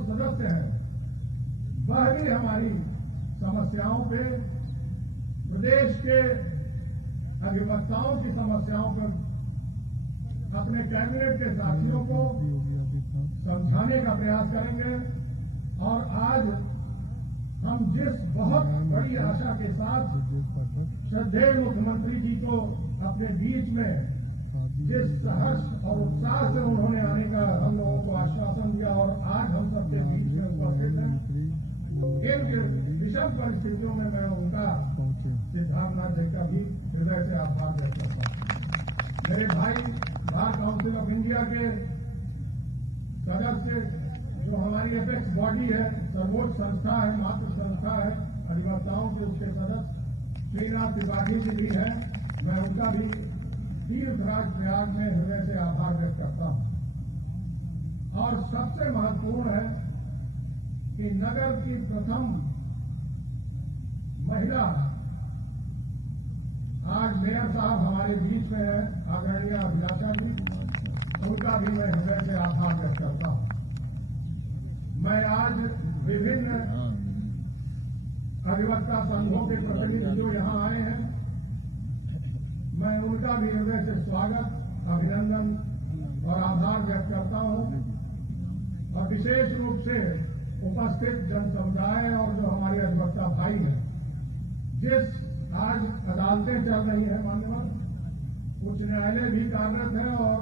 जो सदस्य हैं वह भी हमारी समस्याओं पे, प्रदेश के अधिवक्ताओं की समस्याओं पर अपने कैबिनेट के साथियों को समझाने का प्रयास करेंगे। और आज हम जिस बहुत बड़ी आशा के साथ श्रद्धेय मुख्यमंत्री जी को अपने बीच में जिस सहर्ष और उत्साह से उन्होंने आने का हम लोगों को आश्वासन दिया और आज हम सबके बीच में उपस्थित हैं, इन विषम परिस्थितियों में मैं उनका सिद्धार्थनाथ जी का भी हृदय से आभार व्यक्त करता हूं। मेरे भाई बार काउंसिल ऑफ इंडिया के सदस्य, जो हमारी एपेक्स बॉडी है, सर्वोच्च संस्था है, मातृ संस्था है अधिवक्ताओं के, उसके सदस्य श्रीनाथ त्रिपाठी जी भी हैं, मैं उनका भी तीर्थराज प्रयाग में हृदय से आभार व्यक्त करता हूं। और सबसे महत्वपूर्ण है कि नगर की प्रथम महिला आज मेयर साहब हमारे बीच में है, आदरणीय अभिलाषा जी, उनका भी मैं हृदय से आभार व्यक्त करता हूं। मैं आज विभिन्न अधिवक्ता संघों के प्रतिनिधि जो यहां आए हैं, मैं उनका भी हृदय से स्वागत, अभिनंदन और आभार व्यक्त करता हूं। और विशेष रूप से उपस्थित जन समुदाय और जो हमारे अधिवक्ता भाई हैं, जिस आज अदालतें चल रही हैं, माननीय उच्च न्यायालय भी कार्यरत है और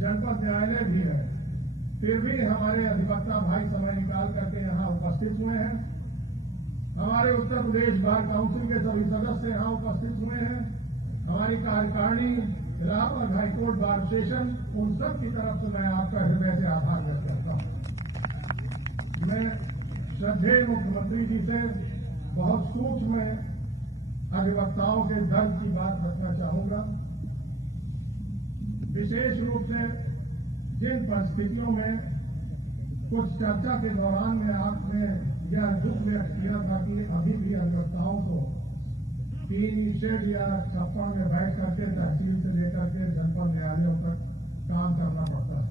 जनपद न्यायालय भी है, फिर भी हमारे अधिवक्ता भाई समय निकाल करके यहाँ उपस्थित हुए हैं। हमारे उत्तर प्रदेश बार काउंसिल के सभी सदस्य यहाँ उपस्थित हुए हैं। हमारी कार्यकारिणी, इलाहाबाद हाईकोर्ट बार स्टेशन, उन सब की तरफ से मैं आपका हृदय से आभार व्यक्त करता हूँ। मैं श्रद्धेय मुख्यमंत्री जी से बहुत सूक्ष्म अधिवक्ताओं के दर्द की बात रखना चाहूंगा। विशेष रूप से जिन परिस्थितियों में कुछ चर्चा के दौरान में आपने यह दुख व्यक्त किया था कि अभी भी अधिवक्ताओं को 3 शेड या छप्पड़ में बैठ करके तहसील से लेकर के जनपद न्यायालयों तक काम करना पड़ता है।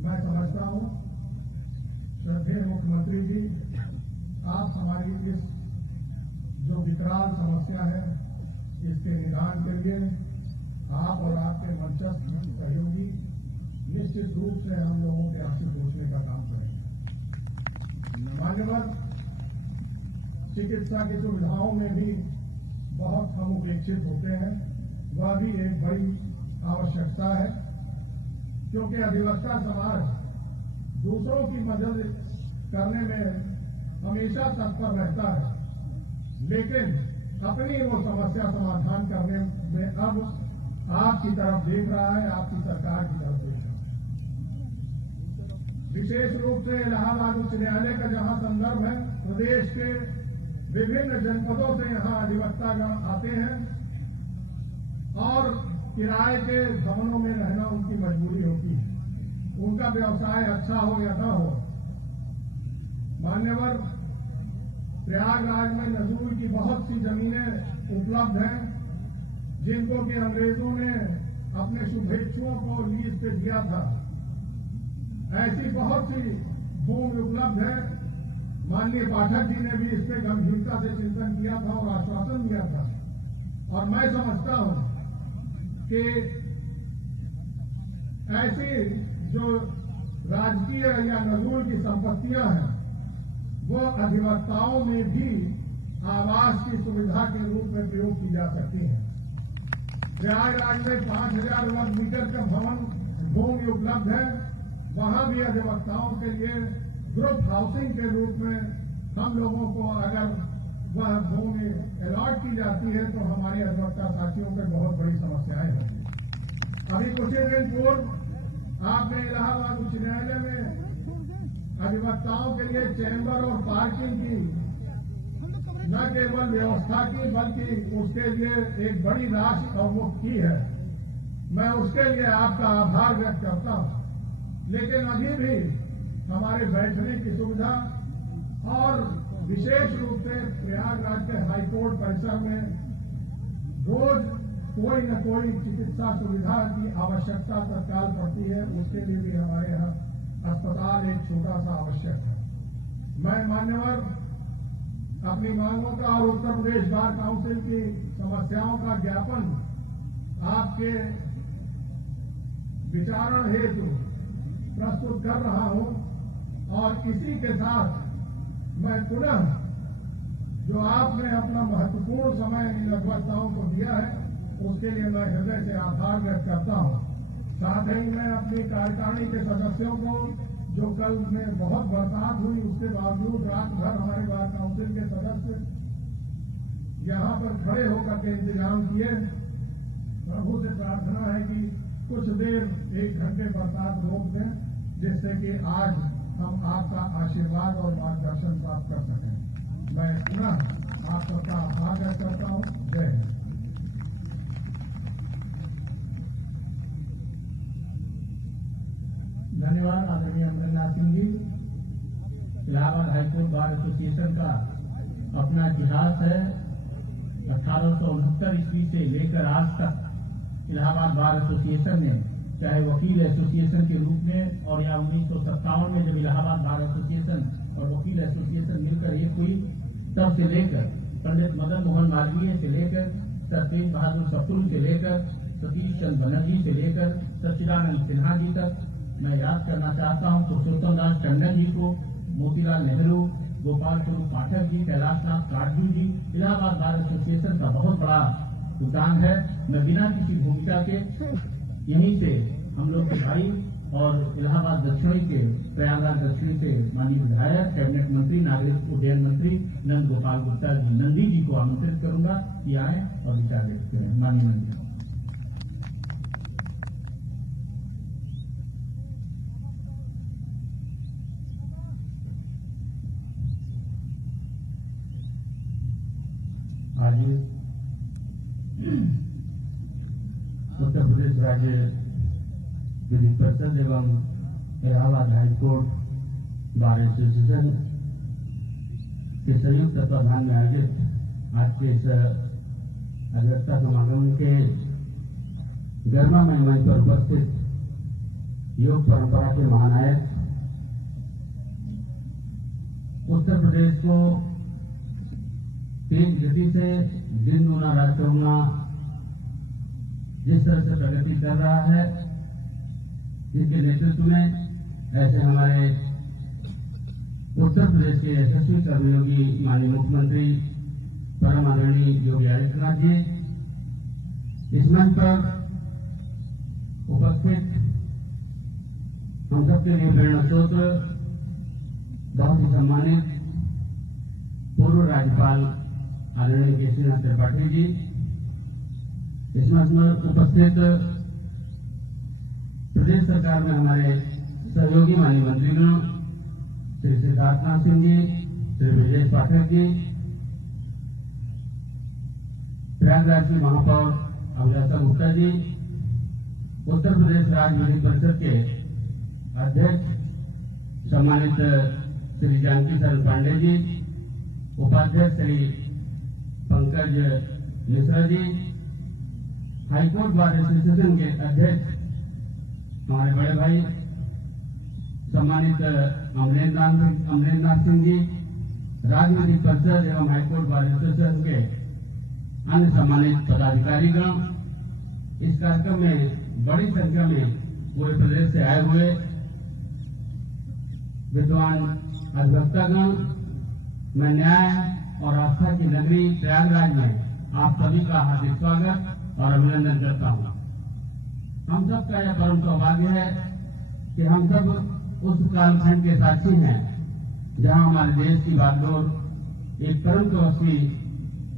मैं समझता हूं श्रद्धेय मुख्यमंत्री जी, आप हमारी इस जो विकराल समस्या है इसके निदान के लिए आप और आपके मंचस्थ सहयोगी निश्चित रूप से हम लोगों के आपसे पूछने का काम करेंगे। मान्यवर, चिकित्सा की सुविधाओं में भी बहुत हम उपेक्षित होते हैं, वह भी एक बड़ी आवश्यकता है, क्योंकि अधिवक्ता समाज दूसरों की मदद करने में हमेशा तत्पर रहता है, लेकिन अपनी वो समस्या समाधान करने में अब आपकी तरफ देख रहा है, आपकी सरकार की तरफ देख रहा है। विशेष रूप से इलाहाबाद उच्च न्यायालय का जहां संदर्भ है, प्रदेश के विभिन्न जनपदों से यहां अधिवक्ता आते हैं और किराए के भवनों में रहना उनकी मजबूरी होती है, उनका व्यवसाय अच्छा हो या न हो। मान्यवर, प्रयागराज में नजूल की बहुत सी जमीनें उपलब्ध हैं, जिनको कि अंग्रेजों ने अपने शुभेच्छुओं को लीज पे दिया था। ऐसी बहुत सी भूमि उपलब्ध है। माननीय पाठक जी ने भी इस पे गंभीरता से चिंतन किया था और आश्वासन दिया था, और मैं समझता हूं कि ऐसी जो राजकीय या नजूल की संपत्तियां हैं, वो अधिवक्ताओं में भी आवास की सुविधा के रूप में प्रयोग की जा सकती है। प्रयागराज में 5000 वर्ग मीटर का भवन भूमि उपलब्ध है, वहां भी अधिवक्ताओं के लिए ग्रुप हाउसिंग के रूप में हम लोगों को अगर वह भूमि अलॉट की जाती है तो हमारे अधिवक्ता साथियों पर बहुत बड़ी समस्याएं होंगी। अभी कुछ ही दिन पूर्व आपने इलाहाबाद उच्च न्यायालय में अधिवक्ताओं के लिए चैम्बर और पार्किंग की न केवल व्यवस्था की बल्कि उसके लिए एक बड़ी राशि अवमुक्त की है। मैं उसके लिए आपका आभार व्यक्त करता हूं, लेकिन अभी भी हमारे बैठने की सुविधा और विशेष रूप से प्रयागराज के हाईकोर्ट परिसर में रोज कोई न कोई चिकित्सा सुविधा की आवश्यकता तत्काल पड़ती है। उसके सवाल एक छोटा सा आवश्यक है। मैं मान्यवर अपनी मांगों का और उत्तर प्रदेश बार काउंसिल की समस्याओं का ज्ञापन आपके विचारण हेतु प्रस्तुत कर रहा हूं और इसी के साथ मैं पुनः जो आपने अपना महत्वपूर्ण समय इन अधिवक्ताओं को दिया है उसके लिए मैं हृदय से आभार व्यक्त करता हूं। साथ ही मैं अपनी कार्यकारिणी के सदस्यों को जो कल में बहुत बरसात हुई उसके बावजूद रात भर हमारे बार काउंसिल के सदस्य यहां पर खड़े होकर के इंतजाम किए, प्रभु से प्रार्थना है कि कुछ देर 1 घंटे बरसात रोक दें जिससे कि आज हम आपका आशीर्वाद और मार्गदर्शन प्राप्त कर सकें। मैं पुनः आप सबका आभार व्यक्त करता हूं। जय हिंद। धन्यवाद आदरणीय Amarendra Singh ji. Allahabad high court bar association का अपना इतिहास है। 1869 ईस्वी से लेकर आज तक इलाहाबाद बार एसोसिएशन ने चाहे वकील एसोसिएशन के रूप में और या 1957 में जब इलाहाबाद बार एसोसिएशन और वकील एसोसिएशन मिलकर एक हुई तब से लेकर पंडित मदन मोहन मालवीय से लेकर सर तेज बहादुर सप्रू से लेकर सतीश चंद्र बनर्जी से लेकर सच्चिदानंद सिन्हा जी तक मैं याद करना चाहता हूं पुरुषोत्तम दास टंडन जी को, मोतीलाल नेहरू, गोपाल स्वरूप पाठक जी, कैलाशनाथ काटजू जी। इलाहाबाद बार एसोसिएशन का बहुत बड़ा योगदान है। मैं बिना किसी भूमिका के यहीं से हम लोग के भाई और इलाहाबाद दक्षिणी के प्रयागराज दक्षिणी से माननीय विधायक, कैबिनेट मंत्री, नागरिक उड्डयन मंत्री नंद गोपाल गुप्ता जी नंदी जी को आमंत्रित करूंगा कि आए और विचार व्यक्त करें। माननीय नंदी। आज उत्तर प्रदेश राज्य विधिक परिषद एवं इलाहाबाद हाईकोर्ट बार एसोसिएशन के संयुक्त तत्वाधान में आयोजित आज के इस अधिवक्ता समागम के गर्मामय मंच पर उपस्थित योग परंपरा के महानायक, उत्तर प्रदेश को तेज गति से दिन दूना रात चौगुना जिस तरह से प्रगति कर रहा है, इसके नेतृत्व में ऐसे हमारे उत्तर प्रदेश के यशस्वी कर्मयोगी माननीय मुख्यमंत्री परम आदरणीय योगी आदित्यनाथ जी इस मंच पर उपस्थित हम सबके लिए प्रेरणा स्रोत बहुत ही सम्मानित पूर्व राज्यपाल आदरणीय केशरीनाथ त्रिपाठी जी, इस मंच में उपस्थित प्रदेश सरकार में हमारे सहयोगी माननीय मंत्रीगण श्री सिद्धार्थनाथ सिंह जी, श्री ब्रजेश पाठक जी, प्रयागराज की महापौर अभिलाषा गुप्ता जी, उत्तर प्रदेश राज्य विधिक परिषद के अध्यक्ष सम्मानित श्री जानकी शरण पांडे जी, उपाध्यक्ष Shri Pankaj Mishra ji, high court bar association के अध्यक्ष हमारे बड़े भाई सम्मानित अमरेंद्रनाथ सिंह जी, राज्य विधिक परिषद एवं हाईकोर्ट बार एसोसिएशन के अन्य सम्मानित पदाधिकारीगण, इस कार्यक्रम में बड़ी संख्या में पूरे प्रदेश से आए हुए विद्वान अधिवक्तागण, मैं न्याय और आस्था की नगरी प्रयागराज में आप सभी का हार्दिक स्वागत और अभिनंदन करता हूं। हम सब का यह परम सौभाग्य है कि हम सब उस कालखंड के साक्षी हैं जहां हमारे देश की बागडोर एक परम तपस्वी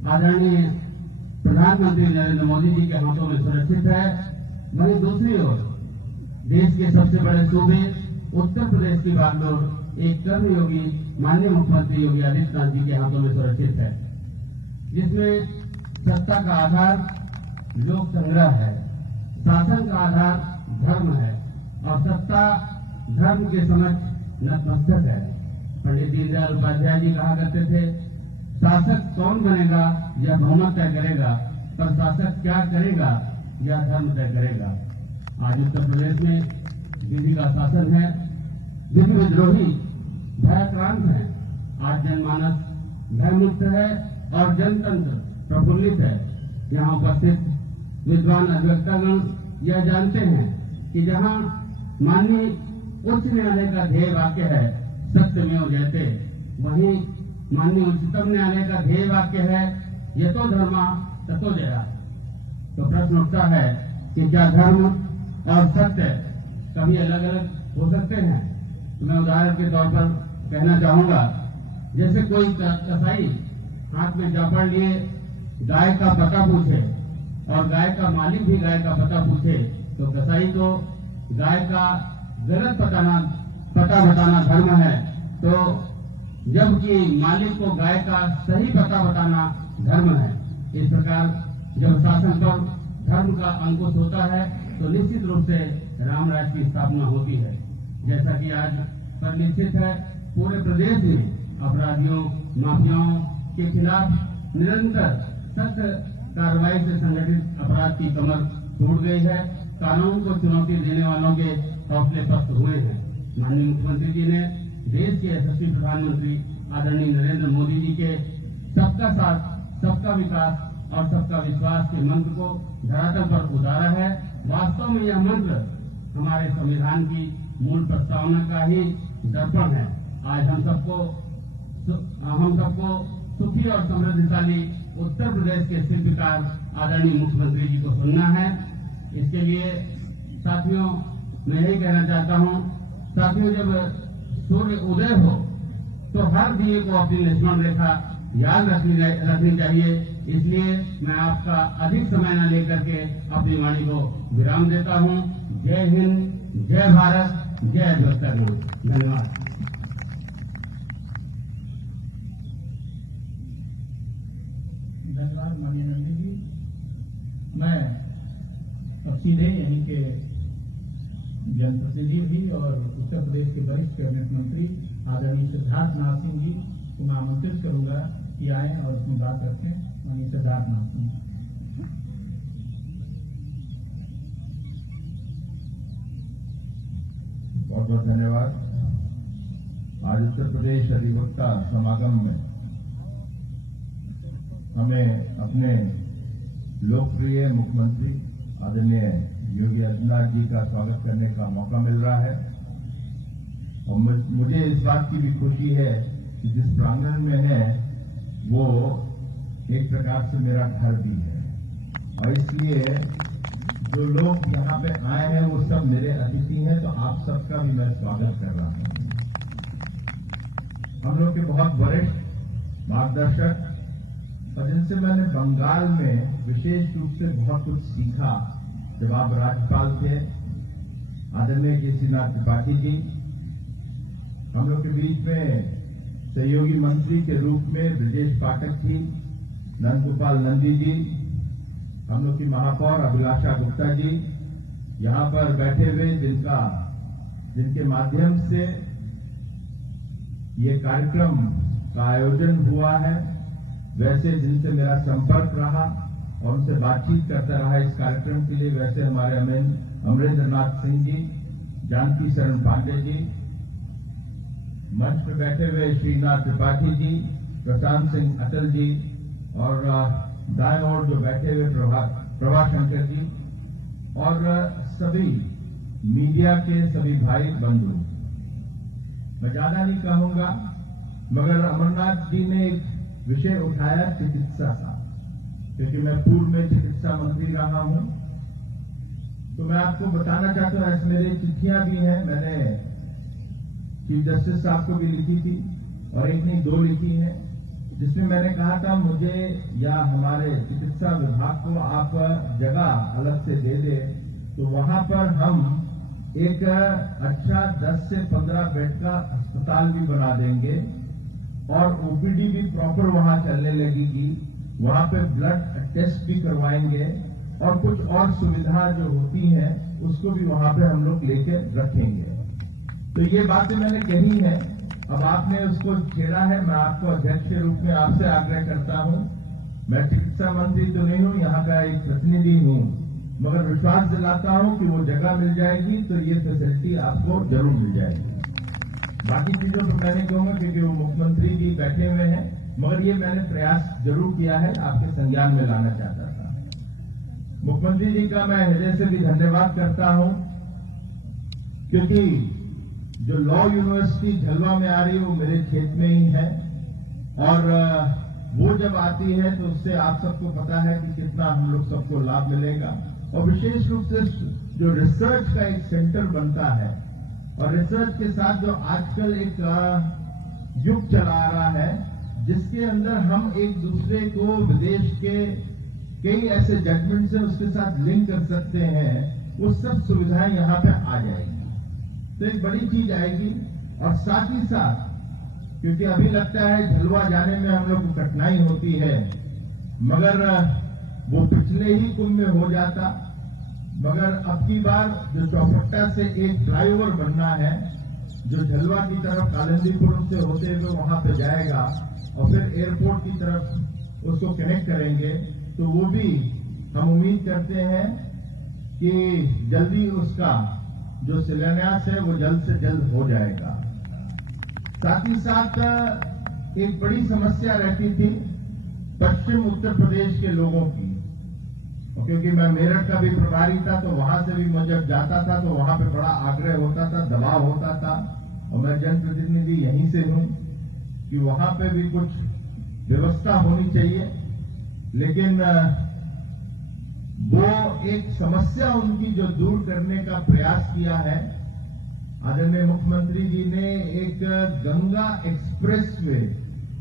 आदरणीय प्रधानमंत्री नरेंद्र मोदी जी के हाथों में सुरक्षित है। वहीं दूसरी ओर देश के सबसे बड़े सूबे उत्तर प्रदेश की बागडोर एक कर्मयोगी माननीय मुख्यमंत्री योगी आदित्यनाथ जी के हाथों में सुरक्षित है, जिसमें सत्ता का आधार लोक संग्रह है, शासन का आधार धर्म है और सत्ता धर्म के समक्ष नतमस्तक है। पंडित दीनदयाल उपाध्याय जी कहा करते थे, शासक कौन बनेगा यह बहुमत तय करेगा, पर शासक क्या करेगा यह धर्म तय करेगा। आज उत्तर प्रदेश में विधि का शासन है, विधि विद्रोही भयाक्रांत है। आज जनमानस भयमुक्त है और जनतंत्र प्रफुल्लित है। यहाँ उपस्थित विद्वान अधिवक्तागण यह जानते हैं कि जहाँ माननीय उच्च न्यायालय का ध्येय वाक्य है सत्यमेव जयते, वहीं माननीय उच्चतम न्यायालय का ध्येय वाक्य है यतो धर्मा ततो जया। तो प्रश्न उठता है कि क्या धर्म और सत्य कभी अलग अलग हो सकते हैं? तो मैं उदाहरण के तौर पर कहना चाहूंगा, जैसे कोई कसाई हाथ में जापड़ लिए गाय का पता पूछे और गाय का मालिक भी गाय का पता पूछे, तो कसाई को गाय का गलत पता बताना धर्म है, तो जबकि मालिक को गाय का सही पता बताना धर्म है। इस प्रकार जब शासन पर धर्म का अंकुश होता है तो निश्चित रूप से राम राज्य की स्थापना होती है। जैसा कि आज पर निश्चित है, पूरे प्रदेश में अपराधियों माफियाओं के खिलाफ निरंतर सख्त कार्रवाई से संगठित अपराध की कमर टूट गई है। कानून को चुनौती देने वालों के हौसले पस्त हुए हैं। माननीय मुख्यमंत्री जी ने देश के यशस्वी प्रधानमंत्री आदरणीय नरेंद्र मोदी जी के सबका साथ सबका विकास और सबका विश्वास के मंत्र को धरातल पर उतारा है। वास्तव में यह मंत्र हमारे संविधान की मूल प्रस्तावना का ही दर्पण है। आज हम सबको सुखी और समृद्धशाली उत्तर प्रदेश के शिल्पकार आदरणीय मुख्यमंत्री जी को सुनना है। इसके लिए साथियों मैं यही कहना चाहता हूं, साथियों जब सूर्य उदय हो तो हर दिए को अपनी लक्ष्मण रेखा याद रखनी चाहिए। इसलिए मैं आपका अधिक समय न लेकर के अपनी वाणी को विराम देता हूं। जय हिंद, जय भारत, जय अधिवक्तागण। धन्यवाद। धन्यवाद माननीय नंदी जी। मैं अब सीधे यहीं के जनप्रतिनिधि भी और उत्तर प्रदेश के वरिष्ठ कैबिनेट मंत्री आदरणीय सिद्धार्थनाथ सिंह जी को मैं आमंत्रित करूंगा कि आए और अपनी बात रखें। माननीय सिद्धार्थनाथ सिंह। बहुत बहुत धन्यवाद। आज उत्तर प्रदेश अधिवक्ता समागम में हमें अपने लोकप्रिय मुख्यमंत्री आदरणीय योगी आदित्यनाथ जी का स्वागत करने का मौका मिल रहा है और मुझे इस बात की भी खुशी है कि जिस प्रांगण में है वो एक प्रकार से मेरा घर भी है और इसलिए जो लोग यहाँ पे आए हैं वो सब मेरे अतिथि हैं, तो आप सबका भी मैं स्वागत कर रहा हूँ। हम लोग के बहुत वरिष्ठ मार्गदर्शक और जिनसे मैंने बंगाल में विशेष रूप से बहुत कुछ सीखा जब आप राज्यपाल थे, आदरणीय केसीनाथ त्रिपाठी जी। हम लोग के बीच में सहयोगी मंत्री के रूप में ब्रजेश पाठक जी, नंदगोपाल नंदी जी, हम लोग की महापौर अभिलाषा गुप्ता जी यहाँ पर बैठे हुए, जिनके माध्यम से ये कार्यक्रम का आयोजन हुआ है, वैसे जिनसे मेरा संपर्क रहा और उनसे बातचीत करता रहा इस कार्यक्रम के लिए, वैसे हमारे अमरेंद्र नाथ सिंह जी, जानकी शरण पांडे जी, मंच पर बैठे हुए श्रीनाथ त्रिपाठी जी, प्रशांत सिंह अटल जी और दाएं ओर जो बैठे हुए प्रभा शंकर जी और सभी मीडिया के सभी भाई बंधु। मैं ज्यादा नहीं कहूंगा, मगर अमरनाथ जी ने एक विषय उठाया चिकित्सा का, क्योंकि मैं पूर्व में चिकित्सा मंत्री रहा हूं, तो मैं आपको बताना चाहता हूं, ऐसे मेरी चिट्ठियां भी हैं, मैंने चीफ जस्टिस साहब को भी लिखी थी और एक नहीं 2 लिखी हैं, जिसमें मैंने कहा था मुझे या हमारे चिकित्सा विभाग को आप जगह अलग से दे दे तो वहां पर हम एक अच्छा 10 से 15 बेड का अस्पताल भी बना देंगे और ओपीडी भी प्रॉपर वहां चलने लगेगी, वहां पे ब्लड टेस्ट भी करवाएंगे और कुछ और सुविधा जो होती हैं उसको भी वहां पे हम लोग लेके रखेंगे। तो ये बातें मैंने कही है, अब आपने उसको छेड़ा है। मैं आपको अध्यक्ष के रूप में आपसे आग्रह करता हूं, मैं चिकित्सा मंत्री तो नहीं हूं, यहाँ का एक प्रतिनिधि हूं, मगर विश्वास दिलाता हूं कि वो जगह मिल जाएगी तो ये फैसिलिटी आपको जरूर मिल जाएगी। बाकी चीजों पर मैं नहीं कहूंगा क्योंकि वो मुख्यमंत्री जी बैठे हुए हैं, मगर ये मैंने प्रयास जरूर किया है, आपके संज्ञान में लाना चाहता था। मुख्यमंत्री जी का मैं हृदय से भी धन्यवाद करता हूं, क्योंकि जो लॉ यूनिवर्सिटी झलवा में आ रही है वो मेरे क्षेत्र में ही है, और वो जब आती है तो उससे आप सबको पता है कि कितना हम लोग सबको लाभ मिलेगा। और विशेष रूप से जो रिसर्च का एक सेंटर बनता है, और रिसर्च के साथ जो आजकल एक युग चला आ रहा है, जिसके अंदर हम एक दूसरे को विदेश के कई ऐसे जजमेंट से उसके साथ लिंक कर सकते हैं, वो सब सुविधाएं यहाँ पे आ जाएगी, तो एक बड़ी चीज आएगी। और साथ ही साथ क्योंकि अभी लगता है झलवा जाने में हम लोग को कठिनाई होती है, मगर वो पिछले ही कुंभ में हो जाता, मगर अब की बार जो चौपट्टा से एक फ्लाईओवर बनना है जो झलवा की तरफ कालिंदीपुरम से होते हुए वहां पे जाएगा और फिर एयरपोर्ट की तरफ उसको कनेक्ट करेंगे, तो वो भी हम उम्मीद करते हैं कि जल्दी उसका जो शिलान्यास है वो जल्द से जल्द हो जाएगा। साथ ही साथ एक बड़ी समस्या रहती थी पश्चिम उत्तर प्रदेश के लोगों की, और क्योंकि मैं मेरठ का भी प्रभारी था तो वहां से भी मैं जब जाता था तो वहां पे बड़ा आग्रह होता था, दबाव होता था, और मैं जनप्रतिनिधि यहीं से हूं कि वहां पे भी कुछ व्यवस्था होनी चाहिए। लेकिन वो एक समस्या उनकी जो दूर करने का प्रयास किया है, आदरणीय मुख्यमंत्री जी ने एक गंगा एक्सप्रेस वे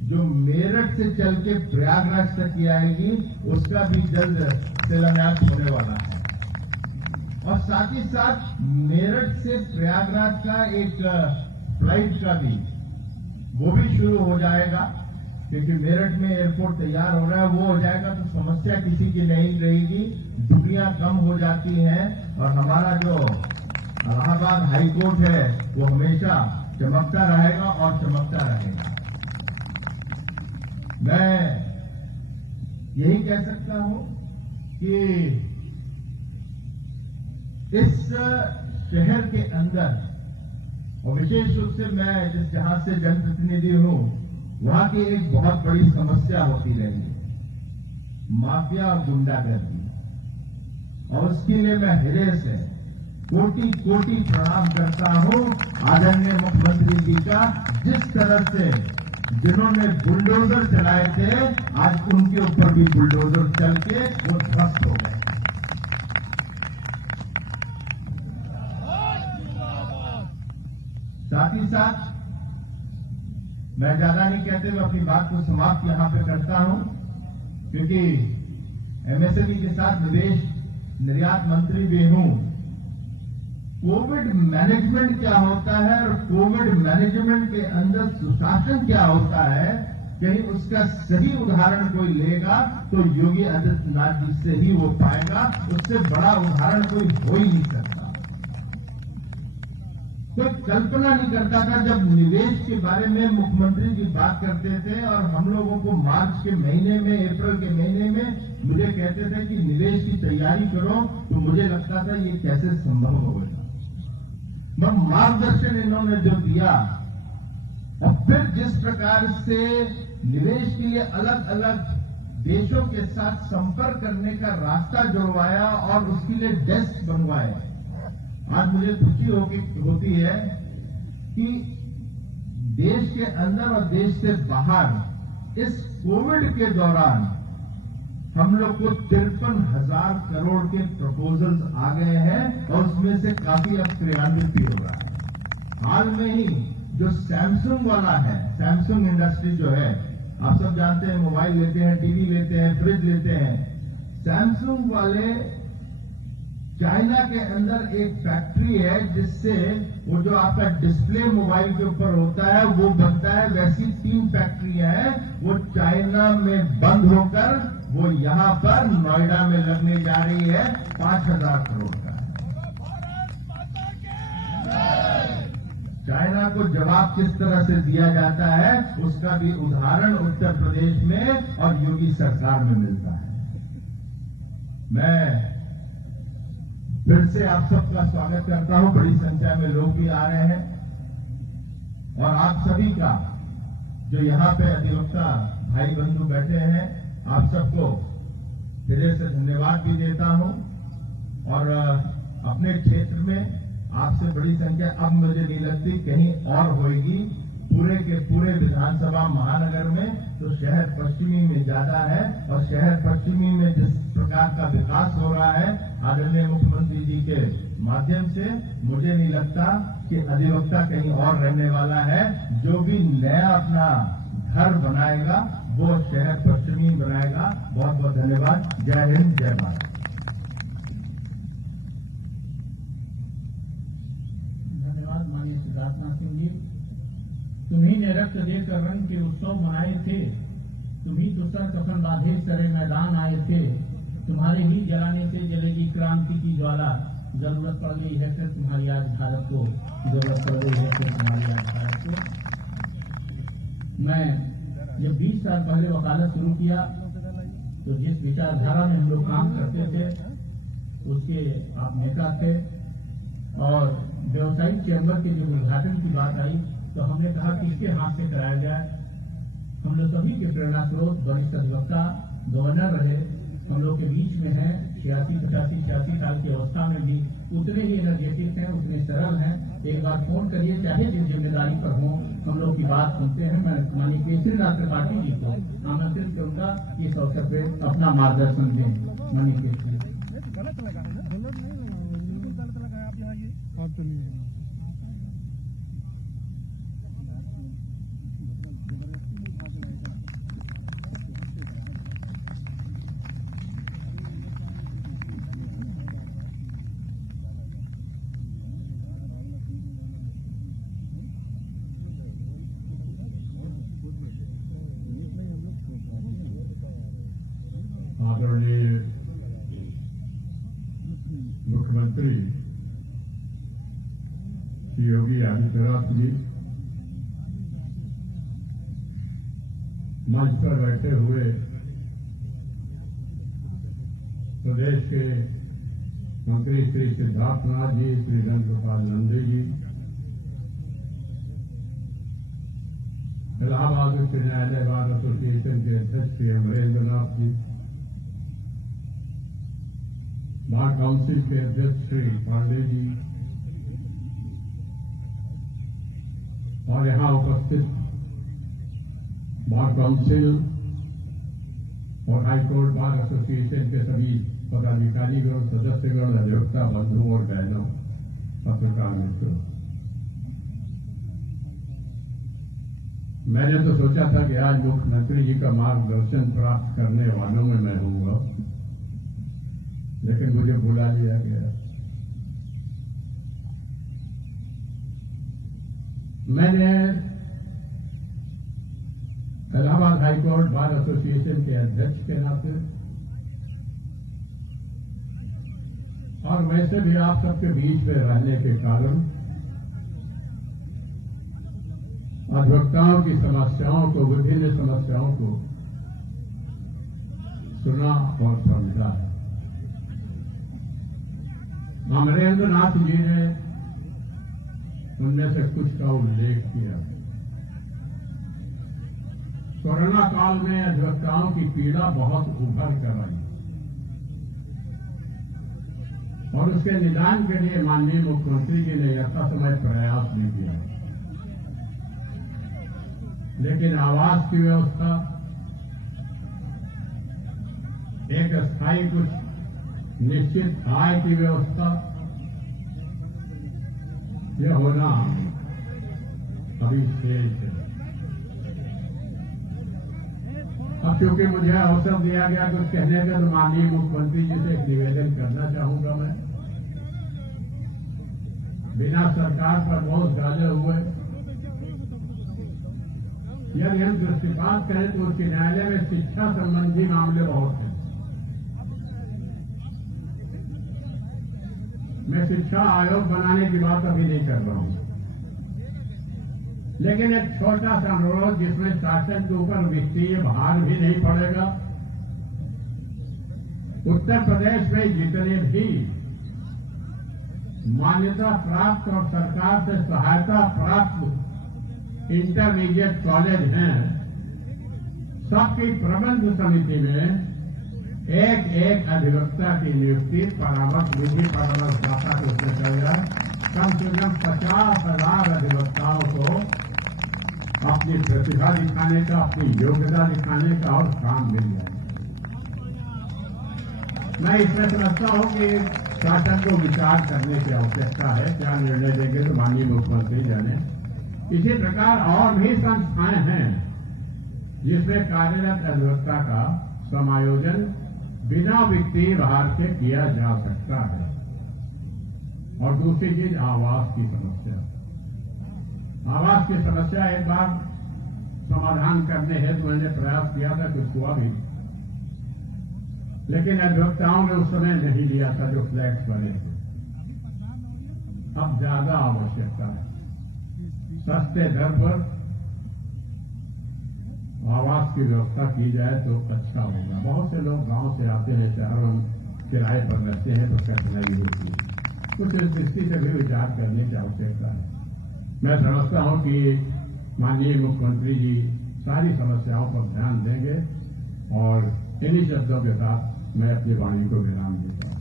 जो मेरठ से चल के प्रयागराज तक की आएगी, उसका भी जल्द शिलान्यास होने वाला है। और साथ ही साथ मेरठ से प्रयागराज का एक फ्लाइट का भी वो भी शुरू हो जाएगा, क्योंकि मेरठ में एयरपोर्ट तैयार हो रहा है, वो हो जाएगा तो समस्या किसी की नहीं रहेगी, दूरियां कम हो जाती हैं, और हमारा जो इलाहाबाद हाईकोर्ट है वो हमेशा चमकता रहेगा और चमकता रहेगा। मैं यही कह सकता हूं कि इस शहर के अंदर, और विशेष रूप से मैं जहां से जनप्रतिनिधि हूं, वहां की एक बहुत बड़ी समस्या होती रही है, माफिया और गुंडागर्दी, और उसके लिए मैं हृदय से कोटि कोटि प्रणाम करता हूं आदरणीय मुख्यमंत्री जी का, जिस तरह से जिन्होंने बुलडोजर चलाए थे आज उनके ऊपर भी बुलडोजर चल के वो ध्वस्त हो गए। साथ ही साथ मैं ज्यादा नहीं कहते हुए अपनी बात को समाप्त यहां पे करता हूं, क्योंकि एमएसएमई के साथ निवेश निर्यात मंत्री भी हूं। कोविड मैनेजमेंट क्या होता है और कोविड मैनेजमेंट के अंदर सुशासन क्या होता है, कहीं उसका सही उदाहरण कोई लेगा तो योगी आदित्यनाथ जी से ही वो पाएगा, उससे बड़ा उदाहरण कोई हो ही नहीं सकता। कोई कल्पना नहीं करता था जब निवेश के बारे में मुख्यमंत्री जी बात करते थे और हम लोगों को मार्च के महीने में, अप्रैल के महीने में मुझे कहते थे कि निवेश की तैयारी करो, तो मुझे लगता था ये कैसे संभव होगा। मार्गदर्शन इन्होंने जो दिया और फिर जिस प्रकार से निवेश के लिए अलग अलग देशों के साथ संपर्क करने का रास्ता जुड़वाया और उसके लिए डेस्क बनवाए, आज मुझे खुशी होती है कि देश के अंदर और देश से बाहर इस कोविड के दौरान हम लोग को 53,000 करोड़ के प्रपोजल्स आ गए हैं और उसमें से काफी अब क्रियान्वित भी हो रहा है। हाल में ही जो सैमसंग वाला है, सैमसंग इंडस्ट्री जो है, आप सब जानते हैं, मोबाइल लेते हैं, टीवी लेते हैं, फ्रिज लेते हैं, सैमसंग वाले चाइना के अंदर एक फैक्ट्री है जिससे वो जो आपका डिस्प्ले मोबाइल के ऊपर होता है वो बनता है, वैसी 3 फैक्ट्रियां हैं, वो चाइना में बंद होकर वो यहां पर नोएडा में लगने जा रही है, 5,000 करोड़ का। चाइना को जवाब किस तरह से दिया जाता है उसका भी उदाहरण उत्तर प्रदेश में और योगी सरकार में मिलता है। मैं फिर से आप सबका स्वागत करता हूं, बड़ी संख्या में लोग भी आ रहे हैं। और आप सभी का जो यहाँ पे अधिवक्ता भाई बंधु बैठे हैं, आप सबको हृदय से धन्यवाद भी देता हूं। और अपने क्षेत्र में आपसे बड़ी संख्या अब मुझे नहीं लगती कहीं और होगी। पूरे के पूरे विधानसभा महानगर में तो शहर पश्चिमी में ज्यादा है, और शहर पश्चिमी में जिस प्रकार का विकास हो रहा है आदरणीय मुख्यमंत्री जी के माध्यम से, मुझे नहीं लगता कि अधिवक्ता कहीं और रहने वाला है। जो भी नया अपना घर बनाएगा वो शहर पश्चिमी बनाएगा। बहुत बहुत धन्यवाद। जय हिंद, जय भारत। धन्यवाद माननीय सिद्धार्थनाथ सिंह जी। तुम्ही ने रक्त देकर रंग के उत्सव मनाए थे, तुम्ही तो सर कफन बांधे सरे मैदान आए थे। तुम्हारे ही जलाने से जलेगी क्रांति की ज्वाला। जरूरत पड़ गई है फिर तुम्हारी आज भारत को, जरूरत पड़ गई है फिर तुम्हारी आज भारत को। मैं जब 20 साल पहले वकालत शुरू किया तो जिस विचारधारा में हम लोग काम करते थे उसके आप नेता थे, और व्यवसायिक चैम्बर के जब उद्घाटन की बात आई तो हमने कहा कि इसके हाथ से कराया जाए। हम लोग सभी के प्रेरणा स्रोत वरिष्ठ अधिवक्ता गवर्नर रहे, हम लोग के बीच में हैं, 86 साल की अवस्था में भी उतने ही एनर्जेटिक हैं, उतने सरल हैं। एक बार फोन करिए, चाहे जिस जिम्मेदारी पर हो, हम लोग की बात सुनते हैं। मैं माननीय केसरीनाथ त्रिपाठी जी को आमंत्रित करूंगा इस अवसर पे अपना मार्गदर्शन दें। माननीय केसरी गलत लगा है ना, गलत नहीं लगा, बिल्कुल गलत लगा। आप यहाँ ये आप चलिए। आदरणीय मुख्यमंत्री श्री योगी आदित्यनाथ जी, मंच पर बैठे हुए प्रदेश के मंत्री श्री सिद्धार्थनाथ जी, श्री नंदगोपाल नंदी जी, इलाहाबाद उच्च न्यायालय बार एसोसिएशन के अध्यक्ष श्री अमरेंद्र नाथ जी, बार काउंसिल के अध्यक्ष श्री पांडे जी, और यहां उपस्थित बार काउंसिल और हाईकोर्ट बार एसोसिएशन के सभी पदाधिकारीगण, सदस्यगण, अधिवक्ता बंधुओं और बहनों, पत्रकार मित्रों, मैंने तो सोचा था कि आज मुख्यमंत्री जी का मार्गदर्शन प्राप्त करने वालों में मैं होऊंगा, लेकिन मुझे बुला लिया गया। मैंने इलाहाबाद हाईकोर्ट बार एसोसिएशन के अध्यक्ष के नाते और वैसे भी आप सबके बीच में रहने के कारण अधिवक्ताओं की समस्याओं को, विभिन्न समस्याओं को सुना और समझा है। अमरेंद्र नाथ जी ने उनमें से कुछ का उल्लेख किया। कोरोना काल में अधिवक्ताओं की पीड़ा बहुत उभर कर आई और उसके निदान के लिए माननीय मुख्यमंत्री जी ने यथासमय प्रयास भी किया, लेकिन आवास की व्यवस्था, एक स्थायी कुछ निश्चित आय की व्यवस्था, यह होना अभी शेष है। अब क्योंकि मुझे अवसर दिया गया कुछ कहने का, तो माननीय मुख्यमंत्री जी से एक निवेदन करना चाहूंगा। मैं बिना सरकार पर बोझ डाले हुए यदि हम दृष्टिपात करें तो उच्च न्यायालय में शिक्षा संबंधी मामले बहुत हैं। मैं शिक्षा आयोग बनाने की बात अभी नहीं कर रहा हूं, लेकिन एक छोटा सा अनुरोध जिसमें शासन के ऊपर वित्तीय भार भी नहीं पड़ेगा। उत्तर प्रदेश में जितने भी मान्यता प्राप्त और सरकार से सहायता प्राप्त इंटरमीडिएट कॉलेज हैं, सबकी प्रबंध समिति में एक एक अधिवक्ता की नियुक्ति परामर्श विधि परामर्शदाता के उसमें चल जाए। कम से कम 50,000 अधिवक्ताओं को अपनी प्रतिभा दिखाने का, अपनी योग्यता दिखाने का और काम मिल जाए। मैं इसमें समझता हूं कि शासन को विचार करने की आवश्यकता है, क्या निर्णय देंगे तो माननीय मुख्यमंत्री जाने। इसी प्रकार और भी संस्थाएं हैं जिसमें कार्यरत अधिवक्ता का समायोजन बिना वित्तीय भार के किया जा सकता है। और दूसरी चीज आवास की समस्या। आवास की समस्या एक बार समाधान करने हेतु मैंने प्रयास किया था, कुछ हुआ भी, लेकिन अधिवक्ताओं ने उस समय नहीं लिया था जो फ्लैट्स बने थे। अब ज्यादा आवश्यकता है, सस्ते दर पर आवास की व्यवस्था की जाए तो अच्छा होगा। बहुत से लोग गांव से आते हैं, शहरों में किराए पर रहते हैं तो कठिनाई होती है। कुछ इस दृष्टि से भी विचार करने की आवश्यकता है। मैं समझता हूं कि माननीय मुख्यमंत्री जी सारी समस्याओं पर ध्यान देंगे और इन्हीं शब्दों के साथ मैं अपनी वाणी को विराम देता हूं।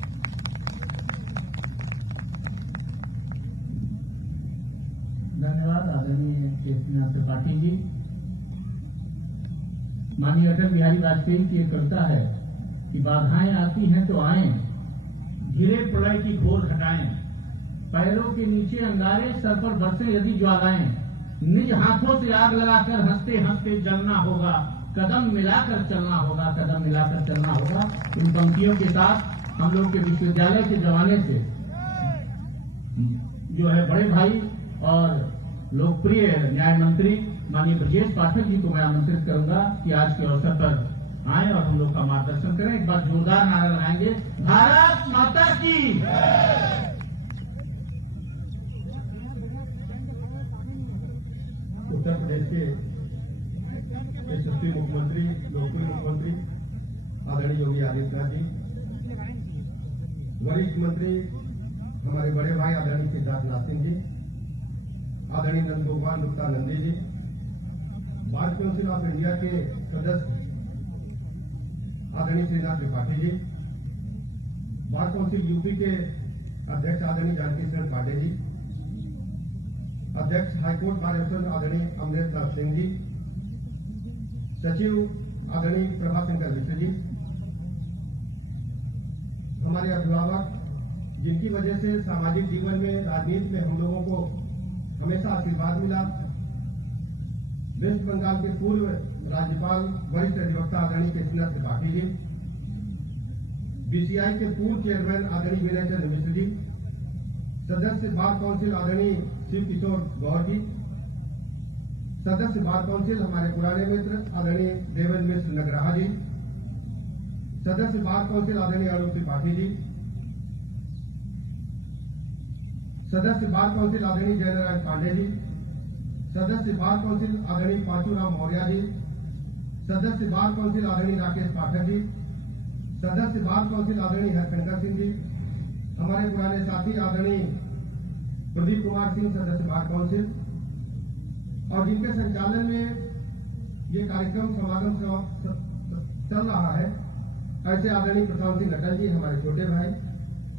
धन्यवाद आदरणीय केशरीनाथ त्रिपाठी जी। माननीय अटल बिहारी वाजपेयी की एक कविता है कि बाधाएं आती हैं तो आए, घिरे प्रलय की घोर हटाएं, पैरों के नीचे अंगारे, सर पर बरसे यदि ज्वालाएं, निज हाथों से आग लगाकर हंसते हंसते जलना होगा, कदम मिलाकर चलना होगा, कदम मिलाकर चलना होगा। इन पंक्तियों के साथ हम लोग के विश्वविद्यालय के जमाने से जो है बड़े भाई और लोकप्रिय न्याय मंत्री माननीय ब्रजेश पाठक जी को मैं आमंत्रित करूंगा कि आज के अवसर पर आए और हम लोग का मार्गदर्शन करें। एक बार जोरदार नारा लगाएंगे, भारत माता की। उत्तर प्रदेश के यशस्वी मुख्यमंत्री, लोकप्रिय मुख्यमंत्री आदरणीय योगी आदित्यनाथ जी, वरिष्ठ मंत्री हमारे बड़े भाई आदरणीय सिद्धार्थनाथ सिंह जी, आदरणीय Nand Gopal Gupta Nandi ji, bar council of India के सदस्य आदरणीय Srinath Tripathi ji, bar council UP के अध्यक्ष आदरणीय जानकी शरण पांडे जी, अध्यक्ष हाईकोर्ट बार एसोसिएशन आदरणीय अमरेंद्र सिंह जी, सचिव आदरणीय प्रभाशंकर मिश्र जी, हमारे अभिभावक जिनकी वजह से सामाजिक जीवन में, राजनीति में हम लोगों को हमेशा आशीर्वाद मिला, वेस्ट बंगाल के पूर्व राज्यपाल वरिष्ठ अधिवक्ता आदरणीय केशरीनाथ त्रिपाठी जी, बीसीआई के पूर्व चेयरमैन आदरणीय विनय चंद्र मिश्र जी, सदस्य बार काउंसिल आदरणीय शिव किशोर गौर जी, सदस्य बार काउंसिल हमारे पुराने मित्र आदरणीय देवेंद्र मिश्र नगराहा जी, सदस्य बार काउंसिल आदरणीय अरुण त्रिपाठी जी, सदस्य बार काउंसिल आदरणीय जयनारायण पांडे जी, सदस्य बार काउंसिल आदरणीय पांचूराम मौर्य जी, सदस्य बार काउंसिल आदरणीय राकेश पाठक जी, सदस्य बार काउंसिल आदरणीय हरशंकर सिंह जी, हमारे पुराने साथी आदरणीय प्रदीप कुमार सिंह सदस्य बार काउंसिल, और जिनके संचालन में ये कार्यक्रम समागम चल रहा है ऐसे आदरणीय प्रशांत सिंह नटल जी हमारे छोटे भाई,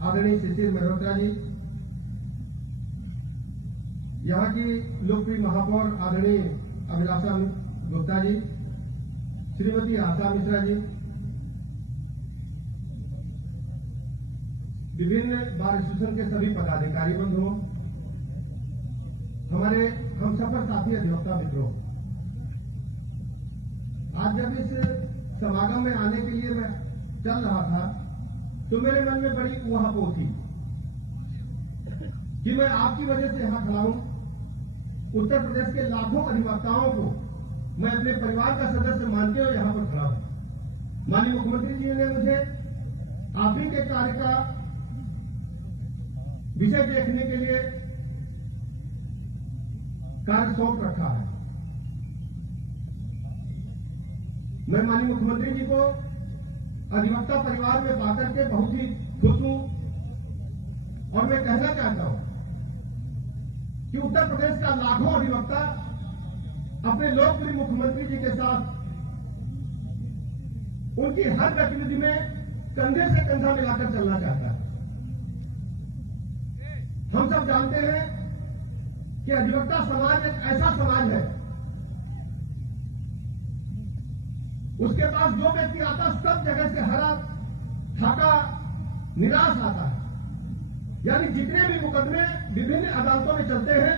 आदरणीय शिशिर मल्होत्रा जी, यहाँ की लोकप्रिय महापौर आदरणीय अभिलाषा गुप्ता जी, श्रीमती आशा मिश्रा जी, विभिन्न बार एसोसिएशन के सभी पदाधिकारी बंधुओं, हमारे हम सफर साथी अधिवक्ता मित्रों, आज जब इस समागम में आने के लिए मैं चल रहा था तो मेरे मन में बड़ी ऊहापोह थी कि मैं आपकी वजह से यहां खड़ा हूं। उत्तर प्रदेश के लाखों अधिवक्ताओं को मैं अपने परिवार का सदस्य मानते हुए यहां पर खड़ा हूं। माननीय मुख्यमंत्री जी ने मुझे आप ही के कार्य का विषय देखने के लिए कार्य सौंप रखा है। मैं माननीय मुख्यमंत्री जी को अधिवक्ता परिवार में पाकर के बहुत ही खुश हूं और मैं कहना चाहता हूं कि उत्तर प्रदेश का लाखों अधिवक्ता अपने लोकप्रिय मुख्यमंत्री जी के साथ उनकी हर गतिविधि में कंधे से कंधा मिलाकर चलना चाहता है। हम सब जानते हैं कि अधिवक्ता समाज एक ऐसा समाज है, उसके पास जो व्यक्ति आता सब जगह से हरा थाका निराश आता है। यानी जितने भी मुकदमे विभिन्न अदालतों में चलते हैं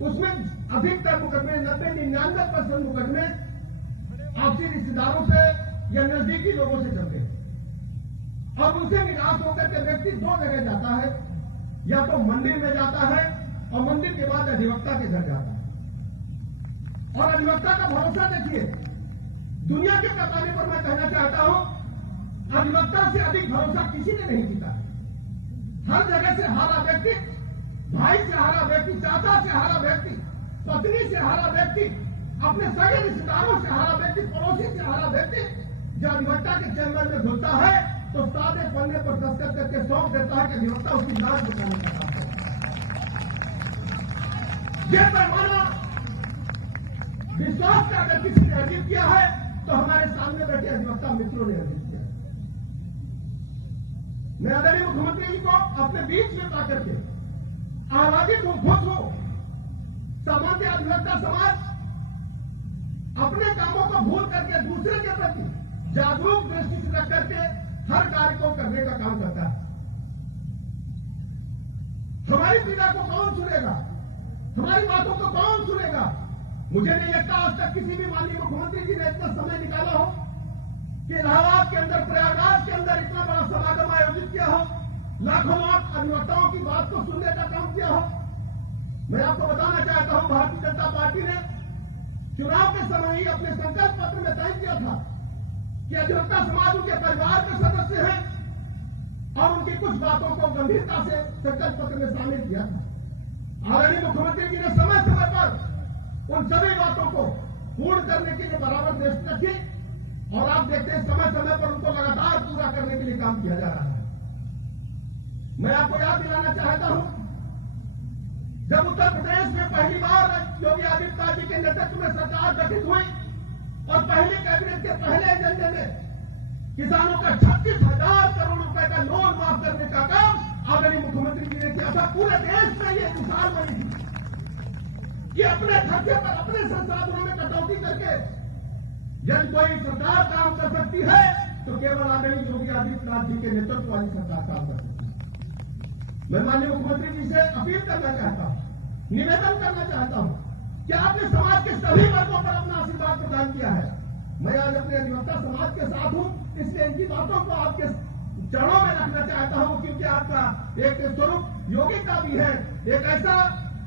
उसमें अधिकतर मुकदमे 90-99% मुकदमे आपसी रिश्तेदारों से या नजदीकी लोगों से चलते हैं और उनसे निराश होकर के व्यक्ति दो जगह जाता है, या तो मंदिर में जाता है और मंदिर के बाद अधिवक्ता के घर जाता है। और अधिवक्ता का भरोसा देखिए, दुनिया के पैमाने पर मैं कहना चाहता हूं, अधिवक्ता से अधिक भरोसा किसी ने नहीं जीता। हर जगह से हारा व्यक्ति, भाई से हारा व्यक्ति, चाचा से हारा व्यक्ति, पत्नी से हारा व्यक्ति, अपने सगे रिश्तेदारों से हारा व्यक्ति, पड़ोसी से हारा व्यक्ति जब अधिवक्ता के चैम्बर में घुसता है तो सादे पन्ने पर दस्तखत करके सौंप देता है कि अधिवक्ता उसकी जांच बचाने का काम है। यह पैमाना विश्वास का अगर किसी ने अर्जित किया है तो हमारे सामने बैठे अधिवक्ता मित्रों ने अर्जित किया। मैं आदरणीय मुख्यमंत्री जी को अपने बीच में पाकर के आह्लादित हूं, खुश हूं। सामान्य अधिवक्ता समाज अपने कामों को भूल करके दूसरे के प्रति जागरूक दृष्टि से रख करके हर कार्य को करने का काम करता है। हमारी पीड़ा को कौन सुनेगा, हमारी बातों को कौन सुनेगा? मुझे नहीं लगता आज तक किसी भी माननीय मुख्यमंत्री जी ने इतना समय निकाला हो कि इलाहाबाद के अंदर, प्रयागराज के अंदर इतना बड़ा समागम आयोजित किया हो, लाखों लाख अधिवक्ताओं की बात को सुनने का काम किया हो। मैं आपको बताना चाहता हूं, भारतीय जनता पार्टी ने चुनाव के समय ही अपने संकल्प पत्र में तय किया था कि अधिवक्ता समाज उनके परिवार के सदस्य हैं और उनकी कुछ बातों को गंभीरता से संकल्प पत्र में शामिल किया था। आदरणीय मुख्यमंत्री जी ने समय समय पर उन सभी बातों को पूर्ण करने के लिए बराबर दृष्टि रखी और आप देखते हैं समय समय पर उनको लगातार पूरा करने के लिए काम किया जा रहा है। मैं आपको याद दिलाना चाहता हूं, जब उत्तर प्रदेश में पहली बार योगी आदित्यनाथ जी के नेतृत्व में सरकार गठित हुई और पहले कैबिनेट के पहले एजेंडे में किसानों का 36,000 करोड़ रुपए का लोन माफ करने का काम आदरणीय मुख्यमंत्री जी ने किया था। पूरे देश में ये मिसाल बनी थी कि अपने खर्चे पर, अपने संसाधनों में कटौती करके यदि कोई सरकार काम कर सकती है तो केवल आदरणीय योगी आदित्यनाथ जी के नेतृत्व वाली सरकार काम कर सकती है। मैं माननीय मुख्यमंत्री जी से अपील करना चाहता हूं, निवेदन करना चाहता हूं कि आपने समाज के सभी वर्गों पर अपना आशीर्वाद प्रदान किया है। मैं आज अपने अधिवक्ता समाज के साथ हूं, इसलिए इनकी बातों को आपके चरणों में रखना चाहता हूं, क्योंकि आपका एक स्वरूप योगी का भी है, एक ऐसा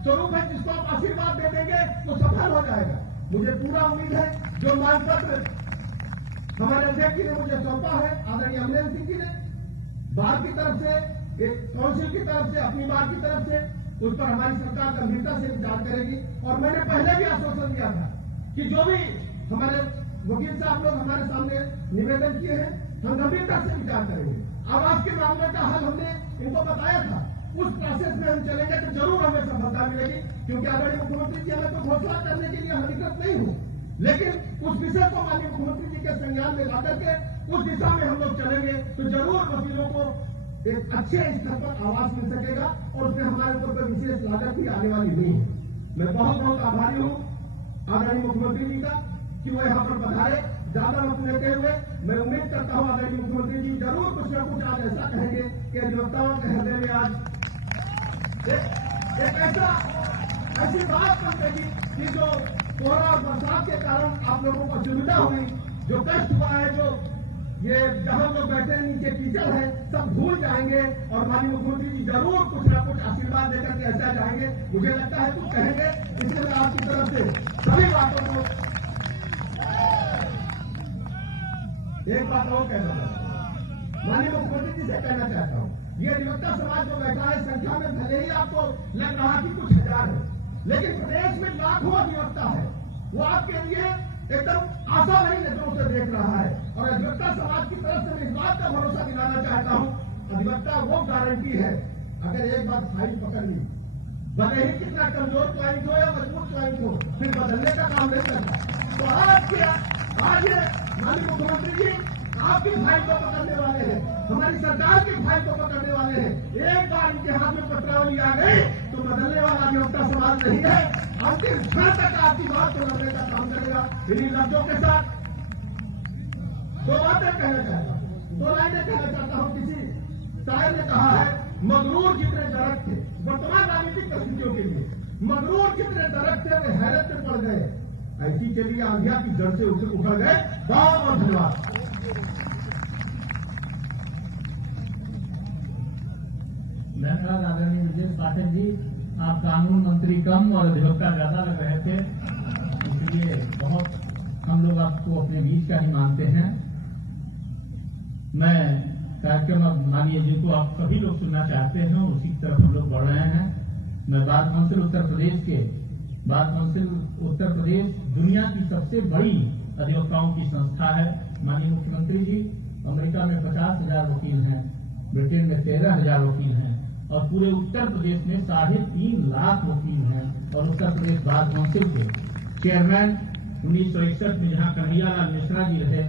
स्वरूप है जिसको आप आशीर्वाद दे देंगे तो सफल हो जाएगा। मुझे पूरा उम्मीद है जो मांग पत्र हमारे अध्यक्ष जी ने मुझे सौंपा है, आदरणीय अमरेंद्र सिंह जी ने बार की तरफ से, एक काउंसिल की तरफ से, अपनी बार की तरफ से, उस पर हमारी सरकार गंभीरता से विचार करेगी। और मैंने पहले भी आश्वासन दिया था कि जो भी हमारे वकील साहब लोग हमारे सामने निवेदन किए हैं, हम गंभीरता से विचार करेंगे। आवास के मामले का हल हमने इनको बताया था, उस प्रोसेस में हम चलेंगे तो जरूर हमें सफलता मिलेगी। क्योंकि आदरणीय मुख्यमंत्री जी हमें तो घोषणा करने के लिए अधिकृत नहीं हूं, लेकिन उस विषय को माननीय मुख्यमंत्री जी के संज्ञान में लाकर के उस दिशा में हम लोग चलेंगे तो जरूर वकीलों को एक अच्छे स्तर पर आवास मिल सकेगा और उसमें हमारे ऊपर कोई विशेष लागत भी आने वाली नहीं है। मैं बहुत बहुत आभारी हूं आदरणीय मुख्यमंत्री जी का कि वो यहाँ पर पधारे। ज्यादा वक्त लेते हुए मैं उम्मीद करता हूं आदरणीय मुख्यमंत्री जी जरूर कुछ न कुछ आज ऐसा कहेंगे कि अधिवक्ताओं के हृदय में आज एक ऐसी बात बनेगी कि जो कोहरा और बरसात के कारण आप लोगों को असुविधा हुई, जो कष्ट हुआ है, जो ये जहां लोग बैठे नीचे कीचड़ है, सब भूल जाएंगे और माननीय मुख्यमंत्री जी जरूर कुछ ना कुछ आशीर्वाद देकर के ऐसा जाएंगे। मुझे लगता है कुछ कहेंगे, इसलिए मैं आपकी तरफ से सभी बातों को एक बात और कहना चाहता हूं, माननीय मुख्यमंत्री जी से कहना चाहता हूं, ये अधिवक्ता समाज जो बैठा है संख्या में भले ही आपको लग रहा कि कुछ हजार है, लेकिन प्रदेश में लाखों अधिवक्ता है। वो आपके लिए एकदम आशा भरी नजरों से देख रहा है और अधिवक्ता समाज की तरफ से मैं इस बात का भरोसा दिलाना चाहता हूं, अधिवक्ता वो गारंटी है, अगर एक बार फाइल पकड़ ली भले ही कितना कमजोर क्लाइंट हो या मजबूत क्लाइंट हो, फिर बदलने का काम नहीं करता। तो आज माननीय मुख्यमंत्री जी आपके भाई को पकड़ने वाले हैं, हमारी सरकार के भाई को पकड़ने वाले हैं। एक बार इनके हाथ में पत्रावली आ गई तो बदलने वाला अधिवक्ता समाज नहीं है। अंतिम क्षण तक आपकी बात को रखने का काम करेगा। इन्हीं लफ्जों के साथ दो बातें कहना चाहता हूं, दो लाइनें कहना चाहता हूं। किसी शायर ने कहा है, मगरूर जितने दरख्त थे वर्तमान राजनीतिक परिस्थितियों के लिए, मगरूर जितने दरख्त थे वे हैरत में पड़ गए, ऐसी चलिए आंधिया की जड़ से उखड़ गए। बहुत बहुत धन्यवाद। धन्यवाद आदरणीय ब्रजेश पाठक जी। आप कानून मंत्री कम और अधिवक्ता ज्यादा लग रहे थे, इसलिए बहुत हम लोग आपको अपने बीच का ही मानते हैं। मैं कार्यक्रम अब मानिए जिनको आप सभी लोग सुनना चाहते हैं उसी की तरफ हम लोग बढ़ रहे हैं। मैं बार काउंसिल उत्तर प्रदेश दुनिया की सबसे बड़ी अधिवक्ताओं की संस्था है। माननीय मुख्यमंत्री जी, अमेरिका में 50,000 वकील हैं, ब्रिटेन में 13,000 वकील हैं और पूरे उत्तर प्रदेश में 3.5 लाख वकील हैं। और उत्तर प्रदेश बार काउंसिल के चेयरमैन 1961 में जहां कन्हैयालाल मिश्रा जी रहे,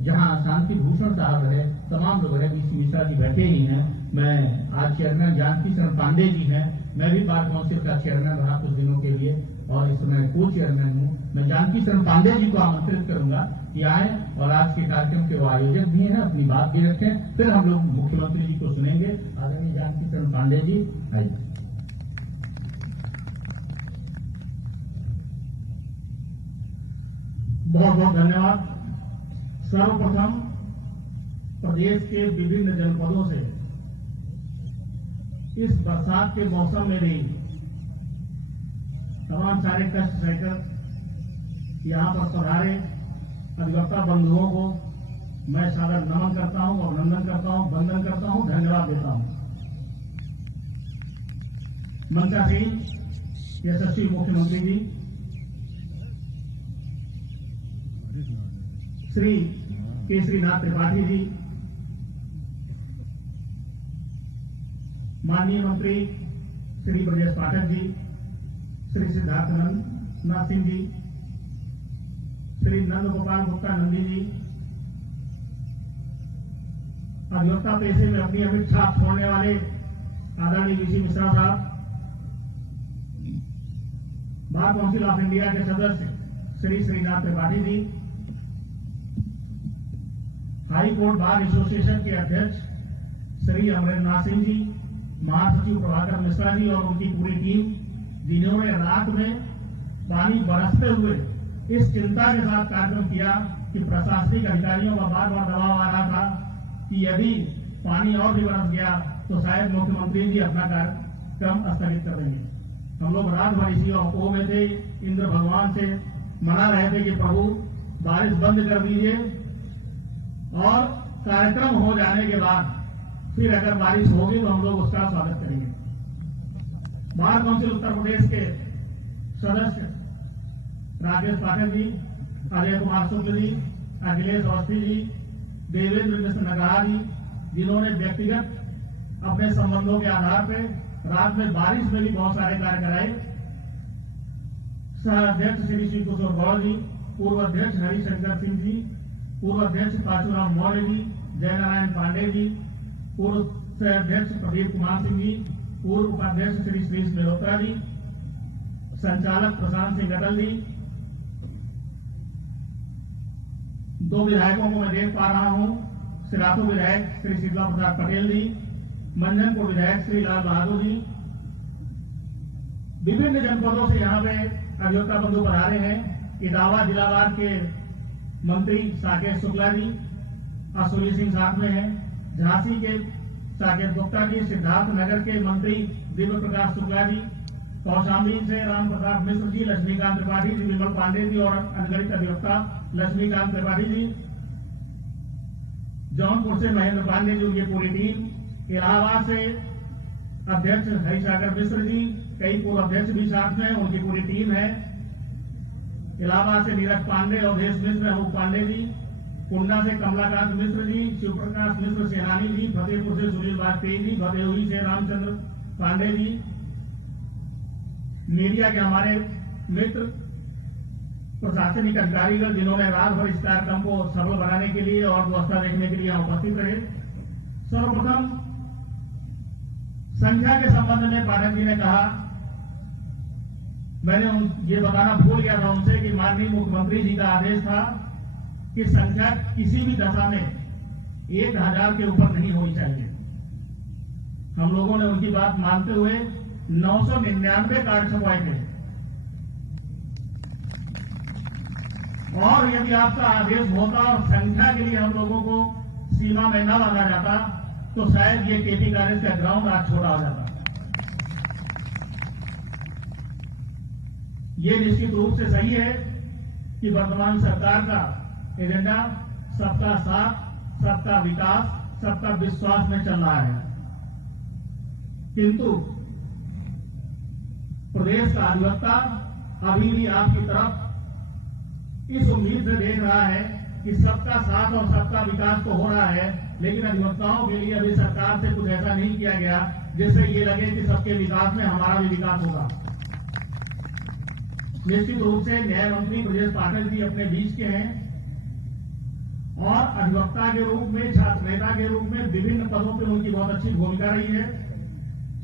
जहां शांति भूषण साहब रहे, तमाम लोग रहे, बीसी मिश्रा जी बैठे ही हैं। मैं आज चेयरमैन जानकी शरण पांडे जी हैं, मैं भी बार काउंसिल का चेयरमैन रहा कुछ दिनों के लिए और इस समय को चेयरमैन हूं। मैं जानकी शरण पांडे जी को आमंत्रित करूंगा कि आए और आज के कार्यक्रम के वो आयोजक भी हैं, अपनी बात भी रखें। फिर हम लोग मुख्यमंत्री जी को सुनेंगे। आदरणीय जानकी शरण पांडे जी आइए। बहुत बहुत धन्यवाद। सर्वप्रथम प्रदेश के विभिन्न जनपदों से इस बरसात के मौसम में भी तमाम सारे कष्ट सहकर यहां पर पधारे अधिवक्ता बंधुओं को मैं सादर नमन करता हूं, अभिनंदन करता हूं, वंदन करता हूं, धन्यवाद देता हूं। मंचासीन यशस्वी मुख्यमंत्री जी श्री केसरीनाथ त्रिपाठी जी, माननीय मंत्री श्री ब्रजेश पाठक जी, श्री सिद्धार्थनाथ सिंह जी, श्री नंद गोपाल गुप्ता नंदी जी, अधिवक्ता पेशे में अपनी अमिट छाप छोड़ने वाले आदरणीय बीसी मिश्रा साहब, बार काउंसिल ऑफ इंडिया के सदस्य Shri Srinath Tripathi ji, high court bar association के अध्यक्ष श्री अमरेंद्रनाथ सिंह जी, महासचिव प्रभाकर मिश्रा जी और उनकी पूरी टीम, जिन्होंने रात में पानी बरसते हुए इस चिंता के साथ कार्यक्रम किया कि प्रशासनिक अधिकारियों का बार बार दबाव आ रहा था कि यदि पानी और भी बरस गया तो शायद मुख्यमंत्री जी अपना कार्यक्रम स्थगित कर देंगे। हम लोग रात भर इसी अपोह में थे, इंद्र भगवान से मना रहे थे कि प्रभु बारिश बंद कर दीजिए और कार्यक्रम हो जाने के बाद फिर अगर बारिश होगी तो हम लोग उसका स्वागत करेंगे। बार काउंसिल उत्तर प्रदेश के सदस्य राकेश पाठक जी, अजय कुमार शुक्ल जी, अखिलेश अवस्थी जी, देवेंद्र मिश्र नगरा जी, जिन्होंने व्यक्तिगत अपने संबंधों के आधार पर रात में बारिश में भी बहुत सारे कार्य कराए। सह अध्यक्ष श्री शिव किशोर गौड़ जी, पूर्व अध्यक्ष हरिशंकर सिंह जी, पूर्व अध्यक्ष पाचूराम मौर्य जी, जयनारायण पांडे जी, पूर्व सह अध्यक्ष प्रदीप कुमार सिंह जी, पूर्व उपाध्यक्ष श्री श्रीश मेहरोत्रा जी, संचालक प्रशांत सिंह अटल जी, दो विधायकों को मैं देख पा रहा हूं, सिराथू विधायक श्री शीतला प्रसाद पटेल जी, मंझनपुर विधायक श्री लाल बहादुर जी। विभिन्न जनपदों से यहाँ पे अधिवक्ता बंधु पधारे हैं। इटावा जिलावार के मंत्री साकेत शुक्ला जी, असुरी सिंह साथ में हैं। झांसी के साकेत गुप्ता जी, सिद्धार्थ नगर के मंत्री दिव्य प्रकाश शुक्ला जी, कौशाम्बी से राम प्रताप मिश्र जी, लक्ष्मीकांत त्रिपाठी जी, विमल पांडे जी और अनगणित अधिवक्ता लक्ष्मीकांत त्रिपाठी जी, जौनपुर से महेंद्र पांडे जी, उनकी पूरी टीम, इलाहाबाद से अध्यक्ष हरिसागर मिश्र जी, कई पूर्व अध्यक्ष भी साथ में, उनकी पूरी टीम है। इलाहाबाद से नीरज पांडे, अवधेश मिश्र, अनूप पांडे जी, कुंडा से कमलाकांत मिश्र जी, शिव प्रकाश मिश्र सेनानी जी, फतेहपुर से सुनील वाजपेयी जी, भदोही से रामचंद्र पांडे जी, मीडिया के हमारे मित्र, प्रशासनिक अधिकारीगण जिन्होंने रात भर इस कार्यक्रम को सफल बनाने के लिए और व्यवस्था देखने के लिए यहाँ उपस्थित रहे। सर्वप्रथम संख्या के संबंध में पाठक जी ने कहा, मैंने ये बताना भूल गया था उनसे कि माननीय मुख्यमंत्री जी का आदेश था कि संख्या किसी भी दशा में 1000 के ऊपर नहीं होनी चाहिए। हम लोगों ने उनकी बात मानते हुए 999 कार्ड छपवाए थे, और यदि आपका आदेश होता और संख्या के लिए हम लोगों को सीमा में न बांधा जाता तो शायद ये केपी कॉलेज का ग्राउंड आज छोटा हो जाता। ये निश्चित रूप से सही है कि वर्तमान सरकार का एजेंडा सबका साथ, सबका विकास, सबका विश्वास में चल रहा है, किंतु प्रदेश का अधिवक्ता अभी भी आपकी तरफ इस उम्मीद से देख रहा है कि सबका साथ और सबका विकास तो हो रहा है, लेकिन अधिवक्ताओं के लिए अभी सरकार से कुछ ऐसा नहीं किया गया जिससे ये लगे कि सबके विकास में हमारा भी विकास होगा। निश्चित रूप से न्याय मंत्री ब्रजेश पाठक जी अपने बीच के हैं और अधिवक्ता के रूप में, छात्र नेता के रूप में विभिन्न पदों पर उनकी बहुत अच्छी भूमिका रही है।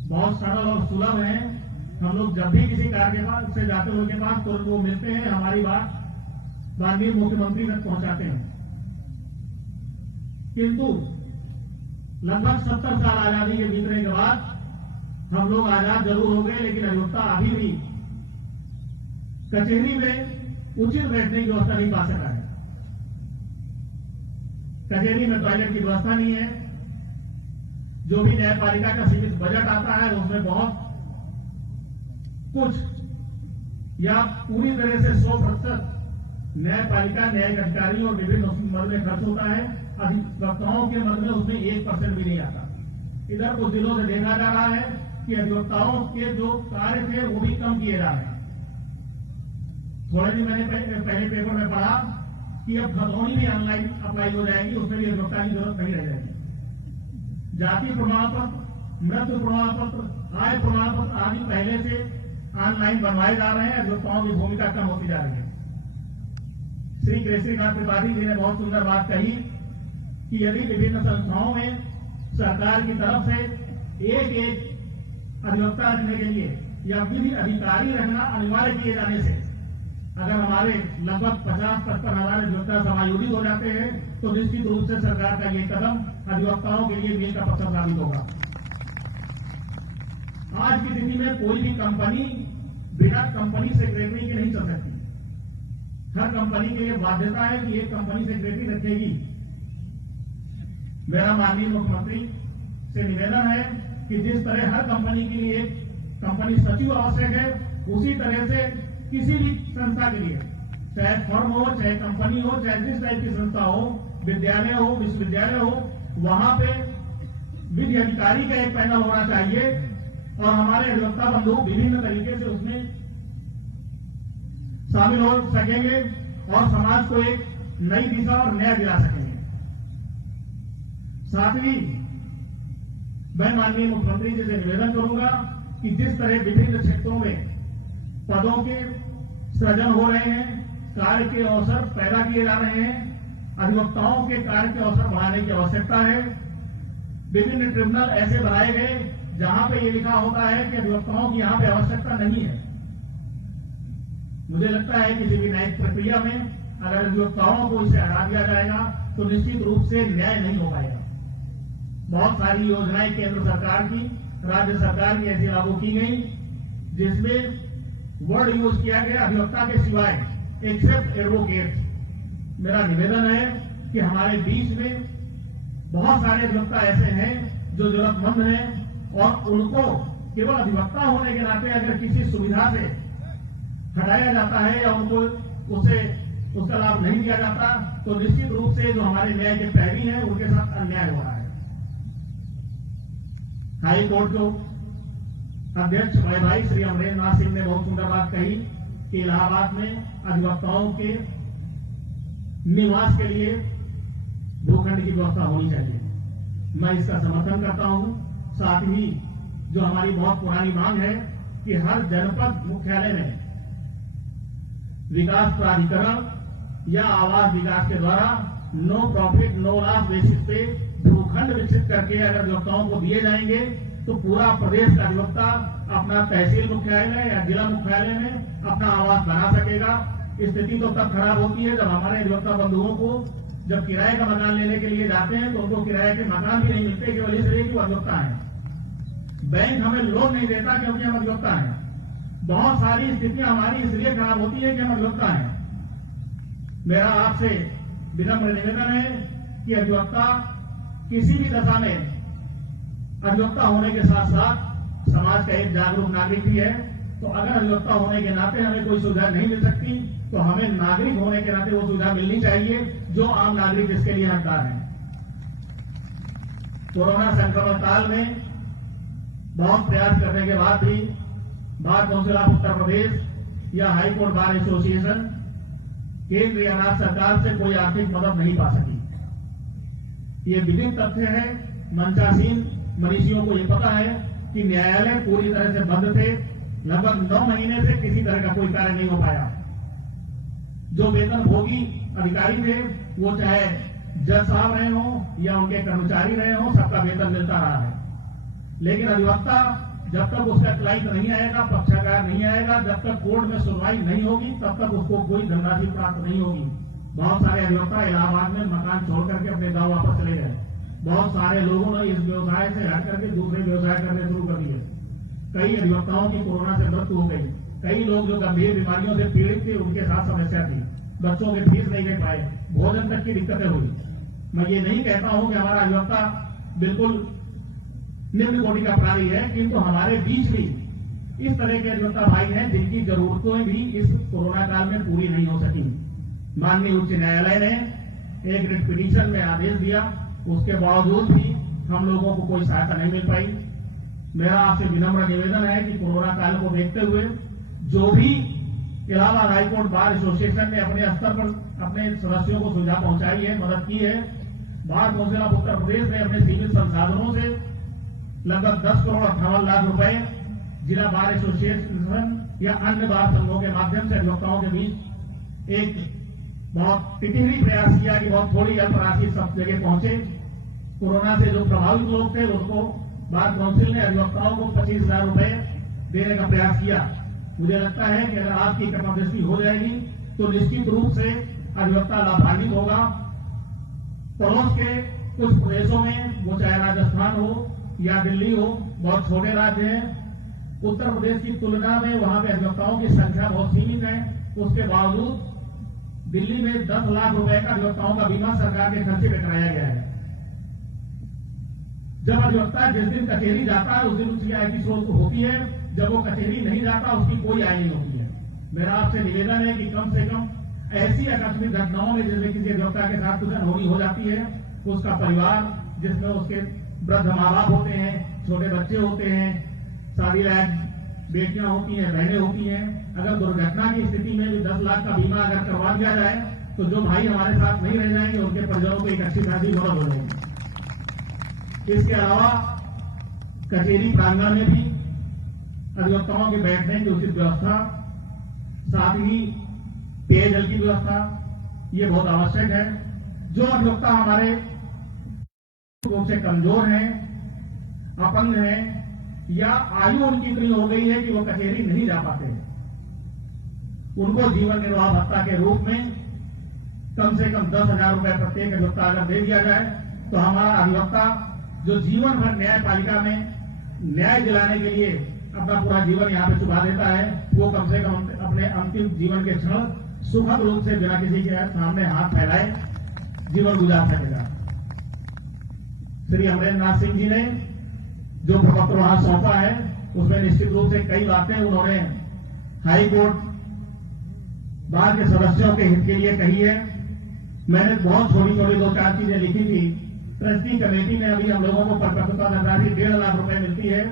बहुत सरल और सुलभ है। हम लोग जब भी किसी कार्य से जाते हैं उनके पास तुरंत वो मिलते हैं, हमारी बात माननीय मुख्यमंत्री तक पहुंचाते हैं। किंतु लगभग 70 साल आजादी के बीतने के बाद हम लोग आजाद जरूर हो गए, लेकिन अधिवक्ता अभी भी कचहरी में उचित बैठने की व्यवस्था नहीं पा सका है। कचहरी में टॉयलेट की व्यवस्था नहीं है। जो भी न्यायपालिका का सीमित बजट आता है उसमें बहुत कुछ या पूरी तरह से 100% न्यायपालिका, न्यायिक अधिकारियों और विभिन्न मद में खर्च होता है। अधिवक्ताओं के मद में उसमें 1% भी नहीं आता। इधर कुछ दिनों से देखा जा रहा है कि अधिवक्ताओं के जो कार्य थे वो भी कम किए जा रहे हैं। थोड़े दिन मैंने पहले पेपर में पढ़ा कि अब खतौनी भी ऑनलाइन अप्लाई हो जाएगी, उसमें भी अधिवक्ता की जरूरत नहीं रह जाएगी। जाति प्रमाण पत्र, मृत्यु प्रमाण पत्र, आय प्रमाण पत्र आदि पहले से ऑनलाइन बनवाए जा रहे हैं। अधिवक्ताओं की भूमिका कम होती जा रही है। श्री केसरीनाथ त्रिपाठी जी ने बहुत सुंदर बात कही कि यदि विभिन्न संस्थाओं में सरकार की तरफ से एक अधिवक्ता रखने के लिए या विधि अधिकारी रखना अनिवार्य किए जाने से अगर हमारे लगभग 50-55 हजार अधिवक्ता समायोजित हो जाते हैं तो निश्चित रूप से सरकार का ये कदम अधिवक्ताओं के लिए मील का पत्थर साबित होगा। आज की स्थिति में कोई भी कंपनी बिना कंपनी सेक्रेटरी के नहीं चल सकती। हर कंपनी के लिए बाध्यता है कि एक कंपनी सेक्रेटरी रखेगी। मेरा माननीय मुख्यमंत्री से निवेदन है कि जिस तरह हर कंपनी के लिए एक कंपनी सचिव आवश्यक है, उसी तरह से किसी भी संस्था के लिए, चाहे फर्म हो, चाहे कंपनी हो, चाहे जिस टाइप की संस्था हो, विद्यालय हो, विश्वविद्यालय हो, वहां पे विधि अधिकारी का एक पैनल होना चाहिए और हमारे अधिवक्ता बंधु विभिन्न तरीके से उसमें शामिल हो सकेंगे और समाज को एक नई दिशा और न्याय दिला सकेंगे। साथ ही मैं माननीय मुख्यमंत्री जी से निवेदन करूंगा कि जिस तरह विभिन्न क्षेत्रों में पदों के सृजन हो रहे हैं, कार्य के अवसर पैदा किए जा रहे हैं, अधिवक्ताओं के कार्य के अवसर बढ़ाने की आवश्यकता है। विभिन्न ट्रिब्यूनल ऐसे बनाए गए जहां पे ये लिखा होता है कि अधिवक्ताओं की यहां पे आवश्यकता नहीं है। मुझे लगता है किसी भी न्यायिक प्रक्रिया में अगर अधिवक्ताओं को इसे हटा दिया जाएगा तो निश्चित रूप से न्याय नहीं हो पाएगा। बहुत सारी योजनाएं केंद्र सरकार की, राज्य सरकार की ऐसी लागू की गई जिसमें वर्ड यूज किया गया अधिवक्ता के सिवाय, एक्सेप्ट एडवोकेट। मेरा निवेदन है कि हमारे बीच में बहुत सारे अधिवक्ता ऐसे हैं जो जरूरतमंद हैं और उनको केवल अधिवक्ता होने के नाते अगर किसी सुविधा से हटाया जाता है या उनको उसका लाभ नहीं दिया जाता तो निश्चित रूप से जो हमारे न्याय के पैरवी हैं उनके साथ अन्याय हो रहा है। हाई कोर्ट को अध्यक्ष भाई श्री अमरेंद्र नाथ सिंह ने बहुत सुंदर बात कही कि इलाहाबाद में अधिवक्ताओं के निवास के लिए भूखंड की व्यवस्था होनी चाहिए। मैं इसका समर्थन करता हूं। साथ ही जो हमारी बहुत पुरानी मांग है कि हर जनपद मुख्यालय में विकास प्राधिकरण या आवास विकास के द्वारा no profit no loss basis पे भूखंड विकसित करके अगर अधिवक्ताओं को दिए जाएंगे तो पूरा प्रदेश का अधिवक्ता अपना तहसील मुख्यालय या जिला मुख्यालय में अपना आवास बना सकेगा। स्थिति तो तब खराब होती है जब हमारे अधिवक्ता बंधुओं को जब किराए का मकान लेने के लिए जाते हैं तो उनको किराए के मकान भी नहीं मिलते, केवल इसलिए कि वो अधिवक्ता है। बैंक हमें लोन नहीं देता क्योंकि हम अधिवक्ता हैं। बहुत सारी स्थितियां हमारी इसलिए खराब होती है कि हम अधिवक्ता हैं। मेरा आपसे विनम्र निवेदन है कि अधिवक्ता किसी भी दशा में अधिवक्ता होने के साथ साथ समाज का एक जागरूक नागरिक भी है। तो अगर अधिवक्ता होने के नाते हमें कोई सुविधा नहीं मिल सकती तो हमें नागरिक होने के नाते वो सुविधा मिलनी चाहिए जो आम नागरिक इसके लिए हकदार हैं। कोरोना संक्रमण काल में बहुत प्रयास करने के बाद भी bar council of Uttar Pradesh या हाई कोर्ट बार एसोसिएशन केंद्र या राज्य सरकार से कोई आर्थिक मदद नहीं पा सकी। ये विदित तथ्य है। मंचासीन मनीषियों को ये पता है कि न्यायालय पूरी तरह से बंद थे। लगभग 9 महीने से किसी तरह का कोई कार्य नहीं हो पाया। जो वेतन भोगी अधिकारी थे वो चाहे जज साहब रहे हो या उनके कर्मचारी रहे हो, सबका वेतन मिलता रहा है। लेकिन अधिवक्ता जब तक उसका क्लाइंट नहीं आएगा, पक्षकार नहीं आएगा, जब तक कोर्ट में सुनवाई नहीं होगी तब तक उसको कोई धनराशि प्राप्त नहीं होगी। बहुत सारे अधिवक्ता इलाहाबाद में मकान छोड़ करके अपने गांव वापस चले गए। बहुत सारे लोगों ने इस व्यवसाय से हट करके दूसरे व्यवसाय करने शुरू कर दिए। कई अधिवक्ताओं की कोरोना से मृत्यु हो गई। कई लोग जो गंभीर बीमारियों से पीड़ित थे उनके साथ समस्या थी। बच्चों के फीस नहीं दे पाए, भोजन तक की दिक्कतें हुई। मैं ये नहीं कहता हूं कि हमारा अधिवक्ता बिल्कुल निम्न कोटि का अपराधी है, किंतु हमारे बीच भी इस तरह के अधिवक्ता भाई हैं जिनकी जरूरतें भी इस कोरोना काल में पूरी नहीं हो सकी। माननीय उच्च न्यायालय ने एक रिट पिटीशन में आदेश दिया, उसके बावजूद भी हम लोगों को कोई सहायता नहीं मिल पाई। मेरा आपसे विनम्र निवेदन है कि कोरोना काल को देखते हुए जो भी इलाहाबाद हाईकोर्ट बार एसोसिएशन ने अपने स्तर पर अपने सदस्यों को सुविधा पहुंचाई है, मदद की है। Bar council of Uttar Pradesh ने अपने सीमित संसाधनों से लगभग 10 करोड़ 58 लाख रुपए जिला बार एसोसिएशन या अन्य बार संघों के माध्यम से अधिवक्ताओं के बीच एक बहुत टिटिहरी प्रयास किया कि बहुत थोड़ी अल्प राशि सब जगह पहुंचे। कोरोना से जो प्रभावित लोग थे उसको बार काउंसिल ने अधिवक्ताओं को 25,000 रुपए देने का प्रयास किया। मुझे लगता है कि अगर आपकी कृपादृष्टि हो जाएगी तो निश्चित रूप से अधिवक्ता लाभान्वित होगा। पड़ोस के कुछ प्रदेशों में, वो चाहे राजस्थान हो या दिल्ली हो, बहुत छोटे राज्य हैं। उत्तर प्रदेश की तुलना में वहां पे अधिवक्ताओं की संख्या बहुत सीमित है। उसके बावजूद दिल्ली में 10 लाख रुपए का अधिवक्ताओं का बीमा सरकार के खर्चे पे कराया गया है। जब अधिवक्ता जिस दिन कचहरी जाता है उस दिन उसकी आय की स्रोत होती है। जब वो कचहरी नहीं जाता उसकी कोई आय नहीं होती है। मेरा आपसे निवेदन है कि कम से कम ऐसी आकस्मिक घटनाओं में जिसमें किसी अधिवक्ता के साथ कुछ अनहोनी हो जाती है, उसका परिवार जिसमें उसके वृद्ध माँ बाप होते हैं, छोटे बच्चे होते हैं, शादी लायक बेटियां होती हैं, बहनें होती हैं, अगर दुर्घटना की स्थिति में भी 10 लाख का बीमा अगर करवा दिया जाए तो जो भाई हमारे साथ नहीं रह जाएंगे उनके परिजनों को एक अच्छी खासी मदद हो जाएगी। इसके अलावा कचहरी प्रांगण में भी अधिवक्ताओं के बैठने की उचित व्यवस्था, साथ ही पेयजल की व्यवस्था, ये बहुत आवश्यक है। जो अधिवक्ता हमारे रूप से कमजोर हैं, अपंग हैं या आयु उनकी इतनी हो गई है कि वो कचहरी नहीं जा पाते, उनको जीवन निर्वाह भत्ता के रूप में कम से कम 10,000 रुपए प्रत्येक अधिवक्ता अगर दे दिया जाए तो हमारा अधिवक्ता जो जीवन भर न्यायपालिका में न्याय दिलाने के लिए अपना पूरा जीवन यहाँ पे चुका देता है, वो कम से कम अपने अंतिम जीवन के क्षण सुखद रूप से बिना किसी के सामने हाथ फैलाए जीवन गुजार सकेगा। श्री अमरेंद्र सिंह जी ने जो प्रपत्र वहां सौंपा है उसमें निश्चित रूप से कई बातें उन्होंने हाई कोर्ट बार के सदस्यों के हित के लिए कही है। मैंने बहुत छोटी छोटी 2-4 चीजें लिखी थी। ट्रस्टी कमेटी में अभी हम लोगों को परिपक्वता धनराशि 1.5 लाख रुपए मिलती है।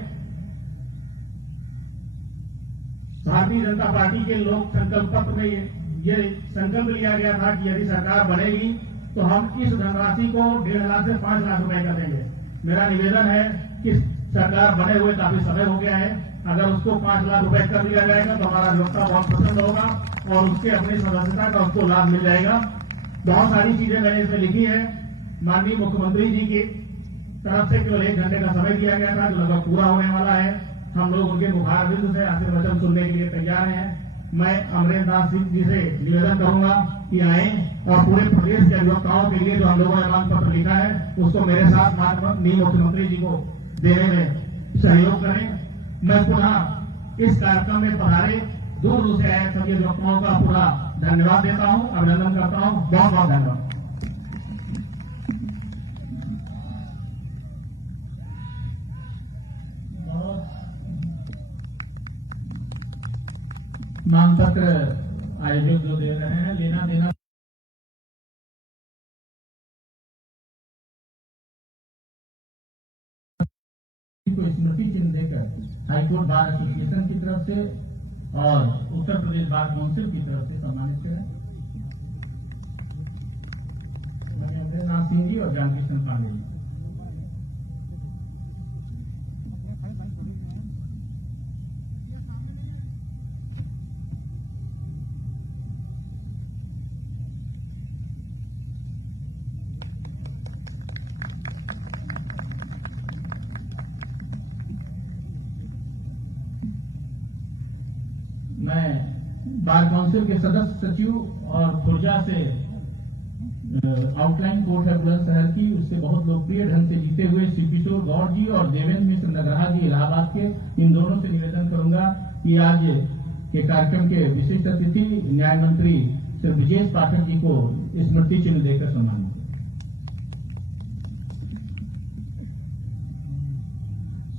भारतीय जनता पार्टी के लोक संकल्प पत्र में ये संकल्प लिया गया था कि यदि सरकार बनेगी तो हम इस धनराशि को 1.5 लाख से 5 लाख रुपए कर देंगे। मेरा निवेदन है कि सरकार बने हुए काफी समय हो गया है, अगर उसको 5 लाख रुपए कर दिया जाएगा तो हमारा अधिवक्ता बहुत पसंद होगा और उसके अपनी सदस्यता का उसको लाभ मिल जाएगा। बहुत सारी चीजें मैंने इसमें लिखी है। माननीय मुख्यमंत्री जी की तरफ से केवल 1 घंटे का समय दिया गया था, जो लगभग पूरा होने वाला है। हम लोग उनके मुखारबिंद से आशीर्वचन सुनने के लिए तैयार हैं। मैं अमरेंद्र नाथ सिंह जी से निवेदन करूंगा कि आए और पूरे प्रदेश के अधिवक्ताओं के लिए जो हम लोगों ने मांग पत्र लिखा है उसको मेरे साथ माननीय मुख्यमंत्री जी को देने में सहयोग करें। मैं पुनः इस कार्यक्रम में पधारे दूर से आए सभी अधिवक्ताओं का पूरा धन्यवाद देता हूं, अभिनंदन करता हूं। बहुत बहुत धन्यवाद। मांग पत्र आयोजक जो दे रहे हैं, लेना देना को स्मृति चिन्ह देकर हाईकोर्ट बार एसोसिएशन की तरफ से और उत्तर प्रदेश बार काउंसिल की तरफ से सम्मानित करें। अमरेंद्र नाथ सिंह जी और जानकीकृष्ण पांडे जी। मैं बार काउंसिल के सदस्य सचिव और खुर्जा से आउटलाइन कोर्ट है बुलंदशहर की, उससे बहुत लोकप्रिय ढंग से जीते हुए श्री किशोर गौड़ जी और देवेंद्र मिश्र नगरहा जी इलाहाबाद के, इन दोनों से निवेदन करूंगा कि आज के कार्यक्रम के विशिष्ट अतिथि न्याय मंत्री श्री ब्रजेश पाठक जी को स्मृति चिन्ह देकर सम्मानित।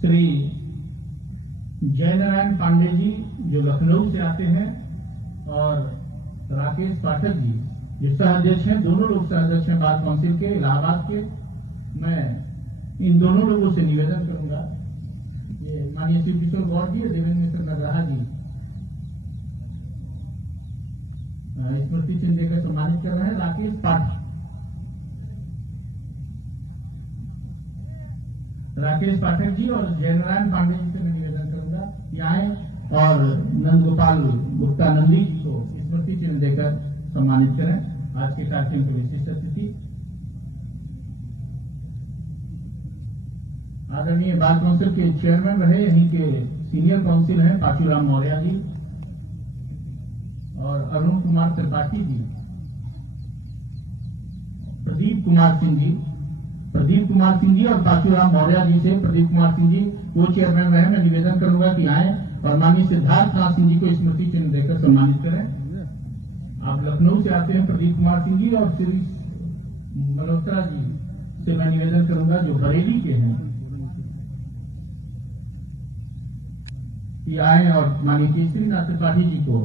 श्री जयनारायण पांडे जी जो लखनऊ से आते हैं और राकेश पाठक जी जो सह-अध्यक्ष हैं, दोनों लोग सह-अध्यक्ष हैं बार काउंसिल के इलाहाबाद के। मैं इन दोनों लोगों से निवेदन करूंगा, ये माननीय श्री किशोर गौड़ जी और देवेंद्र मिश्र नगरहा जी स्मृति चिन्ह देकर सम्मानित कर रहे हैं। राकेश पाठक जी और जयनारायण पांडे जी से मैं निवेदन करूंगा कि आए और नंदगोपाल गुप्ता नंदी जी को स्मृति चिन्ह देकर सम्मानित करें। आज के कार्यक्रम के विशिष्ट अतिथि आदरणीय बार काउंसिल के चेयरमैन रहे, यहीं के सीनियर काउंसिल हैं पाचूराम मौर्य जी और अरुण कुमार त्रिपाठी जी, प्रदीप कुमार सिंह जी और पाचूराम मौर्य जी से प्रदीप कुमार सिंह जी वो चेयरमैन रहे। मैं निवेदन करूंगा कि आए और माननीय सिद्धार्थ नाथ सिंह जी को स्मृति चिन्ह देकर सम्मानित करें। आप लखनऊ से आते हैं प्रदीप कुमार सिंह जी और श्री मल्होत्रा जी से मैं निवेदन करूंगा जो बरेली के हैं कि आए और माननीय केसरी नाथ त्रिपाठी जी को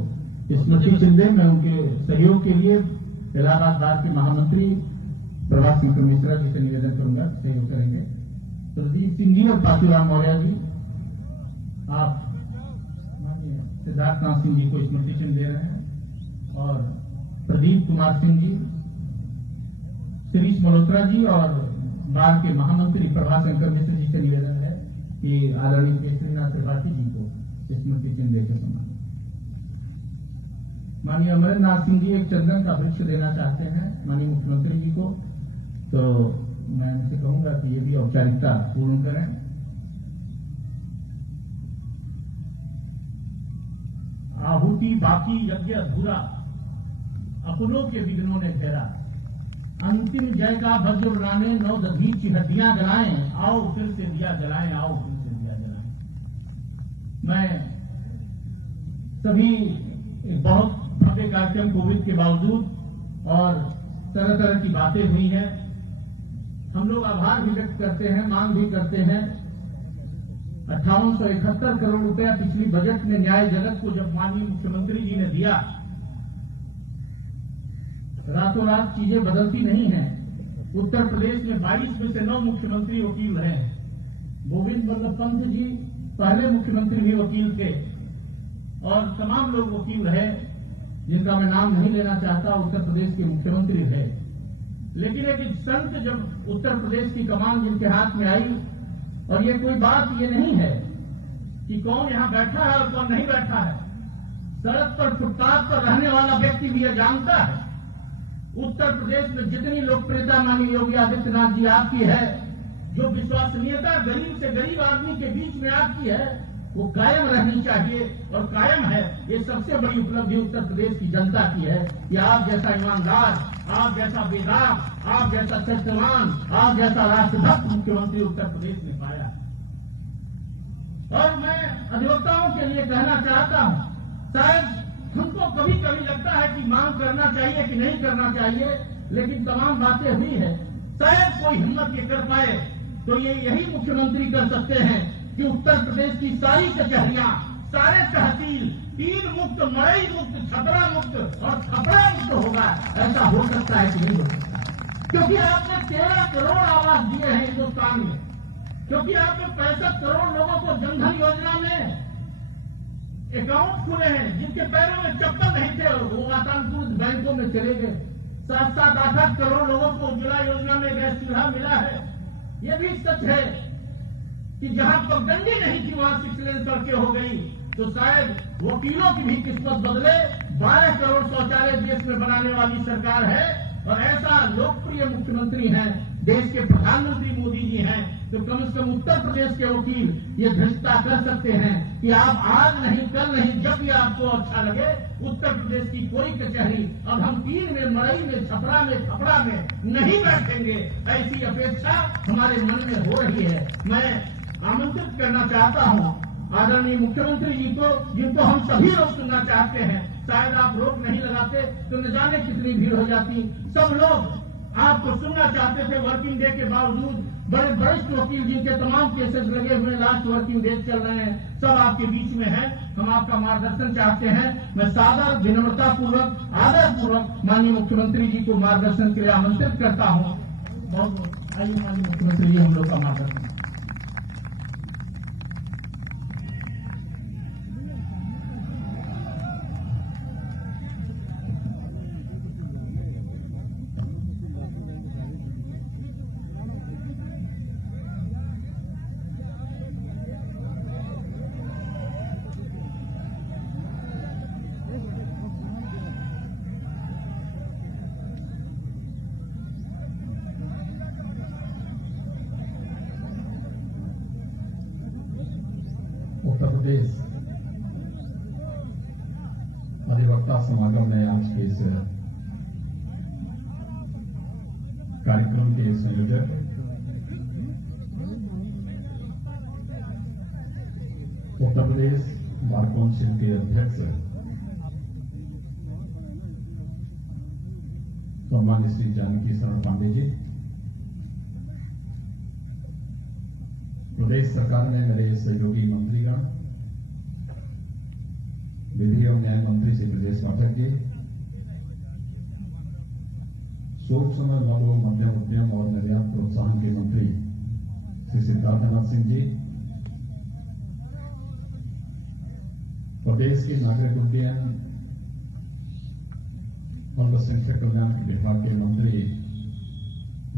स्मृति चिन्ह दें। मैं उनके सहयोग के लिए इलाहाबाद बार के महामंत्री प्रभात सिंह मिश्रा जी से निवेदन करूंगा, सहयोग करेंगे। प्रदीप सिंह जी और पाचूराम मौर्य जी, आप माननीय सिद्धार्थ नाथ सिंह जी को स्मृति चिन्ह दे रहे हैं और प्रदीप कुमार सिंह जी, शिरीष मल्होत्रा जी और बार के महामंत्री प्रभात शंकर मिश्र जी से निवेदन है कि आदरणीय केसरी नाथ त्रिपाठी जी को स्मृति चिन्ह देकर सम्मानित। माननीय अमरेंद्र नाथ सिंह जी एक चंदन का वृक्ष देना चाहते हैं माननीय मुख्यमंत्री जी को, तो मैं उनसे कहूंगा कि ये भी औपचारिकता पूर्ण करें। आहुति बाकी यज्ञ अधूरा, अपनों के विघ्नों ने घेरा, अंतिम जय का वज्र उड़ाने 9 दधीच हड्डियां जलाएं, आओ फिर से दिया जलाएं, आओ फिर से दिया जलाएं। मैं सभी बहुत भव्य कार्यक्रम कोविड के बावजूद और तरह तरह की बातें हुई हैं, हम लोग आभार भी व्यक्त करते हैं, मांग भी करते हैं। 5871 करोड़ रुपया पिछली बजट में न्याय जगत को जब माननीय मुख्यमंत्री जी ने दिया, रातों रात चीजें बदलती नहीं हैं। उत्तर प्रदेश में 22 में से 9 मुख्यमंत्री वकील रहे हैं। गोविंद वल्लभ पंत जी पहले मुख्यमंत्री भी वकील थे और तमाम लोग वकील रहे जिनका मैं नाम नहीं लेना चाहता, उत्तर प्रदेश के मुख्यमंत्री रहे। लेकिन एक संत जब उत्तर प्रदेश की कमान जिनके हाथ में आई, और ये कोई बात ये नहीं है कि कौन यहां बैठा है और कौन नहीं बैठा है। सड़क पर फुटपाथ पर रहने वाला व्यक्ति भी यह जानता है। उत्तर प्रदेश में जितनी लोकप्रियता माननीय योगी आदित्यनाथ जी आपकी है, जो विश्वसनीयता गरीब से गरीब आदमी के बीच में आपकी है, वो कायम रहनी चाहिए और कायम है। ये सबसे बड़ी उपलब्धि उत्तर प्रदेश की जनता की है कि आप जैसा ईमानदार, आप जैसा बेदाग, आप जैसा चरित्रवान, आप जैसा राष्ट्रभक्त मुख्यमंत्री उत्तर प्रदेश ने पाया। और मैं अधिवक्ताओं के लिए कहना चाहता हूं, शायद हमको कभी कभी लगता है कि मांग करना चाहिए कि नहीं करना चाहिए, लेकिन तमाम बातें हुई है, शायद कोई हिम्मत ये कर पाए तो ये यही मुख्यमंत्री कर सकते हैं कि उत्तर प्रदेश की सारी कचहरियां, सारे तहसील तीन मुक्त, मड़ई मुक्त, छपरा मुक्त और थपड़ा मुक्त होगा। ऐसा हो सकता है कि नहीं हो सकता? क्योंकि आपने 13 करोड़ आवास दिए हैं हिंदुस्तान में, क्योंकि आपने 65 करोड़ लोगों को जनधन योजना में अकाउंट खुले हैं, जिनके पैरों में चप्पल नहीं थे वो वातानुकूलित बैंकों में चले गए। 7-7, 8-8 करोड़ लोगों को उज्ज्वला योजना में गैस चूल्हा मिला है। ये भी सच है कि जहां पगडंडी नहीं थी वहां 6 लेन सड़कें हो गई। तो शायद वकीलों की भी किस्मत बदले। 12 करोड़ शौचालय देश में बनाने वाली सरकार है और ऐसा लोकप्रिय मुख्यमंत्री हैं, देश के प्रधानमंत्री मोदी जी हैं, तो कम से कम उत्तर प्रदेश के वकील ये धृष्टता कर सकते हैं कि आप आज नहीं, कल नहीं, जब भी आपको अच्छा लगे उत्तर प्रदेश की कोई कचहरी अब हम 3 में, मड़ई में, छपरा में, थपड़ा में नहीं बैठेंगे। ऐसी अपेक्षा हमारे मन में हो रही है। मैं आमंत्रित करना चाहता हूं आदरणीय मुख्यमंत्री जी को, जिनको हम सभी लोग सुनना चाहते हैं। शायद आप रोक नहीं लगाते तो न जाने कितनी भीड़ हो जाती। सब लोग आपको सुनना चाहते थे। वर्किंग डे के बावजूद बड़े वरिष्ठ वकील जिनके तमाम केसेस लगे हुए, लास्ट वर्किंग डे चल रहे हैं, सब आपके बीच में हैं। हम आपका मार्गदर्शन चाहते हैं। मैं सादर, विनम्रता पूर्वक, आदर पूर्वक माननीय मुख्यमंत्री जी को मार्गदर्शन के लिए आमंत्रित करता हूं। बहुत आइए माननीय मुख्यमंत्री जी हम लोग का मार्गदर्शन। उत्तर प्रदेश अधिवक्ता समागम में आज के इस कार्यक्रम के संयोजक उत्तर प्रदेश बार काउंसिल के अध्यक्ष सम्मानित श्री जानकी शरण पांडे जी, प्रदेश सरकार में मेरे सहयोगी मंत्रीगण, विधि और न्याय मंत्री श्री ब्रजेश पाठक जी, सूक्ष्म लघु मध्यम उद्यम और निर्यात प्रोत्साहन के मंत्री श्री सिद्धार्थनाथ सिंह जी, प्रदेश के नागरिक उड्डयन और अल्पसंख्यक कल्याण विभाग के मंत्री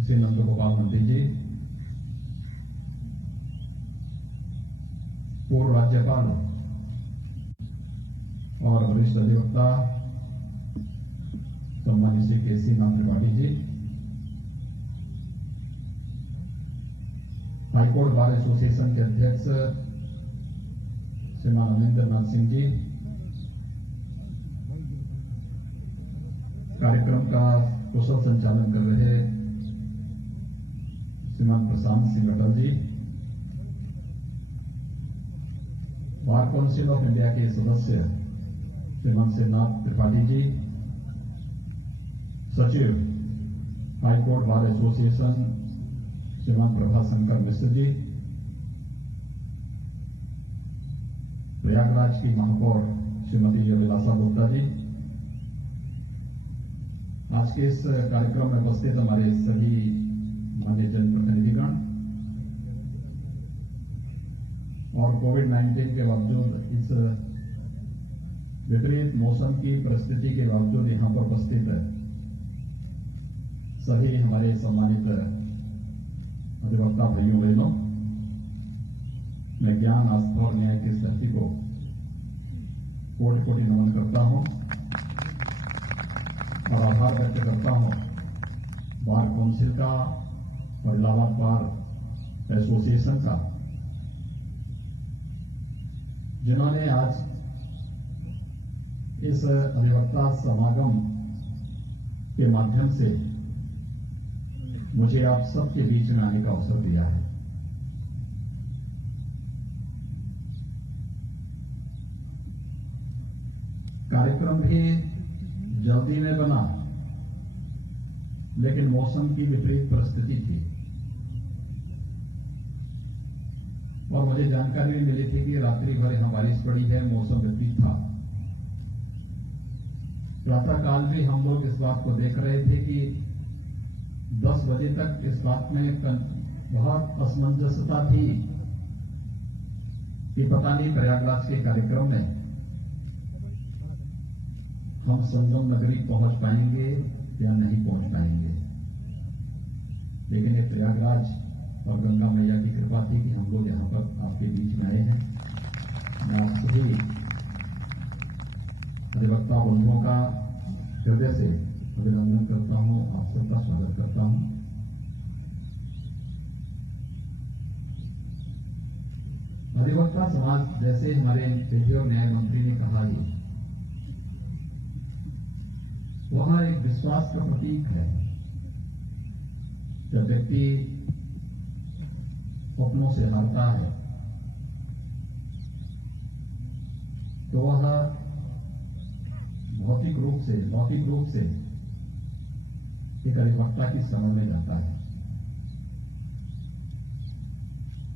श्री नंद गोपाल नंदी जी, पूर्व राज्यपाल और वरिष्ठ अधिवक्ता सम्मानित श्री केसी Nath Tripathi ji, high court bar association के अध्यक्ष श्रीमान अमरेंद्र नाथ सिंह जी, कार्यक्रम का कुशल संचालन कर रहे श्रीमान Prashant Singh Atal ji, bar council of India के सदस्य श्रीमान शिवनाथ त्रिपाठी जी, सचिव हाईकोर्ट बार एसोसिएशन श्रीमान प्रभाशंकर मिश्र जी, प्रयागराज की महापौर श्रीमती अभिलाषा गुप्ता जी, आज के इस कार्यक्रम में उपस्थित हमारे सभी मान्य जनप्रतिनिधिगण और कोविड-19 के बावजूद, इस विपरीत मौसम की परिस्थिति के बावजूद यहां पर उपस्थित सभी हमारे सम्मानित अधिवक्ता भाइयों बहनों, मैं ज्ञान, आस्था और न्याय की इस धरती को कोटि कोटि नमन करता हूं और आभार व्यक्त करता हूं बार काउंसिल का और इलाहाबाद बार एसोसिएशन का, जिन्होंने आज इस अधिवक्ता समागम के माध्यम से मुझे आप सबके बीच में आने का अवसर दिया है। कार्यक्रम भी जल्दी में बना, लेकिन मौसम की विपरीत परिस्थिति थी और मुझे जानकारी भी मिली थी कि रात्रि भर यहां बारिश पड़ी है, मौसम विपरीत था। प्रातःकाल भी हम लोग इस बात को देख रहे थे कि 10 बजे तक इस बात में बहुत असमंजसता थी कि पता नहीं प्रयागराज के कार्यक्रम में हम संगम नगरी पहुंच पाएंगे या नहीं पहुंच पाएंगे। लेकिन ये प्रयागराज और गंगा मैया की कृपा थी कि हम लोग यहां पर आपके बीच में आए हैं। मैं आप सभी अधिवक्ता बंधुओं का हृदय से अभिनंदन करता हूं, आप सबका स्वागत करता हूं। अधिवक्ता समाज, जैसे हमारे विधि और न्याय मंत्री ने कहा, ही वह एक विश्वास का प्रतीक है। जब व्यक्ति स्वप्नों से हारता है तो वह भौतिक रूप से एक अधिवक्ता की शरण में जाता है।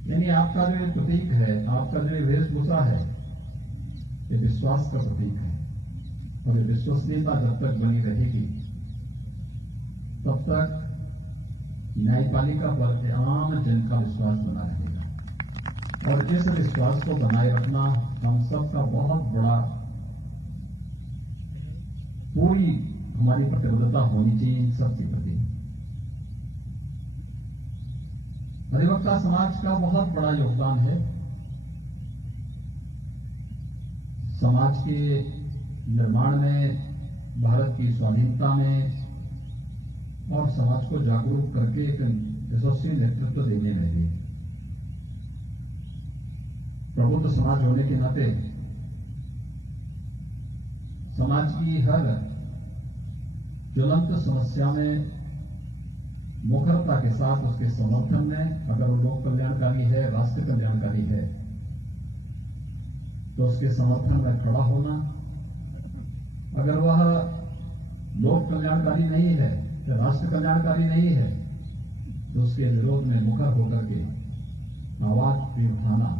यानी आपका जो प्रतीक है, आपका जो वेशभूषा है, ये विश्वास का प्रतीक है और ये विश्वसनीयता जब तक बनी रहेगी तब तक न्यायपालिका पर आम जन का विश्वास बना रहेगा और इस विश्वास को बनाए रखना हम सबका बहुत बड़ा, पूरी हमारी प्रतिबद्धता होनी चाहिए इन सबके प्रति। अधिवक्ता समाज का बहुत बड़ा योगदान है समाज के निर्माण में, भारत की स्वाधीनता में और समाज को जागरूक करके एक यशस्वी नेतृत्व देने में भी। प्रबुद्ध समाज होने के नाते समाज की हर ज्वलंत समस्या में मुखरता के साथ उसके समर्थन में, अगर वो लोक कल्याणकारी है, राष्ट्र कल्याणकारी है, तो उसके समर्थन में खड़ा होना। अगर वह लोक कल्याणकारी नहीं है, राष्ट्र कल्याणकारी नहीं है, तो उसके विरोध में मुखर होकर के आवाज भी उठाना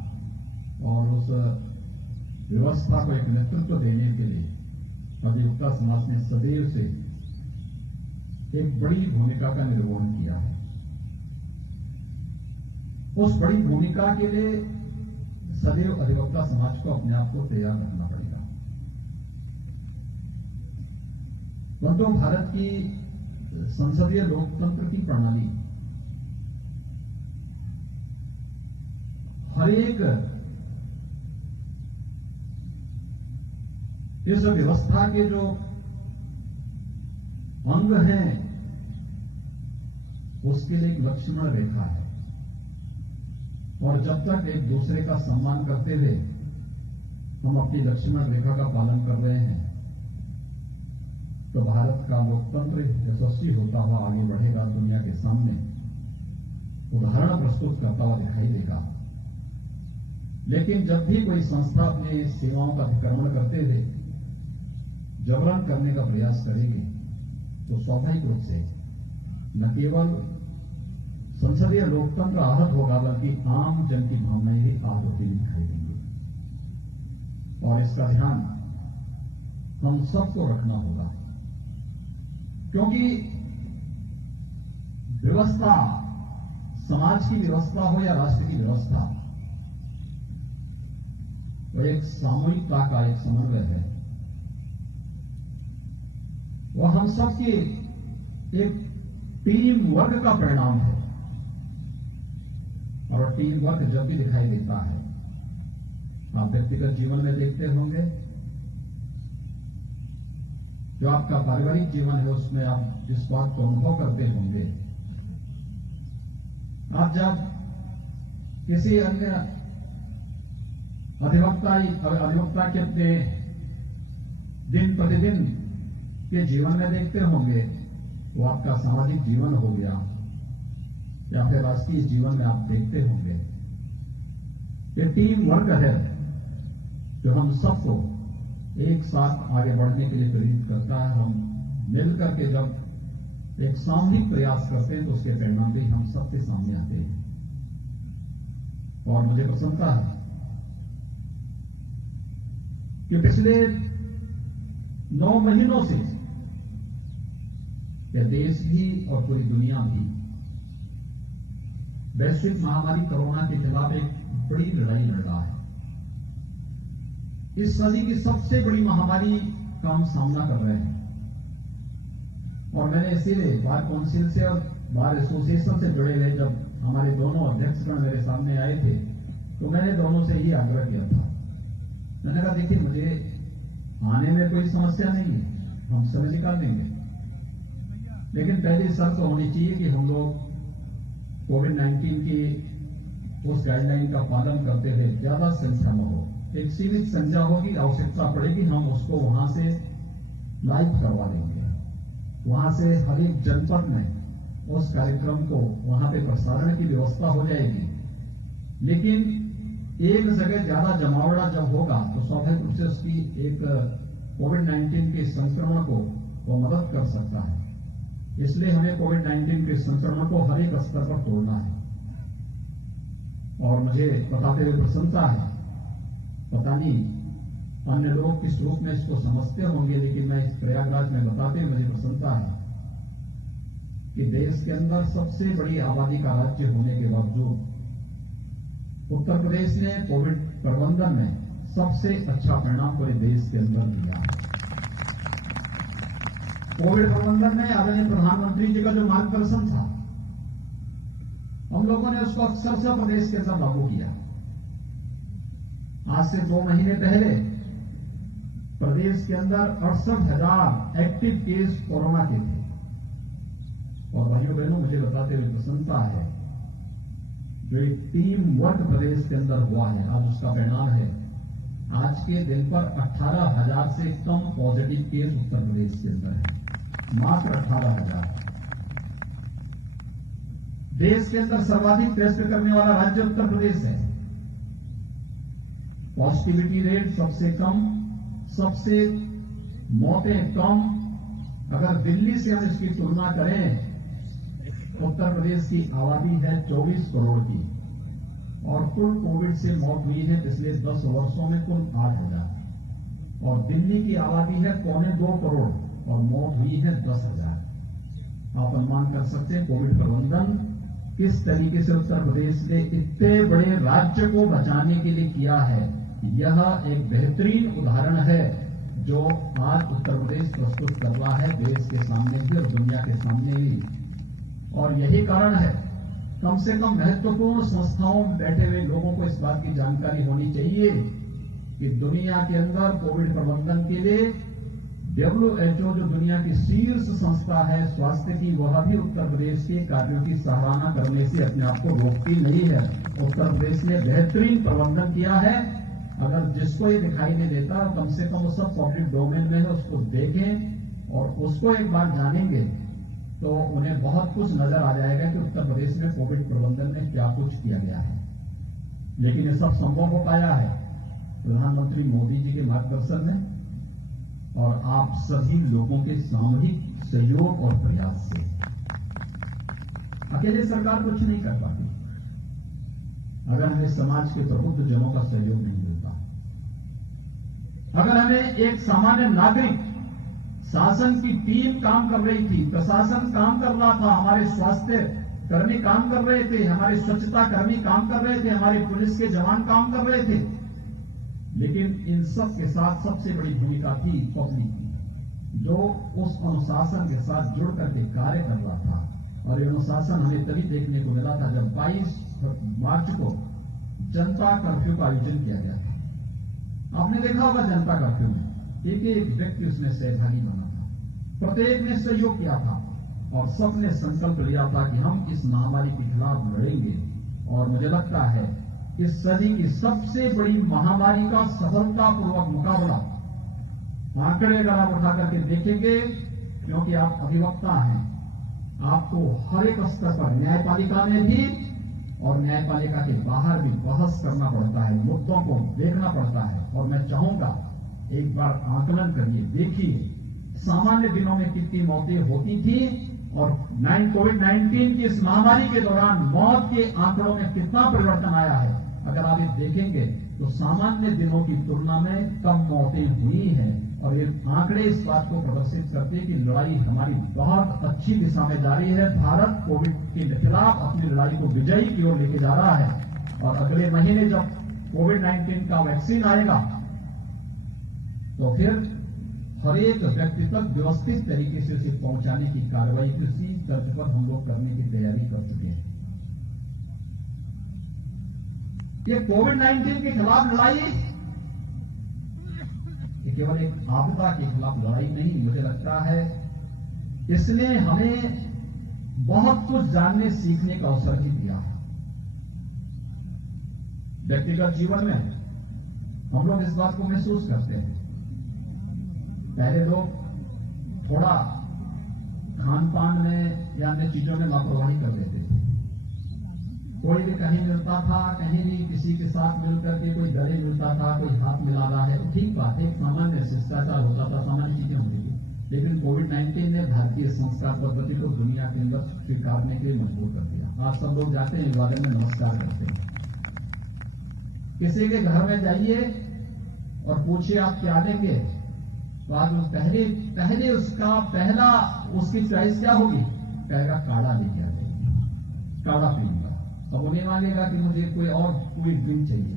और उस व्यवस्था को एक नेतृत्व देने के लिए अधिवक्ता समाज ने सदैव से एक बड़ी भूमिका का निर्वहन किया है। उस बड़ी भूमिका के लिए सदैव अधिवक्ता समाज को अपने आप को तैयार रखना पड़ेगा। परंतु भारत की संसदीय लोकतंत्र की प्रणाली हर एक इस व्यवस्था के जो अंग हैं उसके लिए एक लक्ष्मण रेखा है और जब तक एक दूसरे का सम्मान करते हुए हम अपनी लक्ष्मण रेखा का पालन कर रहे हैं तो भारत का लोकतंत्र यशस्वी होता हुआ आगे बढ़ेगा, दुनिया के सामने उदाहरण प्रस्तुत करता हुआ दिखाई देगा। लेकिन जब भी कोई संस्था अपनी सीमाओं का अतिक्रमण करते हुए जबरन करने का प्रयास करेगी तो स्वाभाविक रूप से न केवल संसदीय लोकतंत्र आहत होगा बल्कि आम जन की भावनाएं भी आहत होती दिखाई देंगी और इसका ध्यान हम सबको रखना होगा, क्योंकि व्यवस्था, समाज की व्यवस्था हो या राष्ट्र की व्यवस्था, वो एक सामूहिकता का एक समन्वय है। वह हम सबके एक टीम वर्क का परिणाम है और टीम वर्क जब भी दिखाई देता है आप व्यक्तिगत जीवन में देखते होंगे, जो आपका पारिवारिक जीवन है उसमें आप इस बात को अनुभव करते होंगे। आप जब किसी अन्य अधिवक्ता के अपने दिन प्रतिदिन के जीवन में देखते होंगे, वो आपका सामाजिक जीवन हो गया या फिर राष्ट्रीय जीवन में आप देखते होंगे। ये टीम वर्क है जो हम सबको एक साथ आगे बढ़ने के लिए प्रेरित करता है। हम मिलकर के जब एक सामूहिक प्रयास करते हैं तो उसके परिणाम भी हम सबके सामने आते हैं। और मुझे प्रसन्नता है कि पिछले 9 महीनों से यह देश भी और पूरी दुनिया भी वैश्विक महामारी कोरोना के खिलाफ एक बड़ी लड़ाई लड़ रहा है। इस सदी की सबसे बड़ी महामारी का हम सामना कर रहे हैं। और मैंने इसीलिए बार काउंसिल से और बार एसोसिएशन से जुड़े हुए जब हमारे दोनों अध्यक्षगण मेरे सामने आए थे तो मैंने दोनों से ही आग्रह किया था। मैंने कहा देखिए, मुझे आने में कोई समस्या नहीं है, हम समय निकाल देंगे, लेकिन पहली शर्त तो होनी चाहिए कि हम लोग कोविड-19 की उस गाइडलाइन का पालन करते हुए ज्यादा संख्या में हो, एक सीमित संख्या होगी, आवश्यकता पड़ेगी हम उसको वहां से लाइव करवा देंगे। वहां से हर एक जनपद में उस कार्यक्रम को वहां पे प्रसारण की व्यवस्था हो जाएगी। लेकिन एक जगह ज्यादा जमावड़ा जब होगा तो स्वाभाविक रूप से उसकी एक कोविड-19 के संक्रमण को वो मदद कर सकता है। इसलिए हमें कोविड-19 के संक्रमण को हर एक स्तर पर तोड़ना है। और मुझे बताते हुए प्रसन्नता है, पता नहीं अन्य लोग किस रूप में इसको समझते होंगे, लेकिन मैं इस प्रयागराज में बताते हुए मुझे प्रसन्नता है कि देश के अंदर सबसे बड़ी आबादी का राज्य होने के बावजूद उत्तर प्रदेश ने कोविड प्रबंधन में सबसे अच्छा परिणाम पूरे देश के अंदर दिया है। कोविड प्रबंधन में आदरणीय प्रधानमंत्री जी का जो मार्गदर्शन था, हम लोगों ने उसको अक्षरशः प्रदेश के अंदर लागू किया। आज से 2 महीने पहले प्रदेश के अंदर 68,000 एक्टिव केस कोरोना के थे। और भाइयों बहनों, मुझे बताते हुए प्रसन्नता है, जो एक टीम वर्क प्रदेश के अंदर हुआ है, आज उसका परिणाम है आज के दिन पर 18,000 से कम पॉजिटिव केस उत्तर प्रदेश के अंदर है, मात्र 18,000। देश के अंदर सर्वाधिक टेस्ट करने वाला राज्य उत्तर प्रदेश है। पॉजिटिविटी रेट सबसे कम, सबसे मौतें कम। अगर दिल्ली से हम इसकी तुलना करें, उत्तर प्रदेश की आबादी है 24 करोड़ की और कुल कोविड से मौत हुई है पिछले 10 वर्षों में कुल 8,000। और दिल्ली की आबादी है 2.25 करोड़ और मौत हुई है 10,000। आप अनुमान कर सकते हैं कोविड प्रबंधन किस तरीके से उत्तर प्रदेश ने इतने बड़े राज्य को बचाने के लिए किया है। यह एक बेहतरीन उदाहरण है जो आज उत्तर प्रदेश प्रस्तुत कर रहा है देश के सामने भी और दुनिया के सामने भी। और यही कारण है, कम से कम महत्वपूर्ण संस्थाओं में बैठे हुए लोगों को इस बात की जानकारी होनी चाहिए कि दुनिया के अंदर कोविड प्रबंधन के लिए WHO जो दुनिया की शीर्ष संस्था है स्वास्थ्य की, वह भी उत्तर प्रदेश के कार्यों की सराहना करने से अपने आप को रोकती नहीं है। उत्तर प्रदेश ने बेहतरीन प्रबंधन किया है। अगर जिसको ये दिखाई नहीं देता, कम से कम वो सब पब्लिक डोमेन में है, उसको देखें और उसको एक बार जानेंगे तो उन्हें बहुत कुछ नजर आ जाएगा कि उत्तर प्रदेश में कोविड प्रबंधन में क्या कुछ किया गया है। लेकिन ये सब संभव हो पाया है प्रधानमंत्री मोदी जी के मार्गदर्शन में और आप सभी लोगों के सामूहिक सहयोग और प्रयास से। अकेले सरकार कुछ नहीं कर पाती अगर हमें समाज के प्रबुद्ध जनों का सहयोग नहीं मिलता। अगर हमें एक सामान्य नागरिक, शासन की टीम काम कर रही थी, प्रशासन काम कर रहा था, हमारे स्वास्थ्य कर्मी काम कर रहे थे, हमारे स्वच्छता कर्मी काम कर रहे थे, हमारे पुलिस के जवान काम कर रहे थे, लेकिन इन सब के साथ सबसे बड़ी भूमिका थी पब्लिक की, जो उस अनुशासन के साथ जुड़ करके कार्य कर रहा था। और ये अनुशासन हमें तभी देखने को मिला था जब 22 मार्च को जनता कर्फ्यू का आयोजन किया गया था। आपने देखा होगा जनता कर्फ्यू में एक एक व्यक्ति उसमें सहभागी बना था, प्रत्येक ने सहयोग किया था और सबने संकल्प लिया था कि हम इस महामारी के खिलाफ लड़ेंगे। और मुझे लगता है इस सदी की सबसे बड़ी महामारी का सफलतापूर्वक मुकाबला, आंकड़े अगर आप उठा करके देखेंगे, क्योंकि आप अधिवक्ता हैं, आपको हर एक स्तर पर न्यायपालिका में भी और न्यायपालिका के बाहर भी बहस करना पड़ता है, मुद्दों को देखना पड़ता है। और मैं चाहूंगा एक बार आकलन करिए, देखिए सामान्य दिनों में कितनी मौतें होती थी और कोविड-19 की इस महामारी के दौरान मौत के आंकड़ों में कितना परिवर्तन आया है। अगर आप ये देखेंगे तो सामान्य दिनों की तुलना में कम मौतें हुई हैं और ये आंकड़े इस बात को प्रदर्शित करते हैं कि लड़ाई हमारी बहुत अच्छी दिशा में जारी है। भारत कोविड के खिलाफ अपनी लड़ाई को विजयी की ओर लेके जा रहा है और अगले महीने जब कोविड-19 का वैक्सीन आएगा तो फिर हर एक व्यक्ति तक व्यवस्थित तरीके से उसे पहुंचाने की कार्रवाई किसी तर्ज पर हम लोग करने की तैयारी कर चुके हैं। ये कोविड-19 के खिलाफ लड़ाई ये केवल एक आपदा के खिलाफ लड़ाई नहीं, मुझे लगता है इसने हमें बहुत कुछ जानने सीखने का अवसर भी दिया है। व्यक्तिगत जीवन में हम लोग इस बात को महसूस करते हैं, पहले लोग थोड़ा खान पान में या अन्य चीजों में लापरवाही कर देते थे। कोई भी कहीं मिलता था, कहीं भी किसी के साथ मिलकर के कोई गले मिलता था, कोई हाथ मिला रहा है तो ठीक बात है, एक सामान्य शिष्टाचार होता था, सामान्य चीजें होती थी। लेकिन कोविड-19 ने भारतीय संस्कार पद्धति को दुनिया के अंदर स्वीकारने के लिए मजबूर कर दिया। आज सब लोग जाते हैं, अभिवादन में नमस्कार करते हैं। किसी के घर में जाइए और पूछिए आप क्या देंगे तो आज पहले उसकी चॉइस क्या होगी, कहेगा काढ़ा लेके आ जाइए, काढ़ा पीऊंगा। अब वो नहीं मांगेगा कि मुझे कोई ड्रिंक चाहिए,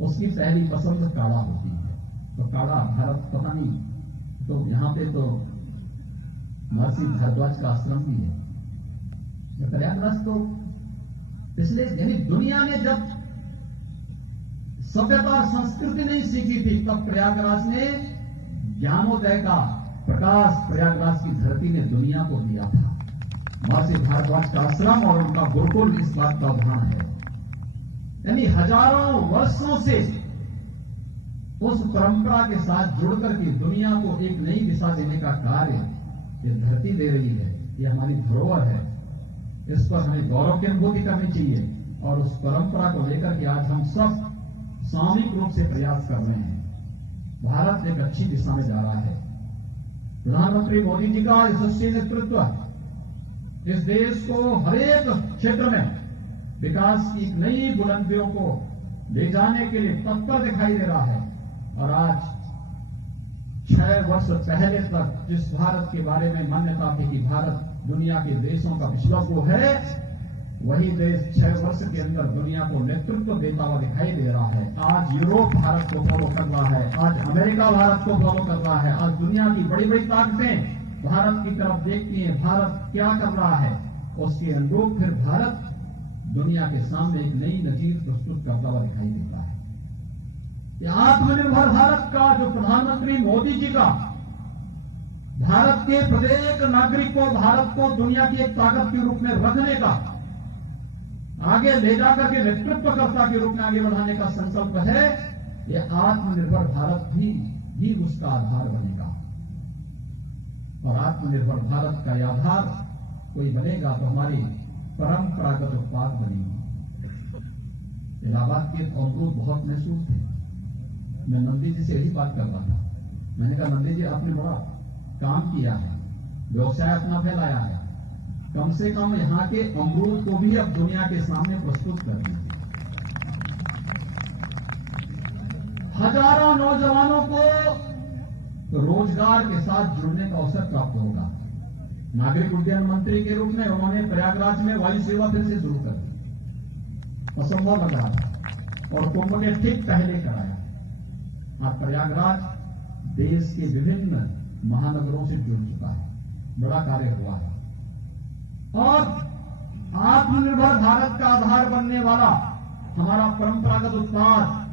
उसकी पहली पसंद काढ़ा होती है। तो काढ़ा भारत पता नहीं, तो यहां पे तो महर्षि भारद्वाज का आश्रम भी है। प्रयागराज तो पिछले यानी दुनिया ने जब सभ्यता और संस्कृति नहीं सीखी थी तब प्रयागराज ने ज्ञानोदय का प्रकाश प्रयागराज की धरती ने दुनिया को दिया था। महर्षि भारद्वाज का आश्रम और उनका गुरुकुल इस बात का उदाहरण है। यानी हजारों वर्षों से उस परंपरा के साथ जुड़कर के दुनिया को एक नई दिशा देने का कार्य ये धरती दे रही है। ये हमारी धरोहर है, इस पर हमें गौरव की अनुभूति करनी चाहिए और उस परंपरा को लेकर के आज हम सब सामूहिक रूप से प्रयास कर रहे हैं। भारत एक अच्छी दिशा में जा रहा है। प्रधानमंत्री मोदी जी का यशस्वी नेतृत्व इस देश को हर एक क्षेत्र में विकास की नई बुलंदियों को ले जाने के लिए तत्पर दिखाई दे रहा है। और आज 6 वर्ष पहले तक जिस भारत के बारे में मान्यता थी कि भारत दुनिया के देशों का पिछड़ा को है, वही देश 6 वर्ष के अंदर दुनिया को नेतृत्व देता हुआ दिखाई दे रहा है। आज यूरोप भारत को फॉलो कर रहा है, आज अमेरिका भारत को फॉलो कर रहा है, आज दुनिया की बड़ी बड़ी ताकतें भारत की तरफ देखती हैं, भारत क्या कर रहा है, उसके अनुरूप फिर भारत दुनिया के सामने एक नई नजीर प्रस्तुत करता हुआ दिखाई देता है। ये आत्मनिर्भर भारत का जो प्रधानमंत्री मोदी जी का भारत के प्रत्येक नागरिक को, भारत को दुनिया की एक ताकत के रूप में रखने का, आगे ले जाकर के नेतृत्वकर्ता के रूप में आगे बढ़ाने का संकल्प है, यह आत्मनिर्भर भारत भी उसका आधार बनेगा। और आत्मनिर्भर भारत का यह आधार कोई बनेगा तो हमारी परंपरागत उत्पाद बनेंगे। इलाहाबाद के अमरूद बहुत महसूस थे। मैं नंदी जी से यही बात कर रहा था। मैंने कहा नंदी जी आपने बड़ा काम किया है, व्यवसाय अपना फैलाया है, कम से कम यहां के अमरूद को भी अब दुनिया के सामने प्रस्तुत कर दीजिए। हजारों नौजवानों को रोजगार के साथ जुड़ने का अवसर प्राप्त होगा। नागरिक उड्डयन मंत्री के रूप में उन्होंने प्रयागराज में वायु सेवा फिर से शुरू कर दी। असंभव लग रहा था और कुंभ ने ठीक पहले कराया। आज प्रयागराज देश के विभिन्न महानगरों से जुड़ चुका है, बड़ा कार्य हुआ है। और आत्मनिर्भर भारत का आधार बनने वाला हमारा परंपरागत उत्पाद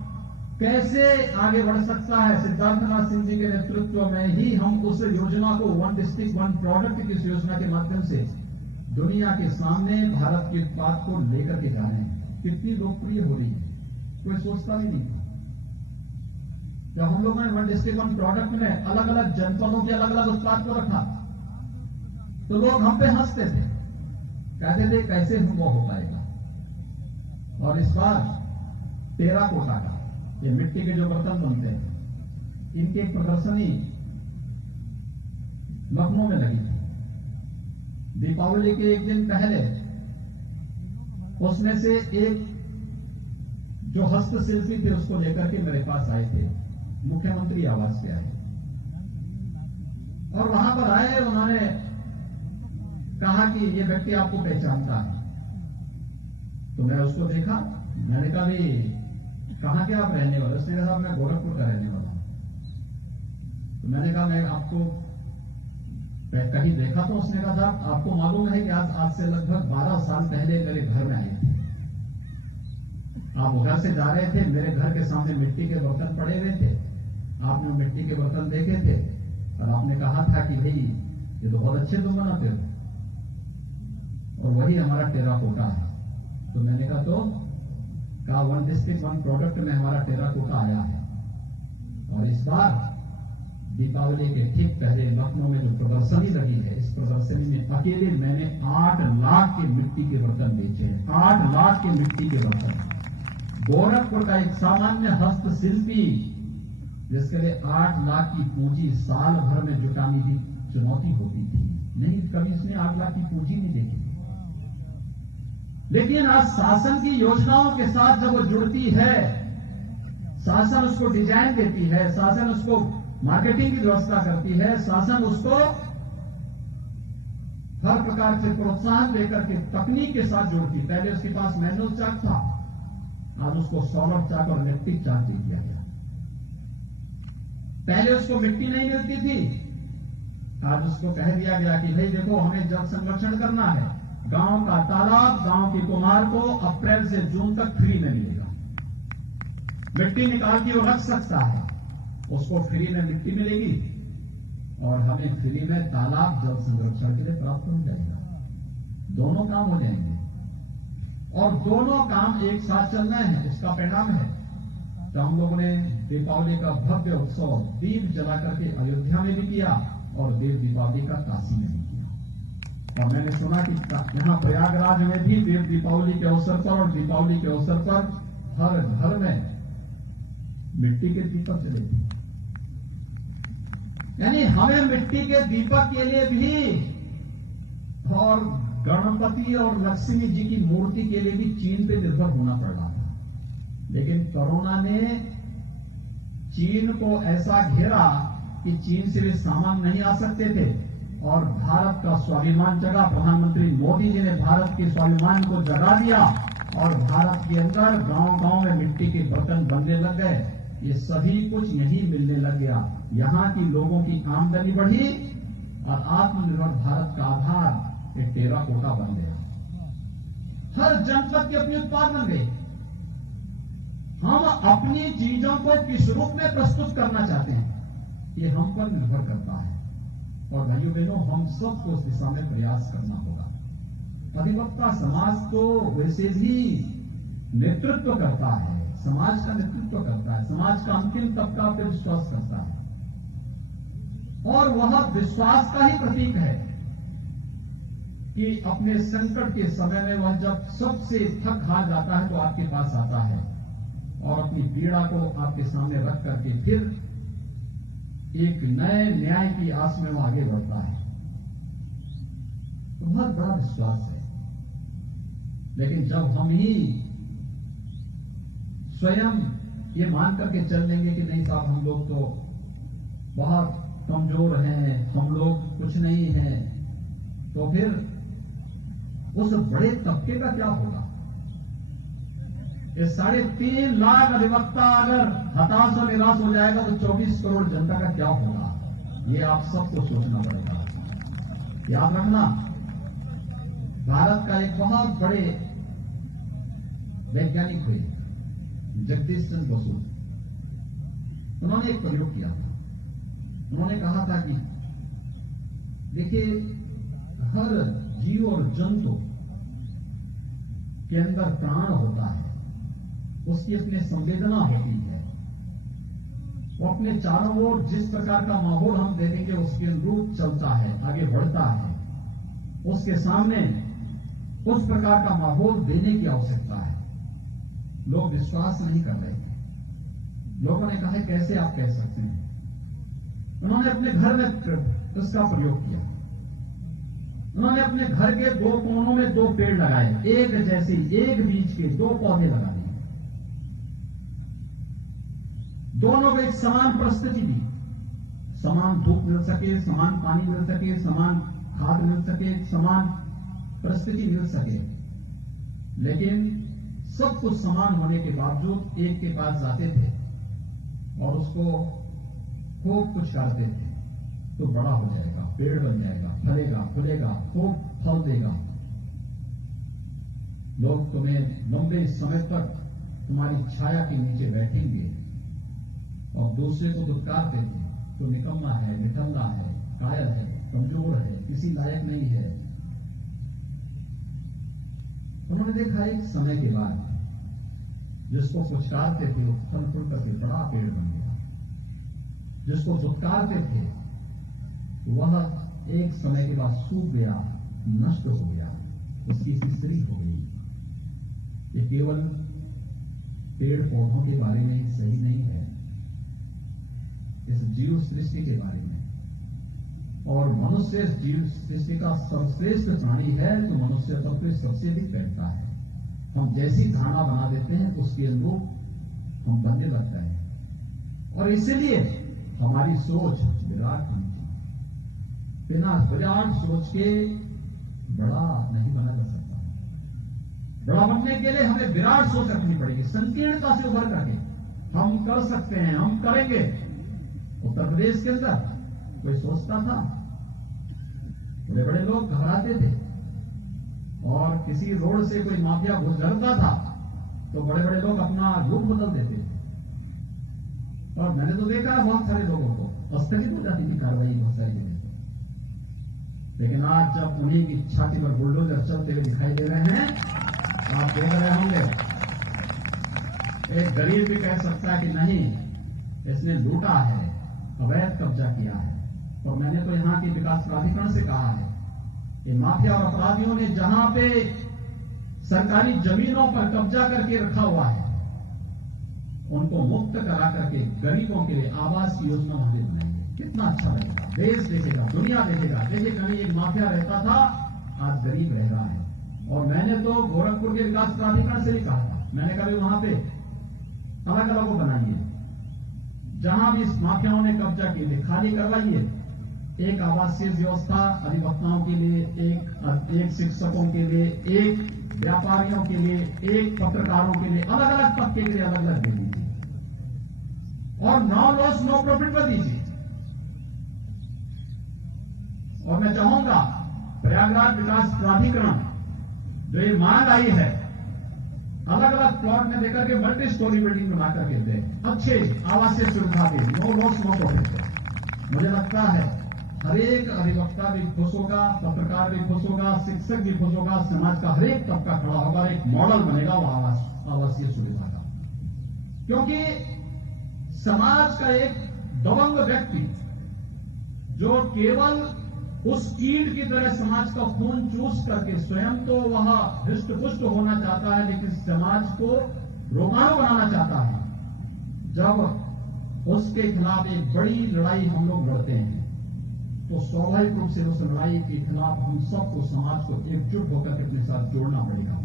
कैसे आगे बढ़ सकता है। सिद्धार्थनाथ सिंह जी के नेतृत्व में ही हम उस योजना को वन डिस्ट्रिक्ट वन प्रोडक्ट की इस योजना के माध्यम से दुनिया के सामने भारत के उत्पाद को लेकर के जा रहे हैं। कितनी लोकप्रिय हो रही है, कोई सोचता भी नहीं था। जब हम लोगों ने वन डिस्ट्रिक्ट वन प्रोडक्ट में अलग अलग जनपदों के अलग अलग उत्पाद को रखा तो लोग हम पे हंसते थे, कहते थे कैसे वो हो पाएगा। और इस बार टेराकोटा का, ये मिट्टी के जो बर्तन बनते हैं, इनकी एक प्रदर्शनी लखनऊ में लगी थी दीपावली के एक दिन पहले। उसमें से एक जो हस्तशिल्पी थे उसको लेकर के मेरे पास आए थे, मुख्यमंत्री आवास पे आए और वहां पर आए, उन्होंने कहा कि ये व्यक्ति आपको पहचानता है। तो मैं उसको देखा, मैंने कहा भी कहां के आप रहने वाले? उसने कहा मैं गोरखपुर का रहने वाला हूं। तो मैंने कहा मैं आपको कहीं देखा? तो उसने कहा था आपको मालूम है कि आज से लगभग 12 साल पहले मेरे घर में आए थे, आप घर से जा रहे थे, मेरे घर के सामने मिट्टी के बर्तन पड़े हुए थे, आपने मिट्टी के बर्तन देखे थे और आपने कहा था कि भाई ये तो बहुत अच्छे तुम बनाते हो और वही हमारा टेराकोटा है। तो मैंने कहा तो कहा वन डिस्ट्रिक्ट वन प्रोडक्ट में हमारा टेराकोटा आया है। और इस बार दीपावली के ठीक पहले लखनऊ में जो प्रदर्शनी लगी है, इस प्रदर्शनी में अकेले मैंने 8 लाख के मिट्टी के बर्तन बेचे हैं। 8 लाख के मिट्टी के बर्तन। गोरखपुर का एक सामान्य हस्तशिल्पी जिसके लिए 8 लाख की पूंजी साल भर में जुटानी भी चुनौती होती थी, नहीं कभी इसने 8 लाख की पूंजी नहीं देखी। लेकिन आज शासन की योजनाओं के साथ जब वो जुड़ती है, शासन उसको डिजाइन देती है, शासन उसको मार्केटिंग की व्यवस्था करती है, शासन उसको हर प्रकार से प्रोत्साहन देकर के तकनीक के साथ जोड़ती। पहले उसके पास मैनुअल चाक था, आज उसको सोलर चाक और इलेक्ट्रिक चाक दे दिया गया। पहले उसको मिट्टी नहीं मिलती थी, आज उसको कह दिया गया कि भाई देखो हमें जल संरक्षण करना है, गांव का तालाब गांव के कुम्हार को अप्रैल से जून तक फ्री में मिलेगा। मिट्टी निकाल के वो रख सकता है, उसको फ्री में मिट्टी मिलेगी और हमें फ्री में तालाब जल संरक्षण के लिए प्राप्त हो जाएगा। दोनों काम हो जाएंगे और दोनों काम एक साथ चलना है। इसका परिणाम है तो हम लोगों ने दीपावली का भव्य उत्सव दीप जला करके अयोध्या में भी किया और देव दीपावली का काशी में भी किया। और मैंने सुना कि यहां प्रयागराज में भी देव दीपावली के अवसर पर और दीपावली के अवसर पर हर घर में मिट्टी के दीपक जले थे। यानी हमें मिट्टी के दीपक के लिए भी और गणपति और लक्ष्मी जी की मूर्ति के लिए भी चीन पे निर्भर होना पड़ रहा था। लेकिन कोरोना ने चीन को ऐसा घेरा कि चीन से भी सामान नहीं आ सकते थे और भारत का स्वाभिमान जगा। प्रधानमंत्री मोदी जी ने भारत के स्वाभिमान को जगा दिया और भारत के अंदर गांव-गांव में मिट्टी के बर्तन बनने लग गए। ये सभी कुछ यहीं मिलने लग गया। यहां की लोगों की आमदनी बढ़ी और आत्मनिर्भर भारत का आधार एक टेराकोटा बन गया। हर जनपद के अपने उत्पाद बन गए। हम अपनी चीजों को किस रूप में प्रस्तुत करना चाहते हैं, ये हम पर निर्भर करता है। और भाइयों बहनों, हम सबको उस दिशा में प्रयास करना होगा। अधिवक्ता समाज तो वैसे भी नेतृत्व करता है, समाज का नेतृत्व करता है, समाज का अंतिम तबका पे विश्वास करता है और वह विश्वास का ही प्रतीक है कि अपने संकट के समय में वह जब सबसे थक हार जाता है तो आपके पास आता है और अपनी पीड़ा को आपके सामने रख करके फिर एक नए न्याय की आस में वो आगे बढ़ता है। तो बहुत बड़ा विश्वास है। लेकिन जब हम ही स्वयं ये मान करके चल लेंगे कि नहीं साहब हम लोग तो बहुत कमजोर हैं, हम लोग कुछ नहीं हैं, तो फिर उस बड़े तबके का क्या होगा? ये 3.5 लाख अधिवक्ता अगर हताश और निराश हो जाएगा तो 24 करोड़ जनता का क्या होगा? ये आप सबको सोचना पड़ेगा। याद रखना, भारत का एक बहुत बड़े वैज्ञानिक हुए जगदीश चंद्र बसु, उन्होंने एक प्रयोग किया था। उन्होंने कहा था कि देखिए, हर जीव और जंतु के अंदर प्राण होता है, उसकी अपनी संवेदना होती है, वो अपने चारों ओर जिस प्रकार का माहौल हम दे देंगे उसके अनुरूप चलता है, आगे बढ़ता है। उसके सामने उस प्रकार का माहौल देने की आवश्यकता है। लोग विश्वास नहीं कर रहे थे। लोगों ने कहा है कैसे आप कह सकते हैं। उन्होंने अपने घर में इसका प्रयोग किया। उन्होंने अपने घर के दो कोनों में दो पेड़ लगाए, एक जैसे एक बीज के दो पौधे लगा दिए। दोनों को एक समान परिस्थिति दी, समान धूप मिल सके, समान पानी मिल सके, समान खाद मिल सके, समान परिस्थिति मिल सके। लेकिन सब कुछ समान होने के बावजूद एक के पास जाते थे और उसको खूब कुछ करते थे तो बड़ा हो जाएगा, पेड़ बन जाएगा, फलेगा, फूलेगा, खूब फल देगा, लोग तुम्हें लंबे समय तक तुम्हारी छाया के नीचे बैठेंगे। और दूसरे को दुत्कारते थे तो निकम्मा है, निठल्ला है, कायल है, कमजोर है, किसी लायक नहीं है। उन्होंने देखा एक समय के बाद जिसको पुचकारते थे वो फल फूल करके बड़ा पेड़ बन गया, जिसको दुत्कारते थे वह एक समय के बाद सूख गया, नष्ट हो गया, उसकी स्त्री हो गई। ये केवल पेड़ पौधों के बारे में सही नहीं है, इस जीव सृष्टि के बारे में। और मनुष्य जीव सृष्टि का सर्वश्रेष्ठ प्राणी है तो मनुष्य सबसे सबसे अधिक बैठता है। हम जैसी धारणा बना देते हैं उसके अनुरूप हम बनने लगते हैं। और इसीलिए हमारी सोच विराट होनी चाहिए। बिना विराट सोच के बड़ा नहीं बना जा सकता। बड़ा बनने के लिए हमें विराट सोच रखनी पड़ेगी, संकीर्णता से उभर करके हम कर सकते हैं, हम करेंगे। उत्तर प्रदेश के अंदर कोई सोचता था, बड़े बड़े लोग घबराते थे और किसी रोड से कोई माफिया गुजरता था तो बड़े बड़े लोग अपना रूप बदल देते थे। और मैंने तो देखा बहुत सारे लोगों को स्थगित हो जाती थी कार्रवाई बहुत सारी जगह। लेकिन आज जब उन्हीं की छाती पर बुलडोजर चलते हुए दिखाई दे रहे हैं, आप देख रहे होंगे, एक गरीब भी कह सकता है कि नहीं, इसने लूटा है, अवैध कब्जा किया है। और मैंने तो यहां के विकास प्राधिकरण से कहा है कि माफिया और अपराधियों ने जहां पे सरकारी जमीनों पर कब्जा करके रखा हुआ है उनको मुक्त करा करके गरीबों के लिए आवास की योजना वहां पे बनाएंगे। कितना अच्छा लगेगा, देश देखेगा, दुनिया देखेगा। देखिए कहीं एक माफिया रहता था, आज गरीब रह रहा है। और मैंने तो गोरखपुर के विकास प्राधिकरण से भी कहा था, मैंने कहा वहां पे अलग अलग को बनाइए, जहां भी इस माफियाओं ने कब्जा किए थे खाली करवाइए। एक आवासीय व्यवस्था अधिवक्ताओं के लिए, एक शिक्षकों के लिए, एक व्यापारियों के लिए, एक पत्रकारों के लिए, अलग अलग तबके के लिए अलग अलग दे दीजिए और नो लॉस नो प्रॉफिट पर दीजिए। और मैं चाहूंगा प्रयागराज विकास प्राधिकरण जो ये मांग आई है, अलग अलग प्लॉट में देकर के मल्टी स्टोरी बिल्डिंग बना करके दे, अच्छे आवासीय सुविधा दे, नो लॉस नो प्रॉफिट। मुझे लगता है हर एक अधिवक्ता भी खुश होगा, पत्रकार भी खुश होगा, शिक्षक भी खुश होगा, समाज का हर एक तबका खड़ा होगा, एक मॉडल बनेगा वो आवासीय सुविधा का। क्योंकि समाज का एक दबंग व्यक्ति जो केवल उस कीट की तरह समाज का खून चूस करके स्वयं तो वह हृष्ट पुष्ट होना चाहता है लेकिन समाज को रोगाणु बनाना चाहता है, जब उसके खिलाफ एक बड़ी लड़ाई हम लोग लड़ते हैं तो स्वाभाविक रूप से उस लड़ाई के खिलाफ हम सबको, समाज को एकजुट होकर के अपने साथ जोड़ना पड़ेगा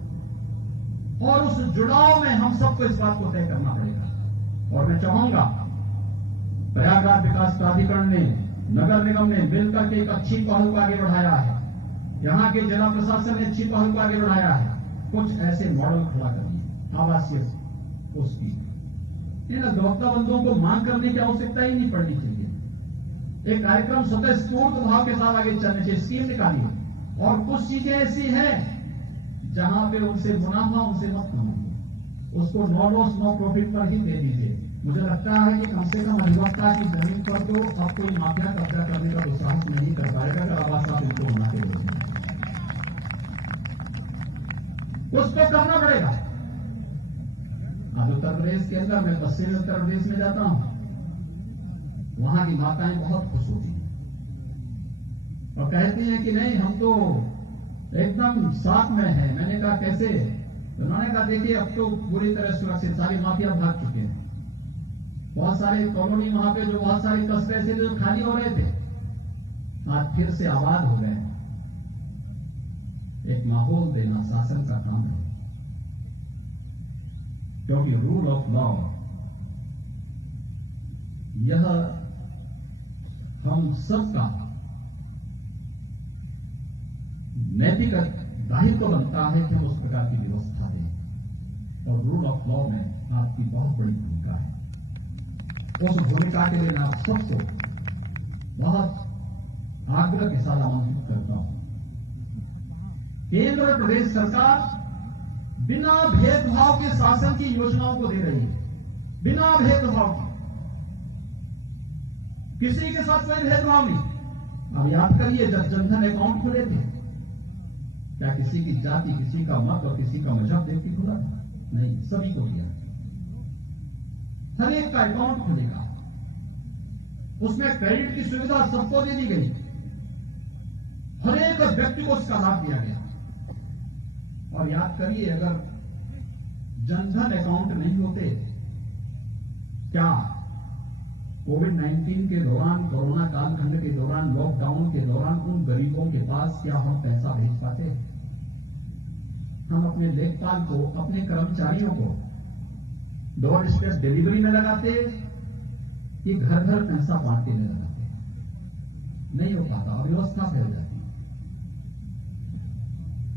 और उस जुड़ाव में हम सबको इस बात को तय करना पड़ेगा। और मैं चाहूंगा प्रयागराज विकास प्राधिकरण ने, नगर निगम ने मिलकर के एक अच्छी पहल को आगे बढ़ाया है, यहां के जिला प्रशासन ने अच्छी पहल को आगे बढ़ाया है। कुछ ऐसे मॉडल खड़ा करिए आवासीय उसकी, इन अधिवक्ता बंधुओं को मांग करने की आवश्यकता ही नहीं पड़नी चाहिए। एक कार्यक्रम स्वतः स्फूर्त भाव के साथ आगे चलने चाहिए, स्कीम निकालिए। और कुछ चीजें ऐसी हैं जहां पे उनसे मुनाफा उनसे मत कमाइए, उसको नो लॉस नो प्रॉफिट पर ही दे दीजिए। मुझे लगता है कि कम से कम अधिवक्ता की जमीन पर तो अब कोई माफिया कब्जा करने का दुस्साहस नहीं कर पाएगा अगर आवाज साहब इनको बना के देंगे। उसको करना पड़ेगा। आज उत्तर प्रदेश के अंदर मैं पश्चिमी उत्तर प्रदेश में जाता हूं, वहां की माताएं बहुत खुश होती हैं और कहती हैं कि नहीं हम तो एकदम साथ में हैं। मैंने कहा कैसे? तो उन्होंने कहा देखिए अब तो पूरी तरह सुरक्षित, सारी माफिया भाग चुके हैं। बहुत सारे कॉलोनी वहां पे जो बहुत सारे कस्बे थे जो खाली हो रहे थे आज फिर से आबाद हो गए। एक माहौल देना शासन का काम है, क्योंकि रूल ऑफ लॉ यह हम सबका नैतिक दायित्व बनता है कि हम उस प्रकार की व्यवस्था दें और रूल ऑफ लॉ में आपकी बहुत बड़ी भूमिका है। उस भूमिका के लिए मैं आप सबको बहुत आग्रह के साथ आमंत्रित करता हूं। केंद्र और प्रदेश सरकार बिना भेदभाव के शासन की योजनाओं को दे रही है, बिना भेदभाव के, किसी के साथ कोई भेदभाव नहीं। अब याद करिए जब जनधन अकाउंट खुले थे, क्या किसी की जाति, किसी का मत और किसी का मजहब देख के खुला था? नहीं, सभी को दिया। हर एक का अकाउंट खुलेगा, उसमें क्रेडिट की सुविधा सबको दे दी गई, हर एक व्यक्ति को उसका लाभ दिया गया। और याद करिए अगर जनधन अकाउंट नहीं होते, क्या कोविड-19 के दौरान, कोरोना कालखंड के दौरान, लॉकडाउन के दौरान उन गरीबों के पास क्या हम पैसा भेज पाते? हम अपने लेखपाल को, अपने कर्मचारियों को डोर स्टेप डिलीवरी में लगाते कि घर घर पैसा बांटने में लगाते? नहीं हो पाता, अव्यवस्था फैल जाती।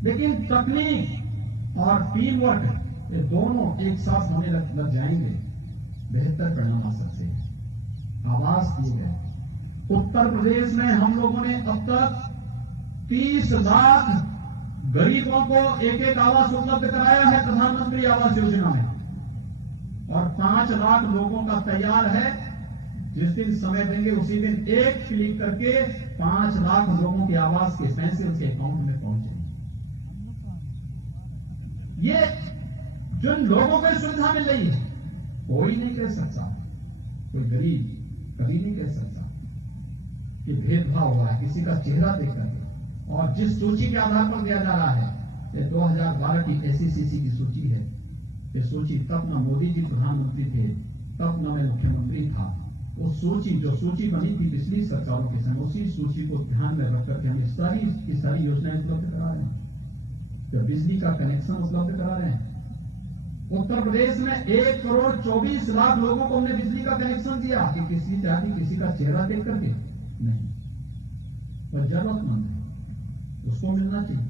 लेकिन तकनीक और टीम वर्क ये दोनों एक साथ होने लग जाएंगे, बेहतर परिणाम आ सकते हैं। आवास दिए गए। उत्तर प्रदेश में हम लोगों ने अब तक 30 लाख गरीबों को एक एक आवास उपलब्ध कराया है प्रधानमंत्री आवास योजना में, और 5 लाख लोगों का तैयार है। जिस दिन समय देंगे उसी दिन एक क्लिक करके 5 लाख लोगों के आवास के पैसे उनके अकाउंट में पहुंचेंगे। ये जिन लोगों को सुविधा मिल रही है, कोई नहीं कह सकता, कोई गरीब कभी नहीं कह सकता कि भेदभाव हुआ है किसी का चेहरा देख करके। और जिस सूची के आधार पर दिया जा रहा है, ये 2012 की एसईसीसी की सूची है। ये सूची तब न मोदी जी प्रधानमंत्री थे, तब न मैं मुख्यमंत्री था। वो सूची जो सूची बनी थी पिछली सरकारों के समय, उसी सूची को ध्यान में रख करके हम सारी योजनाएं उपलब्ध करा रहे हैं, तो बिजली का कनेक्शन उपलब्ध करा रहे हैं। उत्तर प्रदेश में 1 करोड़ 24 लाख लोगों को हमने बिजली का कनेक्शन दिया कि किसी जाति किसी का चेहरा देख करके नहीं, पर जरूरतमंद है उसको मिलना चाहिए।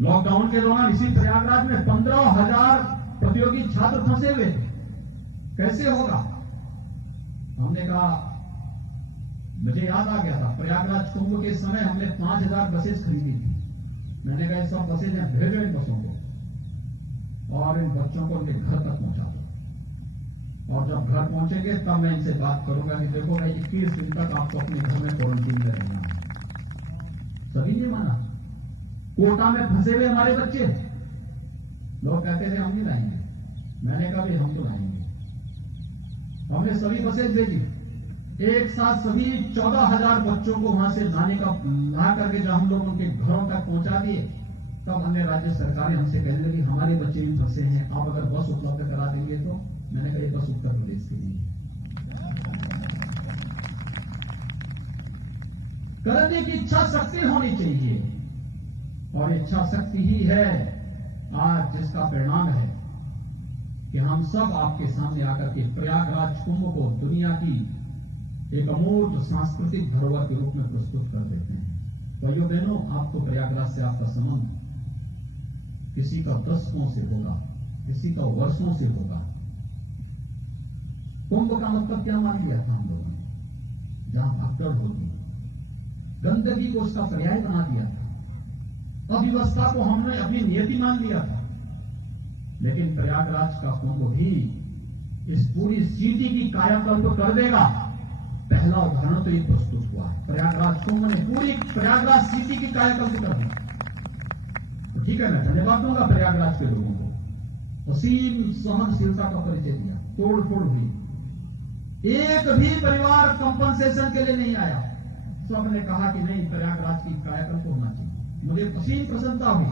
लॉकडाउन के दौरान इसी प्रयागराज में 15,000 प्रतियोगी छात्र फंसे हुए थे, कैसे होगा? हमने कहा, मुझे याद आ गया था प्रयागराज कुंभ के समय हमने 5,000 बसेस खरीदी थी। मैंने कहा सब बसेज भेजो इन बसों को और इन बच्चों को उनके घर तक पहुंचा दो, और जब घर पहुंचेंगे तब मैं इनसे बात करूंगा कि देखो भाई 21 दिन तक आपको अपने घर में क्वारंटीन में रहना है। सभी ने माना। कोटा में फंसे हुए हमारे बच्चे, लोग कहते थे हम नहीं लाएंगे, मैंने कहा भाई हम तो लाएंगे। हमने सभी बसेज भेजी, एक साथ सभी 14,000 बच्चों को वहां से ला करके जब हम लोग उनके घरों तक पहुंचा दिए, तब अन्य राज्य सरकारें हमसे कहने लगी हमारे बच्चे भी फंसे हैं, आप अगर बस उपलब्ध करा देंगे तो। मैंने कहा ये बस उत्तर प्रदेश के लिए करने की इच्छा शक्ति होनी चाहिए, और इच्छा शक्ति ही है आज जिसका परिणाम है कि हम सब आपके सामने आकर के प्रयागराज कुंभ को दुनिया की एक अमूर्त सांस्कृतिक धरोहर के रूप में प्रस्तुत कर देते हैं। भाइयों बहनों, आपको प्रयागराज से आपका संबंध किसी का दशकों से होगा, किसी का वर्षों से होगा। कुंभ का मतलब क्या मान लिया था हम लोगों ने? जहां भगदड़ होती, गंदगी को उसका पर्याय बना दिया था, अव्यवस्था को हमने अपनी नियति मान लिया था। लेकिन प्रयागराज का कुंभ भी इस पूरी सिटी की कायाकल्प कर देगा। पहला उदाहरण तो ये प्रस्तुत हुआ है, प्रयागराज कुंभ ने पूरी प्रयागराज सिटी की कायाकल्प कर दी। तो ठीक है, मैं धन्यवाद दूंगा प्रयागराज के लोगों को, असीम सहनशीलता का परिचय दिया, तोड़ फोड़ हुई, एक भी परिवार कंपनसेशन के लिए नहीं आया। सबने कहा कि नहीं, प्रयागराज की कायाकल्प होना चाहिए। मुझे असीम प्रसन्नता हुई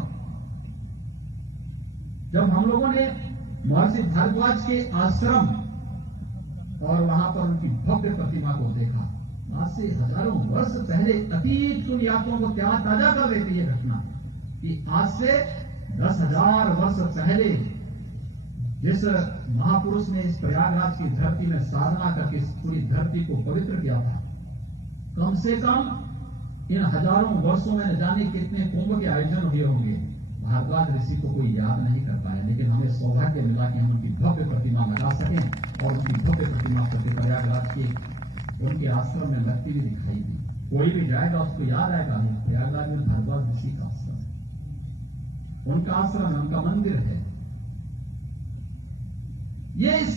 जब हम लोगों ने महर्षि भारद्वाज के आश्रम और वहां पर उनकी भव्य प्रतिमा को देखा। आज से हजारों वर्ष पहले अतीत की यादों को ताजा कर देती है घटना कि आज से 10,000 वर्ष पहले जिस महापुरुष ने इस प्रयागराज की धरती में साधना करके इस पूरी धरती को पवित्र किया था, कम से कम इन हजारों वर्षों में न जाने कितने कुंभ के आयोजन हुए होंगे। भारद्वाज ऋषि को कोई याद नहीं कर पाया, लेकिन हमें सौभाग्य मिला कि हम उनकी भव्य प्रतिमा लगा सकें और उनकी भव्य प्रतिमा प्रति प्रयागराज के उनके आश्रम में लगती हुई दिखाई दी। कोई भी जाएगा उसको याद आएगा, प्रयागराज में भारद्वाज ऋषि का आश्रम है, उनका आश्रम है, उनका मंदिर है। ये इस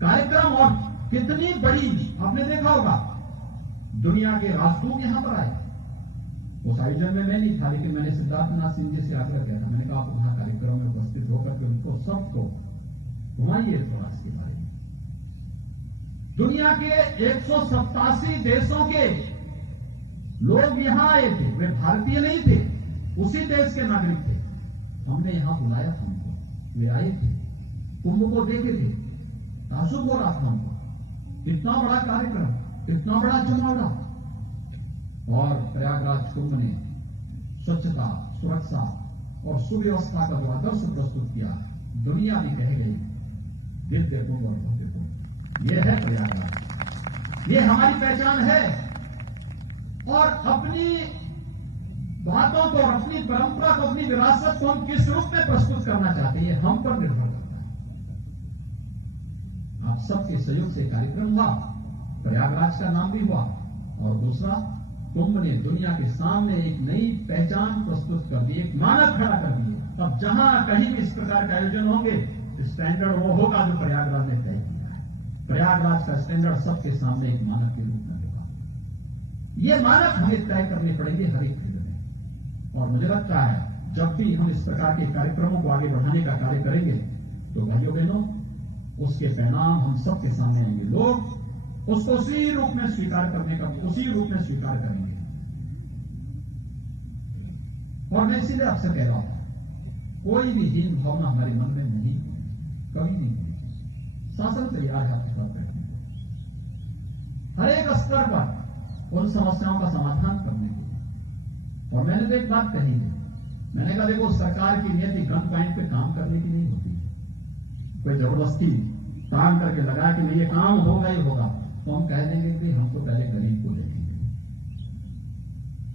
कार्यक्रम और कितनी बड़ी, आपने देखा होगा दुनिया के राजदूत यहां पर आए। उस आयोजन में मैं नहीं था, लेकिन मैंने सिद्धार्थनाथ सिंह जी से आग्रह किया था, मैंने कहा आप वहां कार्यक्रम में उपस्थित होकर के उनको सबको घुमाइए थोड़ा इसके बारे में। दुनिया के 187 देशों के लोग यहां आए थे, वे भारतीय नहीं थे, उसी देश के नागरिक थे। हमने यहां बुलाया था उनको, वे आए थे, कुंभ को देखे थे, ताजुब हो रहा था उनको, इतना बड़ा कार्यक्रम, इतना बड़ा जमावड़ा। और प्रयागराज कुंभ ने स्वच्छता, सुरक्षा और सुव्यवस्था का जो आदर्श प्रस्तुत किया, दुनिया भी कह गई दिव्य कुंभ और भव्य कुंभ। यह है प्रयागराज, ये हमारी पहचान है। और अपनी बातों को, अपनी परंपरा को, अपनी विरासत को हम किस रूप में प्रस्तुत करना चाहते हैं, हम पर निर्भर करता है। आप सबके सहयोग से कार्यक्रम हुआ, प्रयागराज का नाम भी हुआ, और दूसरा कुंभ ने दुनिया के सामने एक नई पहचान प्रस्तुत कर दी, एक मानक खड़ा कर दिया। अब जहां कहीं भी इस प्रकार के आयोजन होंगे, स्टैंडर्ड वो होगा जो प्रयागराज ने तय किया है। प्रयागराज का स्टैंडर्ड सबके सामने एक मानक के रूप में होगा। ये मानक हमें तय करने पड़ेंगे हर एक फील्ड में। और मुझे लगता है जब भी हम इस प्रकार के कार्यक्रमों को आगे बढ़ाने का कार्य करेंगे, तो भाइयों बहनों, उसके परिणाम हम सबके सामने आएंगे। लोग उसको उसी रूप में स्वीकार करने का, उसी रूप में स्वीकार करेंगे। और मैं इसीलिए आपसे कह रहा हूं, कोई भी हीन भावना हमारे मन में नहीं, कभी नहीं हुई। शासन तैयार है आपके साथ बैठने को, हर एक स्तर पर उन समस्याओं का समाधान करने के लिए। और मैंने तो एक बात कही है, मैंने कहा देखो, सरकार की नीति गन पॉइंट पे काम करने की नहीं होती। कोई जबरदस्ती तान करके लगाया कि नहीं ये काम होगा ही होगा, तो हम कह देंगे कि हम तो पहले गरीब को देखेंगे।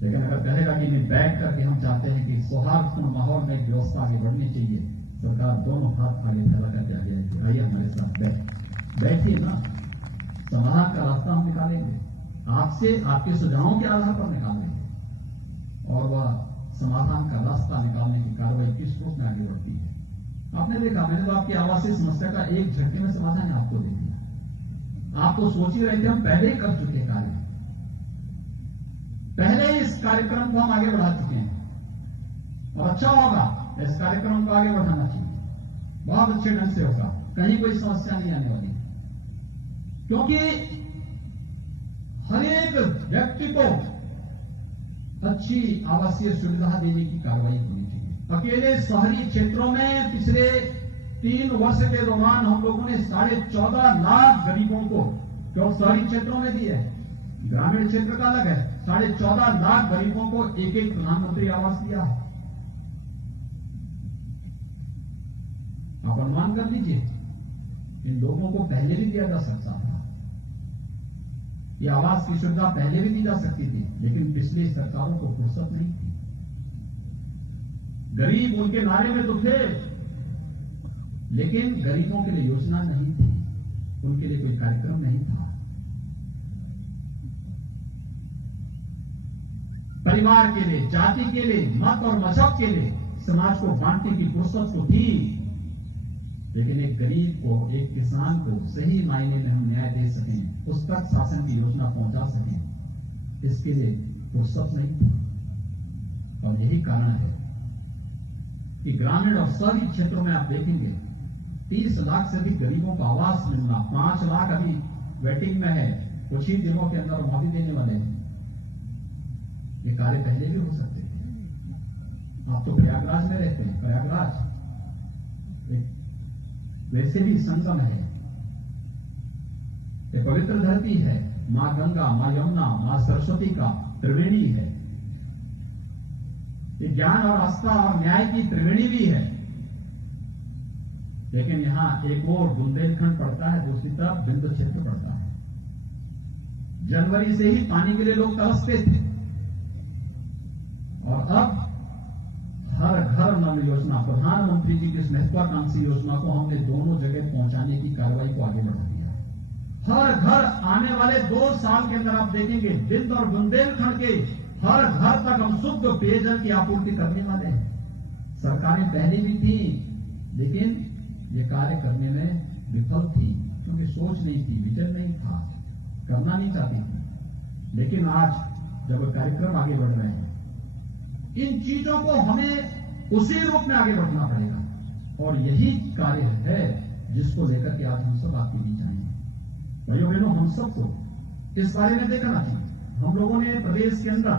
लेकिन अगर कहेगा कि नहीं, बैठ करके हम चाहते हैं कि सौहार्दपूर्ण माहौल में एक व्यवस्था आगे बढ़नी चाहिए, सरकार दोनों हाथ आगे फैला करके आगे आएगी, आइए हमारे साथ बैठिए ना, समाधान का रास्ता हम निकालेंगे, आपसे आपके सुझावों के आधार पर निकालेंगे, और वह समाधान का रास्ता निकालने की कार्रवाई किस रूप में आगे बढ़ती है। आपने देखा, मैंने तो आपकी आवासीय समस्या का एक झटके में समाधान आपको दे दिया। आप तो सोच ही रहे थे, हम पहले ही कर चुके कार्य, पहले ही इस कार्यक्रम को हम आगे बढ़ा चुके हैं। और अच्छा होगा, इस कार्यक्रम को आगे बढ़ाना चाहिए, बहुत अच्छे ढंग से होगा, कहीं कोई समस्या नहीं आने वाली, क्योंकि हर एक व्यक्ति को अच्छी आवासीय सुविधा देने की कार्रवाई होनी चाहिए। अकेले शहरी क्षेत्रों में पिछले 3 वर्ष के दौरान हम लोगों ने 14.5 लाख गरीबों को, जो शहरी क्षेत्रों में दिए है, ग्रामीण क्षेत्र का अलग है, 14.5 लाख गरीबों को एक प्रधानमंत्री आवास दिया है। आप अनुमान कर लीजिए, इन लोगों को पहले भी दिया जा सकता था, ये आवास की सुविधा पहले भी दी जा सकती थी, लेकिन पिछली सरकारों को फुर्सत नहीं थी। गरीब उनके नारे में तो थे, लेकिन गरीबों के लिए योजना नहीं थी, उनके लिए कोई कार्यक्रम नहीं था। परिवार के लिए, जाति के लिए, मत और मजहब के लिए समाज को बांटने की फुर्सत तो थी, लेकिन एक गरीब को, एक किसान को सही मायने में हम न्याय दे सकें, उस तक शासन की योजना पहुंचा सकें, इसके लिए फुर्सत नहीं थी। और यही कारण है कि ग्रामीण और शहरी क्षेत्रों में आप देखेंगे 30 लाख से अधिक गरीबों को आवास मिलना, 5 लाख अभी वेटिंग में है, कुछ ही दिनों के अंदर मुआवजा देने वाले हैं। ये कार्य पहले भी हो सकते थे। आप तो प्रयागराज में रहते हैं, प्रयागराज वैसे भी संगम है, ये पवित्र धरती है, मां गंगा, मां यमुना, मां सरस्वती का त्रिवेणी है। ये ज्ञान और आस्था और न्याय की त्रिवेणी भी है। लेकिन यहां एक और बुंदेलखंड पड़ता है, दूसरी तरफ बिंदु क्षेत्र पड़ता है। जनवरी से ही पानी के लिए लोग तरसते थे और अब हर घर नल योजना, प्रधानमंत्री जी की इस महत्वाकांक्षी योजना को हमने दोनों जगह पहुंचाने की कार्रवाई को आगे बढ़ा दिया है। हर घर आने वाले 2 साल के अंदर आप देखेंगे बिंद और बुंदेलखंड के हर घर तक हम शुद्ध पेयजल की आपूर्ति करने वाले हैं। सरकारें पहले भी थी, लेकिन ये कार्य करने में विफल थी, क्योंकि सोच नहीं थी, विजन नहीं था, करना नहीं चाहती थी। लेकिन आज जब कार्यक्रम आगे बढ़ रहे हैं, इन चीजों को हमें उसी रूप में आगे बढ़ना पड़ेगा और यही कार्य है जिसको लेकर के आज हम सब आपके बीच आए हैं। भाइयों बहनों, हम सबको इस बारे में देखना चाहिए। हम लोगों ने प्रदेश के अंदर,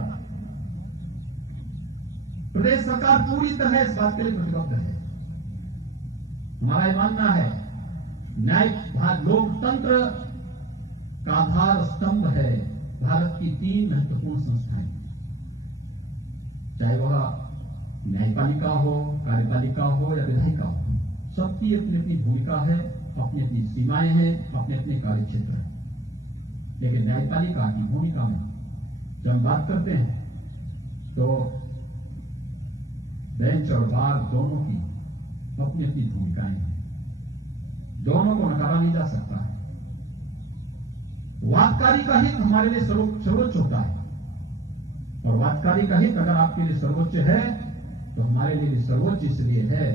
प्रदेश सरकार पूरी तरह इस बात के लिए प्रतिबद्ध है। हमारा यह मानना है न्याय लोकतंत्र का आधार स्तंभ है भारत की 3 महत्वपूर्ण संस्थाएं, चाहे वह न्यायपालिका हो, कार्यपालिका हो या विधायिका हो। सबकी अपनी अपनी भूमिका है, अपनी अपनी सीमाएं हैं, अपने अपने कार्य क्षेत्र हैं। लेकिन न्यायपालिका की भूमिका में जब हम बात करते हैं तो बेंच और बार दोनों की अपनी अपनी भूमिकाएं हैं, दोनों को नकारा नहीं जा सकता है। वादकारी का हित हमारे लिए सर्वोच्च होता है और वादकारी का हित अगर आपके लिए सर्वोच्च है तो हमारे लिए भी सर्वोच्च इसलिए है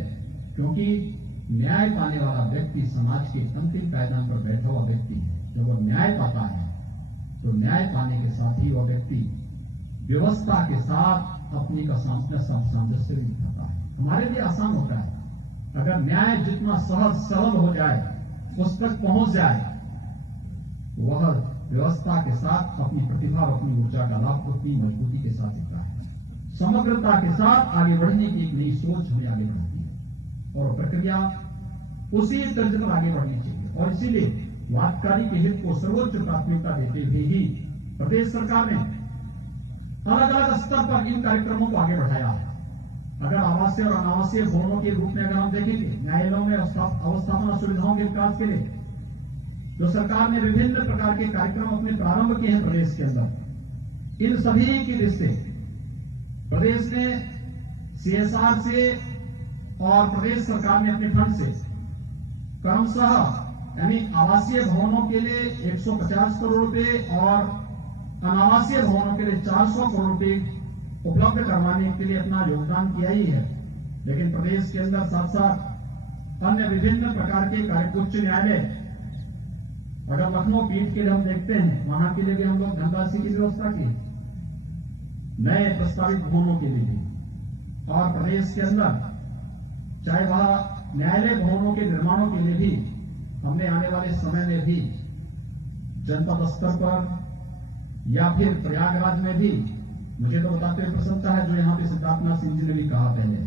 क्योंकि न्याय पाने वाला व्यक्ति समाज के अंतिम पायदान पर बैठा हुआ व्यक्ति है। जब वो न्याय पाता है तो न्याय पाने के साथ ही वह व्यक्ति व्यवस्था के साथ अपनी का सामंजस्य भी दिखाता है। हमारे लिए आसान होता है अगर न्याय जितना सहज सरल हो जाए, उस तक पहुंच जाए, वह व्यवस्था के साथ अपनी प्रतिभा और अपनी ऊर्जा का लाभ उतनी मजबूती के साथ देता है। समग्रता के साथ आगे बढ़ने की एक नई सोच हमें आगे बढ़ाती है और प्रक्रिया उसी तर्ज पर आगे बढ़नी चाहिए। और इसीलिए वादकारी के हित को सर्वोच्च प्राथमिकता देते हुए ही प्रदेश सरकार ने अलग अलग स्तर पर इन कार्यक्रमों को आगे बढ़ाया है। अगर आवासीय और अनावासीय भवनों के रूप में अगर हम देखेंगे, न्यायालयों में अवस्थापना सुविधाओं के विकास के लिए जो सरकार ने विभिन्न प्रकार के कार्यक्रम अपने प्रारंभ किए हैं प्रदेश के अंदर, इन सभी की दृष्टि प्रदेश ने सीएसआर से और प्रदेश सरकार ने अपने फंड से क्रमशः यानी आवासीय भवनों के लिए 150 करोड़ रुपए और अनावासीय भवनों के लिए 400 करोड़ रुपए उपलब्ध करवाने के लिए अपना योगदान किया ही है। लेकिन प्रदेश के अंदर साथ साथ अन्य विभिन्न प्रकार के कार्य, उच्च न्यायालय, अगर लखनऊ पीठ के लिए हम देखते हैं, वहां के लिए भी हम लोग धनराशि की व्यवस्था की, नए प्रस्तावित भवनों के लिए भी, और प्रदेश के अंदर चाहे वह न्यायालय भवनों के निर्माणों के लिए भी हमने आने वाले समय में भी जनपद स्तर पर या फिर प्रयागराज में भी, मुझे तो बताते हुए प्रसन्नता है जो यहां पे सिद्धार्थनाथ सिंह जी ने भी कहा पहले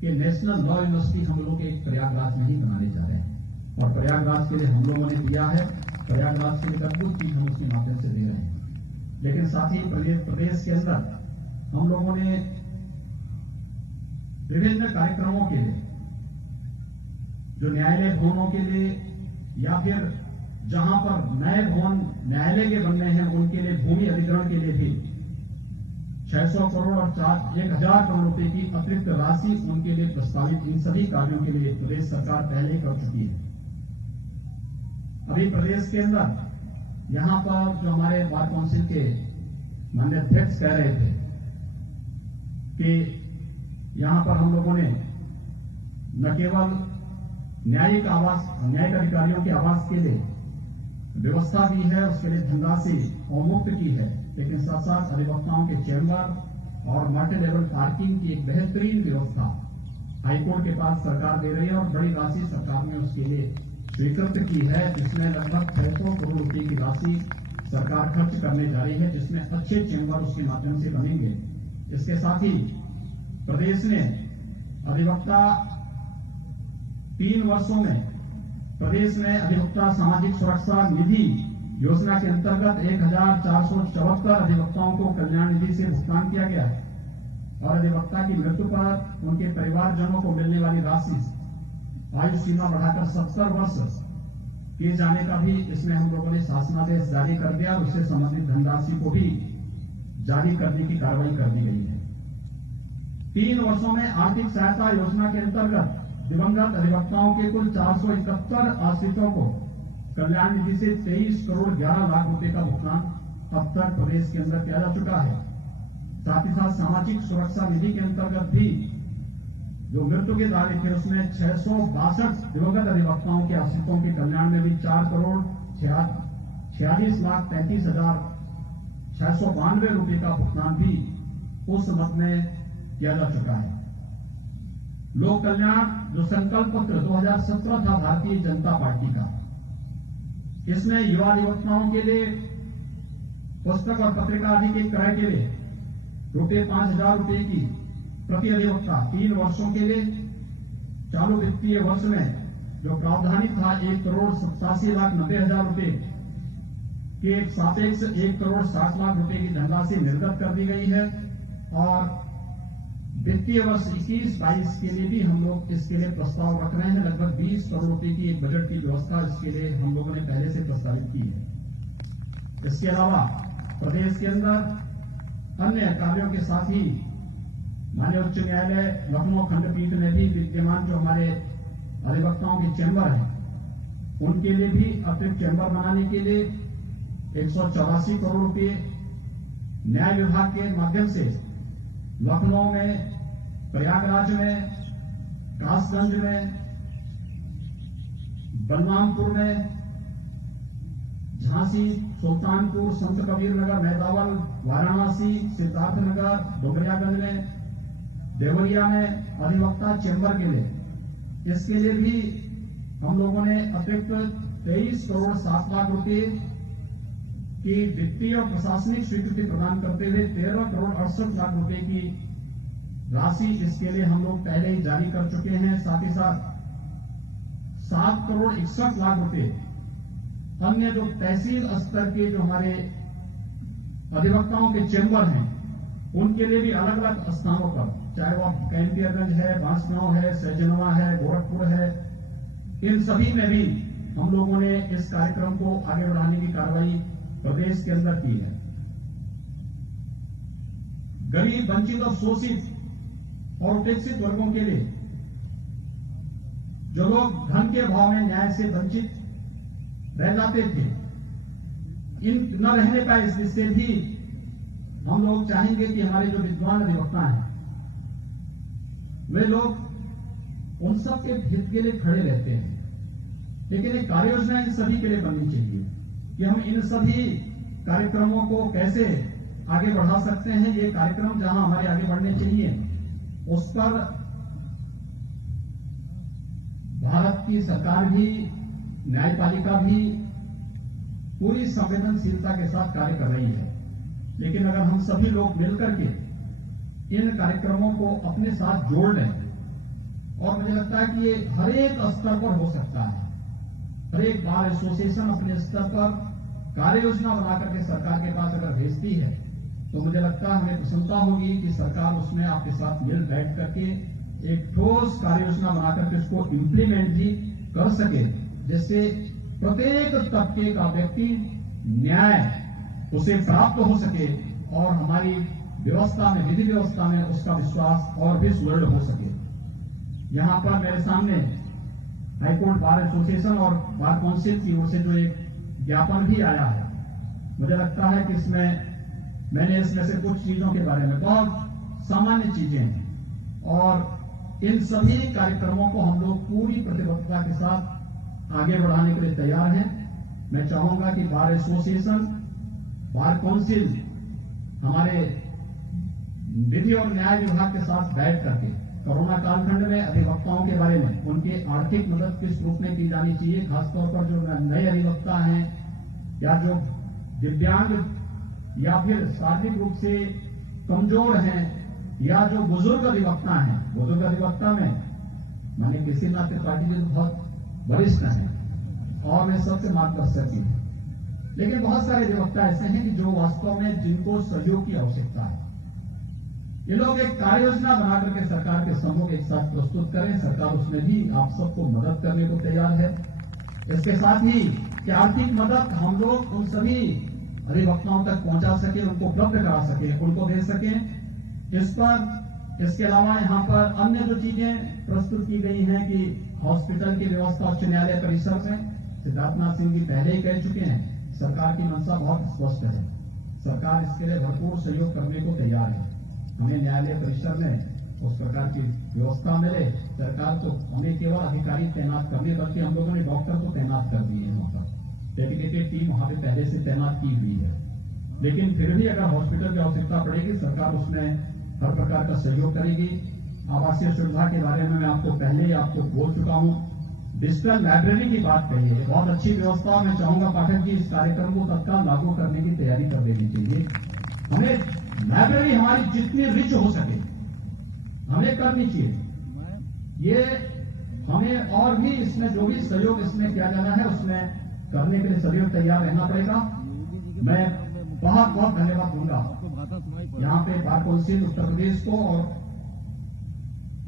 कि नेशनल लॉ यूनिवर्सिटी हम लोग एक प्रयागराज में ही बनाने जा रहे हैं और प्रयागराज के लिए हम लोगों ने दिया है, प्रयागराज के लिए अद्भुत चीज हम उसके माध्यम से दे रहे हैं। लेकिन साथ ही प्रदेश के अंदर हम लोगों ने विभिन्न कार्यक्रमों के लिए, जो न्यायालय भवनों के लिए या फिर जहां पर नए भवन न्यायालय के बनने हैं उनके लिए भूमि अधिग्रहण के लिए भी 600 करोड़ और 1000 करोड़ रुपए की अतिरिक्त राशि उनके लिए प्रस्तावित, इन सभी कार्यों के लिए प्रदेश सरकार पहले कर चुकी है। अभी प्रदेश के अंदर यहां पर जो हमारे बार काउंसिल के माननीय अध्यक्ष कह रहे थे कि यहां पर हम लोगों ने न केवल न्यायिक अधिकारियों के आवास के लिए व्यवस्था भी है, उसके लिए धनराशि अवमुक्त की है, लेकिन साथ साथ अधिवक्ताओं के चैम्बर और मल्टी लेवल पार्किंग की एक बेहतरीन व्यवस्था हाईकोर्ट के पास सरकार दे रही है और बड़ी राशि सरकार ने उसके लिए स्वीकृत की है, जिसमें लगभग 600 करोड़ रुपए की राशि सरकार खर्च करने जा रही है, जिसमें अच्छे चैम्बर उसके माध्यम से बनेंगे। इसके साथ ही प्रदेश ने अधिवक्ता 3 वर्षों में प्रदेश में अधिवक्ता सामाजिक सुरक्षा निधि योजना के अंतर्गत 1474 अधिवक्ताओं को कल्याण निधि से भुगतान किया गया है और अधिवक्ता की मृत्यु पर उनके परिवारजनों को मिलने वाली राशि आयु सीमा बढ़ाकर 70 वर्ष किए जाने का भी इसमें हम लोगों ने शासनादेश जारी कर दिया और उससे संबंधित धनराशि को भी जारी करने की कार्रवाई कर दी गई है। 3 वर्षों में आर्थिक सहायता योजना के अंतर्गत दिवंगत अधिवक्ताओं के कुल 471 आश्रितों को कल्याण निधि से 23 करोड़ 11 लाख रुपए का भुगतान अब तक प्रदेश के अंदर किया जा चुका है। साथ ही साथ सामाजिक सुरक्षा निधि के अंतर्गत भी जो मृत्यु के दावे थे उसमें 662 दिवंगत अधिवक्ताओं के आश्रितों के कल्याण में भी 4 करोड़ 46 लाख 33,692 रुपए का भुगतान भी उस मद में किया जा चुका है। लोक कल्याण जो संकल्प पत्र 2017 था भारतीय जनता पार्टी का, इसमें युवा अधिवक्ताओं के लिए पुस्तक और पत्रिका आदि के क्रय के लिए ₹5,000 की प्रति अधिवक्ता 3 वर्षों के लिए, चालू वित्तीय वर्ष में जो प्रावधानित था 1,87,90,000 रुपए के सापेक्ष 1 करोड़ 60 लाख रुपए की धनराशि निर्गत कर दी गई है और वित्तीय वर्ष 21-22 के लिए भी हम लोग इसके लिए प्रस्ताव रख रहे हैं। लगभग 20 करोड़ रुपए की एक बजट की व्यवस्था इसके लिए हम लोगों ने पहले से प्रस्तावित की है। इसके अलावा प्रदेश के अंदर अन्य कार्यों के साथ ही माननीय उच्च न्यायालय लखनऊ खंडपीठ में भी विद्यमान जो हमारे अधिवक्ताओं के चैम्बर हैं उनके लिए भी अतिरिक्त चैम्बर बनाने के लिए 184 करोड़ रुपए न्याय विभाग के माध्यम से लखनऊ में, प्रयागराज में, कासगंज में, बलरामपुर में, झांसी, सुल्तानपुर, संत कबीर नगर, मेदावल, वाराणसी, सिद्धार्थनगर, डुमरियागंज में, देवरिया में अधिवक्ता चैम्बर के लिए, इसके लिए भी हम लोगों ने अतिरिक्त 23 करोड़ 7 लाख रुपए की वित्तीय और प्रशासनिक स्वीकृति प्रदान करते हुए 13 करोड़ 68 लाख रुपए की राशि इसके लिए हम लोग पहले ही जारी कर चुके हैं। साथ ही साथ 7 करोड़ 61 लाख रुपए अन्य जो तहसील स्तर के जो हमारे अधिवक्ताओं के चैम्बर हैं उनके लिए भी अलग अलग स्थानों पर, चाहे वो कैंपियरगंज है, बांसगांव है, सैजनवा है, गोरखपुर है, इन सभी में भी हम लोगों ने इस कार्यक्रम को आगे बढ़ाने की कार्रवाई प्रदेश के अंदर की है। गरीब, वंचित और शोषित और उपेक्षित वर्गों के लिए जो लोग धन के अभाव में न्याय से वंचित रह जाते थे, इन न रहने पाए, इससे भी हम लोग चाहेंगे कि हमारे जो विद्वान अधिवक्ता हैं वे लोग उन सब के हित के लिए खड़े रहते हैं, लेकिन एक कार्य योजना इन सभी के लिए बननी चाहिए कि हम इन सभी कार्यक्रमों को कैसे आगे बढ़ा सकते हैं। ये कार्यक्रम जहां हमारे आगे बढ़ने चाहिए उस पर भारत की सरकार भी, न्यायपालिका भी पूरी संवेदनशीलता के साथ कार्य कर रही है, लेकिन अगर हम सभी लोग मिलकर के इन कार्यक्रमों को अपने साथ जोड़ लें, और मुझे लगता है कि ये हर एक स्तर पर हो सकता है। हर एक बार एसोसिएशन अपने स्तर पर कार्य योजना बनाकर के सरकार के पास अगर भेजती है तो मुझे लगता है हमें प्रसन्नता होगी कि सरकार उसमें आपके साथ मिल बैठ करके एक ठोस कार्य योजना बनाकर के उसको इम्प्लीमेंट भी कर सके, जिससे प्रत्येक तबके का व्यक्ति न्याय उसे प्राप्त हो सके और हमारी व्यवस्था में, विधि व्यवस्था में उसका विश्वास और भी सुदृढ़ हो सके। यहां पर मेरे सामने हाईकोर्ट बार एसोसिएशन और बार काउंसिल की ओर से जो एक ज्ञापन भी आया है, मुझे लगता है कि मैंने इसमें से कुछ चीजों के बारे में, बहुत सामान्य चीजें हैं और इन सभी कार्यक्रमों को हम लोग पूरी प्रतिबद्धता के साथ आगे बढ़ाने के लिए तैयार हैं। मैं चाहूंगा कि बार एसोसिएशन, बार काउंसिल हमारे विधि और न्याय विभाग के साथ बैठ करके कोरोना कालखंड में अधिवक्ताओं के बारे में उनकी आर्थिक मदद किस रूप में की जानी चाहिए, खासतौर पर जो नए अधिवक्ता हैं या जो दिव्यांग या फिर शारीरिक रूप से कमजोर हैं या जो बुजुर्ग अधिवक्ता हैं, बुजुर्ग अधिवक्ता में माने किसी नाथ त्रिपाठी जी तो बहुत वरिष्ठ हैं और वे सबसे मार्गदर्शक भी हैं, लेकिन बहुत सारे अधिवक्ता ऐसे हैं कि जो वास्तव में जिनको सहयोग की आवश्यकता है। ये लोग एक कार्य योजना बनाकर के सरकार के सम्मुख एक साथ प्रस्तुत करें, सरकार उसमें भी आप सबको मदद करने को तैयार है। इसके साथ ही कि आर्थिक मदद हम लोग उन सभी अधिवक्ताओं तक पहुंचा सके, उनको उपलब्ध करा सके, उनको दे सकें। इस पर इसके अलावा यहाँ पर अन्य जो चीजें प्रस्तुत की गई हैं कि हॉस्पिटल की व्यवस्था उच्च न्यायालय परिसर में, सिद्धार्थनाथ सिंह जी पहले ही कह चुके हैं, सरकार की मंशा बहुत स्पष्ट है, सरकार इसके लिए भरपूर सहयोग करने को तैयार है। हमें न्यायालय परिसर में उस प्रकार की व्यवस्था मिले, सरकार को हमें केवल अधिकारी तैनात करने, बल्कि हम लोगों ने डॉक्टर को तैनात कर दिए हैं, वहां पर डेडिकेटेड टीम वहां पे पहले से तैनात की हुई है। लेकिन फिर भी अगर हॉस्पिटल की आवश्यकता पड़ेगी, सरकार उसमें हर प्रकार का सहयोग करेगी। आवासीय सुविधा के बारे में मैं आपको पहले ही आपको बोल चुका हूं। डिजिटल लाइब्रेरी की बात कही है, बहुत अच्छी व्यवस्था। मैं चाहूंगा पाठक जी इस कार्यक्रम को तत्काल लागू करने की तैयारी कर देनी चाहिए। हमें लाइब्रेरी हमारी जितनी रिच हो सके हमें करनी चाहिए। ये हमें और भी इसमें जो भी सहयोग इसमें किया जाना है उसमें करने के लिए सदैव तैयार रहना पड़ेगा। मैं बहुत बहुत धन्यवाद दूंगा यहाँ पे बार काउंसिल उत्तर प्रदेश को और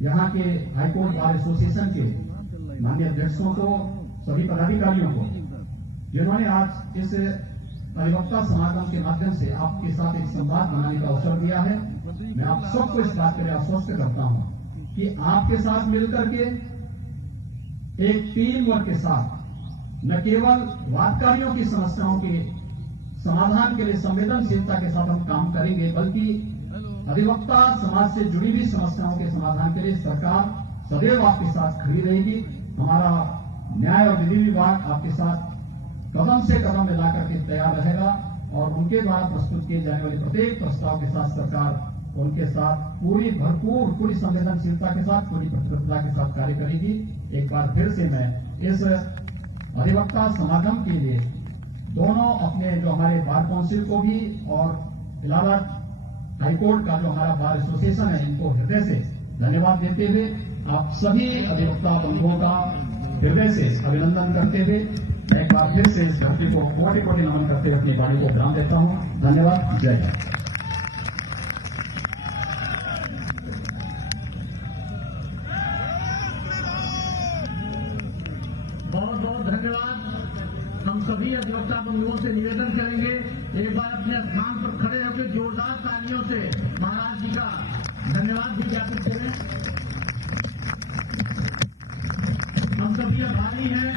यहाँ के हाईकोर्ट बार एसोसिएशन के माननीय अध्यक्षों को, सभी पदाधिकारियों को, जिन्होंने आज इस अधिवक्ता समागम के माध्यम से आपके साथ एक संवाद बनाने का अवसर दिया है। मैं आप सबको इस बात के लिए आश्वस्त करता हूं कि आपके साथ मिलकर के एक टीम वर्क के साथ न केवल वादकारियों की समस्याओं के समाधान के लिए संवेदनशीलता के साथ हम काम करेंगे, बल्कि अधिवक्ता समाज से जुड़ी हुई समस्याओं के समाधान के लिए सरकार सदैव आपके साथ खड़ी रहेगी। हमारा न्याय और विधि विभाग आपके साथ कदम से कदम मिलाकर के तैयार रहेगा और उनके द्वारा प्रस्तुत किए जाने वाले प्रत्येक प्रस्ताव के साथ सरकार उनके साथ पूरी संवेदनशीलता के साथ, पूरी प्रतिबद्धता के साथ कार्य करेगी। एक बार फिर से मैं इस अधिवक्ता समागम के लिए दोनों अपने जो हमारे बार काउंसिल को भी और इलाहाबाद हाईकोर्ट का जो हमारा बार एसोसिएशन है, इनको हृदय से धन्यवाद देते हुए आप सभी अधिवक्ता बंधुओं का हृदय से अभिनंदन करते हुए मैं एक बार फिर से इस धरती को कोटि कोटि नमन करते हुए अपनी वाणी को विराम देता हूं। धन्यवाद। जय हिंद। बहुत बहुत धन्यवाद। हम सभी अधिवक्ता बंधुओं से निवेदन करेंगे एक बार अपने स्थान पर खड़े होकर जोरदार तालियों से महाराज जी का धन्यवाद भी ज्ञापित करें। हम सभी आभारी हैं